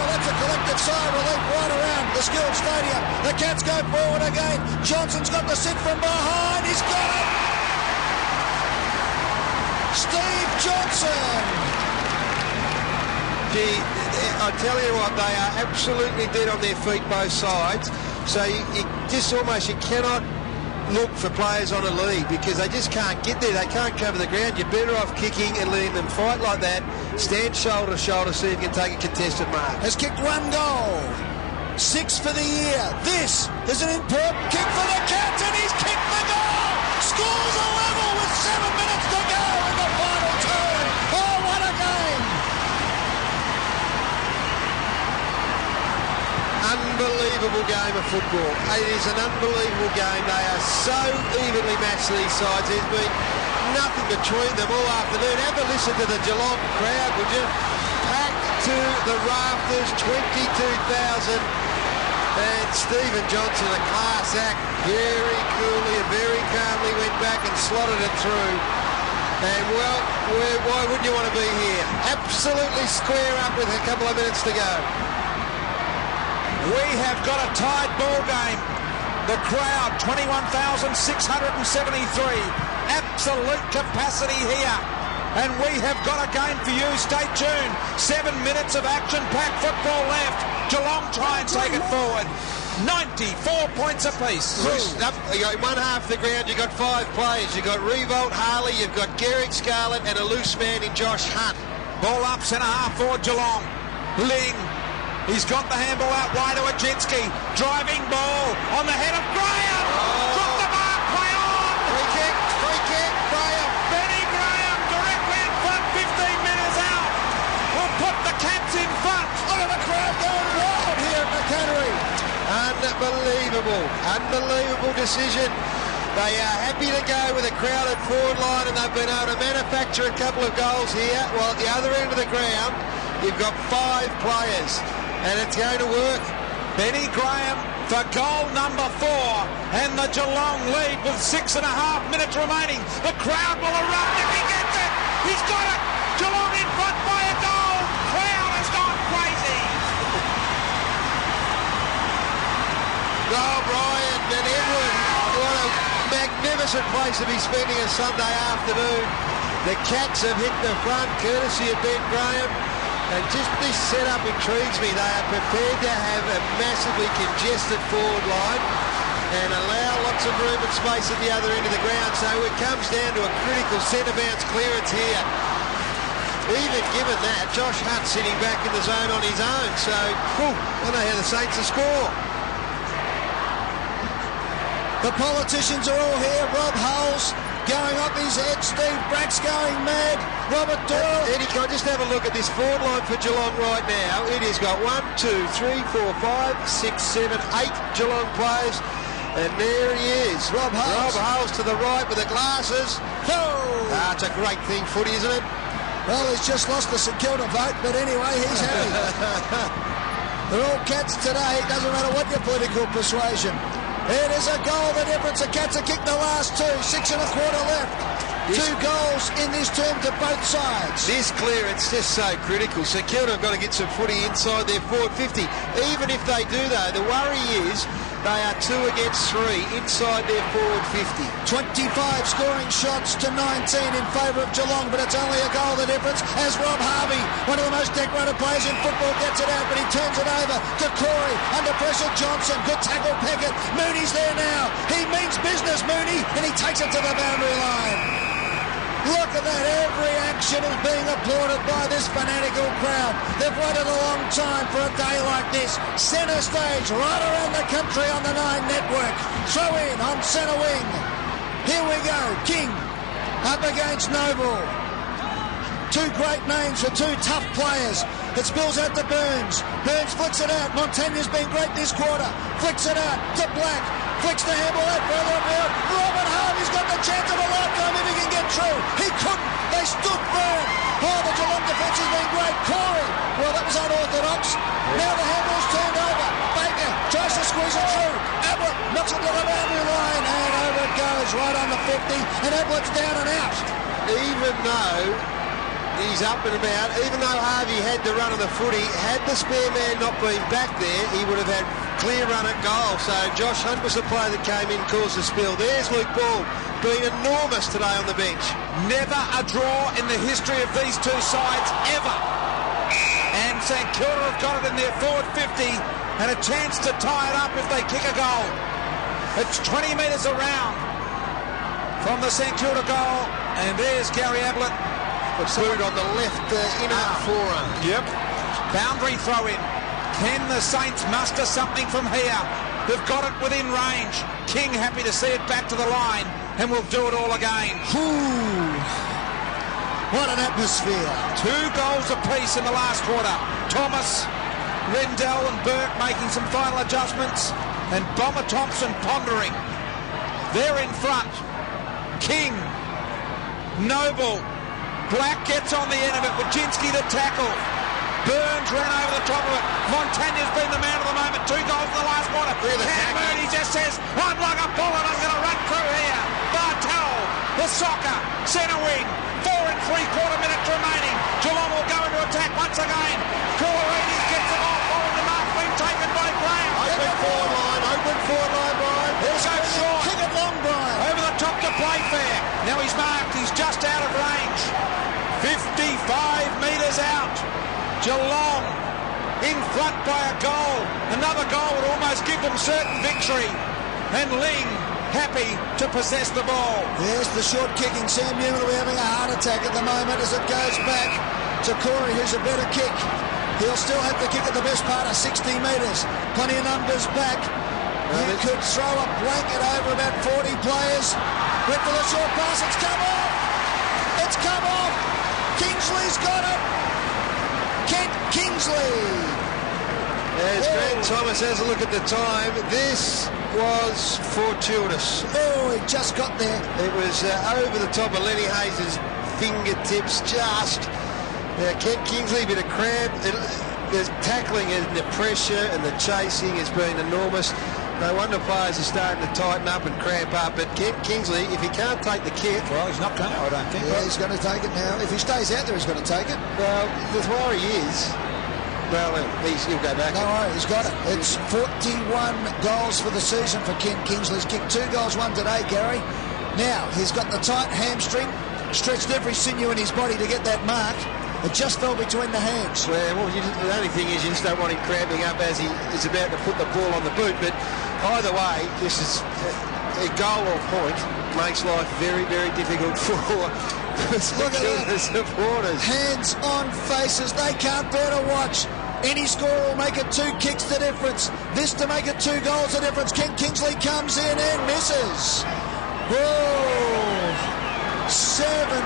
that's a collective sigh of relief right around the Skilled Stadium. The Cats go forward again. Johnson's got the sit from behind. He's got it. Steve Johnson. I tell you what, they are absolutely dead on their feet, both sides. So you cannot look for players on a lead because they just can't get there. They can't cover the ground. You're better off kicking and letting them fight like that. Stand shoulder to shoulder, see if you can take a contested mark. Has kicked 1 goal. 6 for the year. This is an important kick for the Cats and he's kicked the goal. Scores a level with 7 minutes to go in the final turn. Oh, what a game. Unbelievable game of football. It is an unbelievable game. They are so evenly matched, these sides. There's been nothing between them all afternoon. Have a listen to the Geelong crowd, would you? Packed to the rafters, 22,000. And Stephen Johnson, a class act, very coolly and very calmly went back and slotted it through. And, well, why wouldn't you want to be here? Absolutely square up with a couple of minutes to go. We have got a tied ball game. The crowd, 21,673. Absolute capacity here. And we have got a game for you. Stay tuned. 7 minutes of action-packed football left. Geelong try and take it forward. 94 points apiece. You got one half the ground, you got 5 players. You got Revolt, Harley, you've got Garrick Scarlett and a loose man in Josh Hunt. Ball up centre half for Geelong. Ling. He's got the handball out wide to Wojcinski. Driving ball on the head of Graham. Drop the mark, play on. Free kick, Graham. Benny Graham directly in front, 15 metres out. Will put the Cats in front. Look at the crowd going wild here at McHenry. Unbelievable decision. They are happy to go with a crowded forward line and they've been able to manufacture a couple of goals here. While at the other end of the ground, you've got 5 players. And it's going to work. Benny Graham for goal number 4. And the Geelong lead with 6.5 minutes remaining. The crowd will erupt if he gets it. He's got it. Geelong in front by a goal. Crowd has gone crazy. Oh, Brian and Edward, what a magnificent place to be spending a Sunday afternoon. The Cats have hit the front courtesy of Ben Graham. And just this setup intrigues me. They are prepared to have a massively congested forward line and allow lots of room and space at the other end of the ground. So it comes down to a critical centre bounce clearance here. Even given that, Josh Hunt sitting back in the zone on his own. So, I don't know how the Saints will score. The politicians are all here. Rob Hulls going up his head. Steve Brack's going mad. Robert Doyle. Eddie, can I just have a look at this forward line for Geelong right now? It has got 1, 2, 3, 4, 5, 6, 7, 8 Geelong players. And there he is. Rob Hulls. Rob Hulls to the right with the glasses. Oh! It's a great thing, footy, isn't it? Well, he's just lost the St Kilda vote, but anyway, he's happy. They're all Cats today. It doesn't matter what your political persuasion. It is a goal, the difference. The Cats have kicked the last 2. 6 1/4 left. 2 goals in this term to both sides. This clearance just so critical. St Kilda have got to get some footy inside their forward 50. Even if they do, though, the worry is they are 2 against 3 inside their forward 50. 25 scoring shots to 19 in favour of Geelong, but it's only a goal the difference as Rob Harvey, one of the most decorated players in football, gets it out, but he turns it over to Corey. Under pressure, Johnson. Good tackle, Peckett. Mooney's there now. He means business, Mooney, and he takes it to the boundary line. Look at that, every action is being applauded by this fanatical crowd. They've waited a long time for a day like this. Centre stage, right around the country on the 9 network. Throw in on centre wing. Here we go. King up against Noble. Two great names for two tough players. It spills out to Burns. Burns flicks it out. Montaigne's been great this quarter. Flicks it out to Black. Flicks the handball out further afield. Robert Harvey's got the chance of a lifetime if he can get through. He couldn't. They stood firm. Oh, the Geelong defence has been great. Corey, well, that was unorthodox. Now the handball's turned over. Baker tries to squeeze it through. Ablett knocks it to the boundary line, and over it goes right on the 50, and Ablett's down and out. Even though he's up and about, even though Harvey had the run of the footy, had the spare man not been back there, he would have had clear run at goal. So Josh Hunt was the player that came in, caused the spill. There's Luke Ball, been enormous today on the bench. Never a draw in the history of these two sides, ever. And St Kilda have got it in their forward 50 and a chance to tie it up if they kick a goal. It's 20 metres around from the St Kilda goal, and there's Gary Ablett. The boot on the left inner forearm. Yep. Boundary throw in. Can the Saints muster something from here? They've got it within range. King happy to see it back to the line, and we'll do it all again. Ooh, what an atmosphere. 2 goals apiece in the last quarter. Thomas, Rendell and Burke making some final adjustments, and Bomber Thompson pondering. They're in front. King, Noble, Black gets on the end of it. Wojcinski to tackle. Burns ran over the top of it. Montaigne's been the man of the moment. 2 goals in the last quarter. Cam Mooney just says, I'm like a bullet. I'm going to run through here. Bartel, the soccer, centre wing. 4 3/4 minutes remaining. Geelong will go into attack once again. Corridis gets it off. Oh, the mark being taken by Graham. Open forward line, Brian. Also short. Kick it long, Brian. Over the top to Playfair. Now he's marked. He's just out of range. 55 metres out. Geelong in front by a goal. Another goal would almost give them certain victory. And Ling happy to possess the ball. Yes, the short kicking. Sam Newman will be having a heart attack at the moment as it goes back to Corey, who's a better kick. He'll still have to kick at the best part of 60 metres. Plenty of numbers back. You could throw a blanket over about 40 players. Went for the short pass. It's come off. It's come off. Kingsley's got it. Kent Kingsley. As Grant Thomas has a look at the time, this was fortuitous. Oh, he just got there. It was over the top of Lenny Hayes' fingertips, just. Kent Kingsley, a bit of cramp. The tackling and the pressure and the chasing has been enormous. No wonder players are starting to tighten up and cramp up. But Kent Kingsley, if he can't take the kick... Well, he's not going to, I don't think. Yeah, he's going to take it now. If he stays out there, he's going to take it. Well, that's where he is. Well, he'll go back. No worry, he's got it. It's 41 goals for the season for Kent Kingsley. He's kicked 2 goals, 1 today, Gary. Now, he's got the tight hamstring, stretched every sinew in his body to get that mark. It just fell between the hands. Well, the only thing is you just don't want him cramping up as he is about to put the ball on the boot. But either way, this is a goal or point makes life very, very difficult for the supporters. Hands on faces. They can't bear to watch. Any score will make it 2 kicks the difference. This to make it 2 goals the difference. Kent Kingsley comes in and misses. Whoa! 7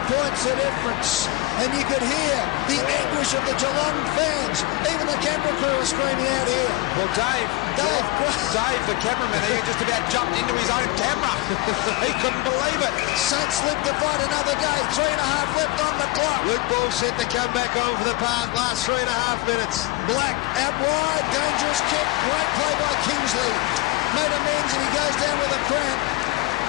points the difference. And you could hear the anguish of the Geelong fans. Even the camera crew are screaming out here. Well, Dave, the cameraman, he just about jumped into his own camera. He couldn't believe it. Saints live to fight another day. 3.5 left on the clock. Luke Ball set the comeback on for the Park. Last 3.5 minutes. Black out wide. Dangerous kick. Great play by Kingsley. Made amends and he goes down with a cramp.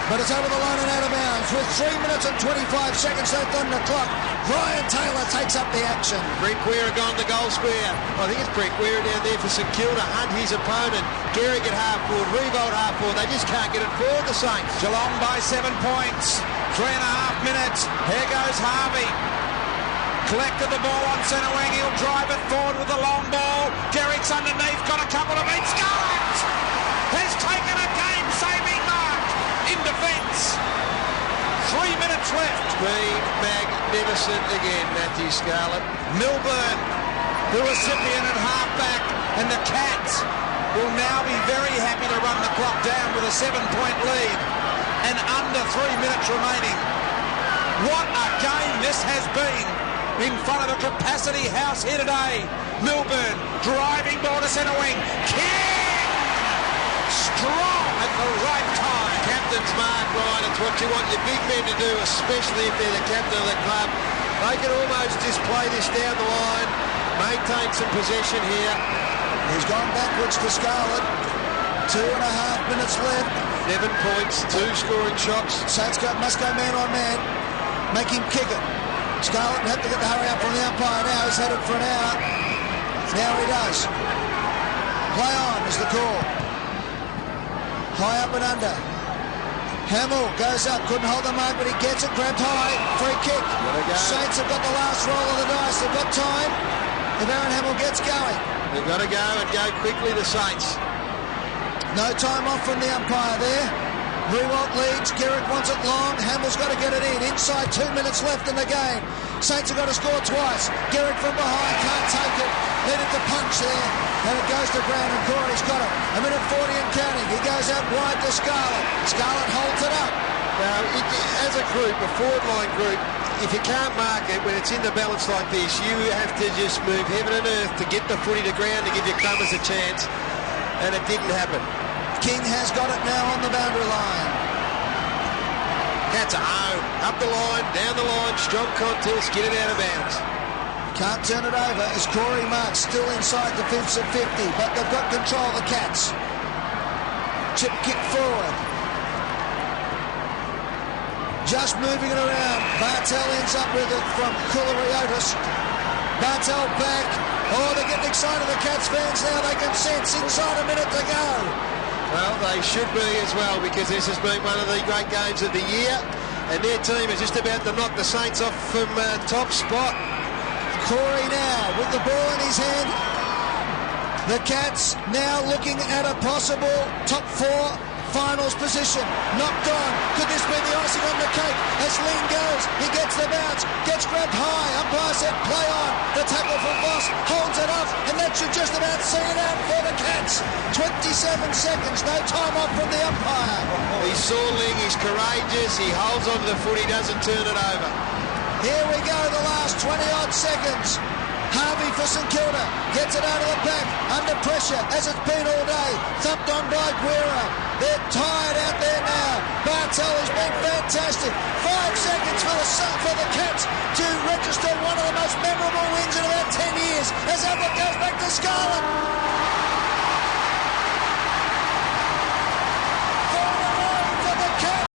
But it's over the line and out of bounds with 3 minutes and 25 seconds left on the clock. Brian Taylor takes up the action. Brent Weir gone the goal square. I think it's Brent Weir down there for St Kilda. Hunt his opponent. Gehrig at half forward. Revolt half forward. They just can't get it forward, the Saints. Geelong by 7 points. 3.5 minutes. Here goes Harvey. Collected the ball on centre wing. He'll drive it forward with the long ball. Gehrig's underneath. Got a couple of beats. Scarlett has taken a game-saving mark in defence. 3 minutes left. Been magnificent again, Matthew Scarlett. Milburn, the recipient at half-back, and the Cats will now be very happy to run the clock down with a 7-point lead and under 3 minutes remaining. What a game this has been in front of the Capacity House here today. Milburn driving ball to centre wing. King! Strong at the right time. Captain's mark, Ryan. It's what you want your big men to do, especially if they're the captain of the club. They can almost just play this down the line, maintain some possession here. He's gone backwards to Scarlett. 2.5 minutes left. 7 points, 2 scoring shots. Saints must go man on man. Make him kick it. Scarlett had to get the hurry up from the umpire now. He's headed for an hour. Now he does. Play on is the call. High up and under. Hamill goes up, couldn't hold the mark, but he gets it, grabbed high. Free kick. Saints have got the last roll of the dice. They've got time. If Aaron Hamill gets going. They've got to go and go quickly, the Saints. No time off from the umpire there. Rewalt leads. Garrick wants it long. Hamill's got to get it in. Inside 2 minutes left in the game. Saints have got to score twice. Garrick from behind can't take it. Needed to punch there. And it goes to ground and Corey's got it. 1:40 and counting. He goes out wide to Scarlett. Scarlett holds it up. Now, as a group, a forward line group, if you can't mark it when it's in the balance like this, you have to just move heaven and earth to get the footy to ground to give your Crummers a chance. And it didn't happen. King has got it now on the boundary line. Cats are home. Up the line, down the line, strong contest, get it out of bounds. Can't turn it over as Corey Marks still inside the fence at 50, but they've got control of the Cats. Chip kick forward. Just moving it around. Bartel ends up with it from Kulariotis. Bartel back. Oh, they're getting excited, the Cats fans now. They can sense inside a minute to go. Well, they should be as well, because this has been one of the great games of the year, and their team is just about to knock the Saints off from top spot. Corey now with the ball in his hand. The Cats now looking at a possible top 4 finals position. Knocked on. Could this be the icing on the cake? As Ling goes, he gets the bounce, gets grabbed high. Umpire said play on. The tackle from Voss holds it off, and that should just about see it out for the Cats. 27 seconds, no time off from the umpire. He saw Ling, he's courageous, he holds on to the foot, he doesn't turn it over. Here we go, the last 20-odd seconds. Harvey for St Kilda gets it out of the back under pressure as it's been all day. Thumped on by Guerra. They're tired out there now. Bartel has been fantastic. 5 seconds for the Cats.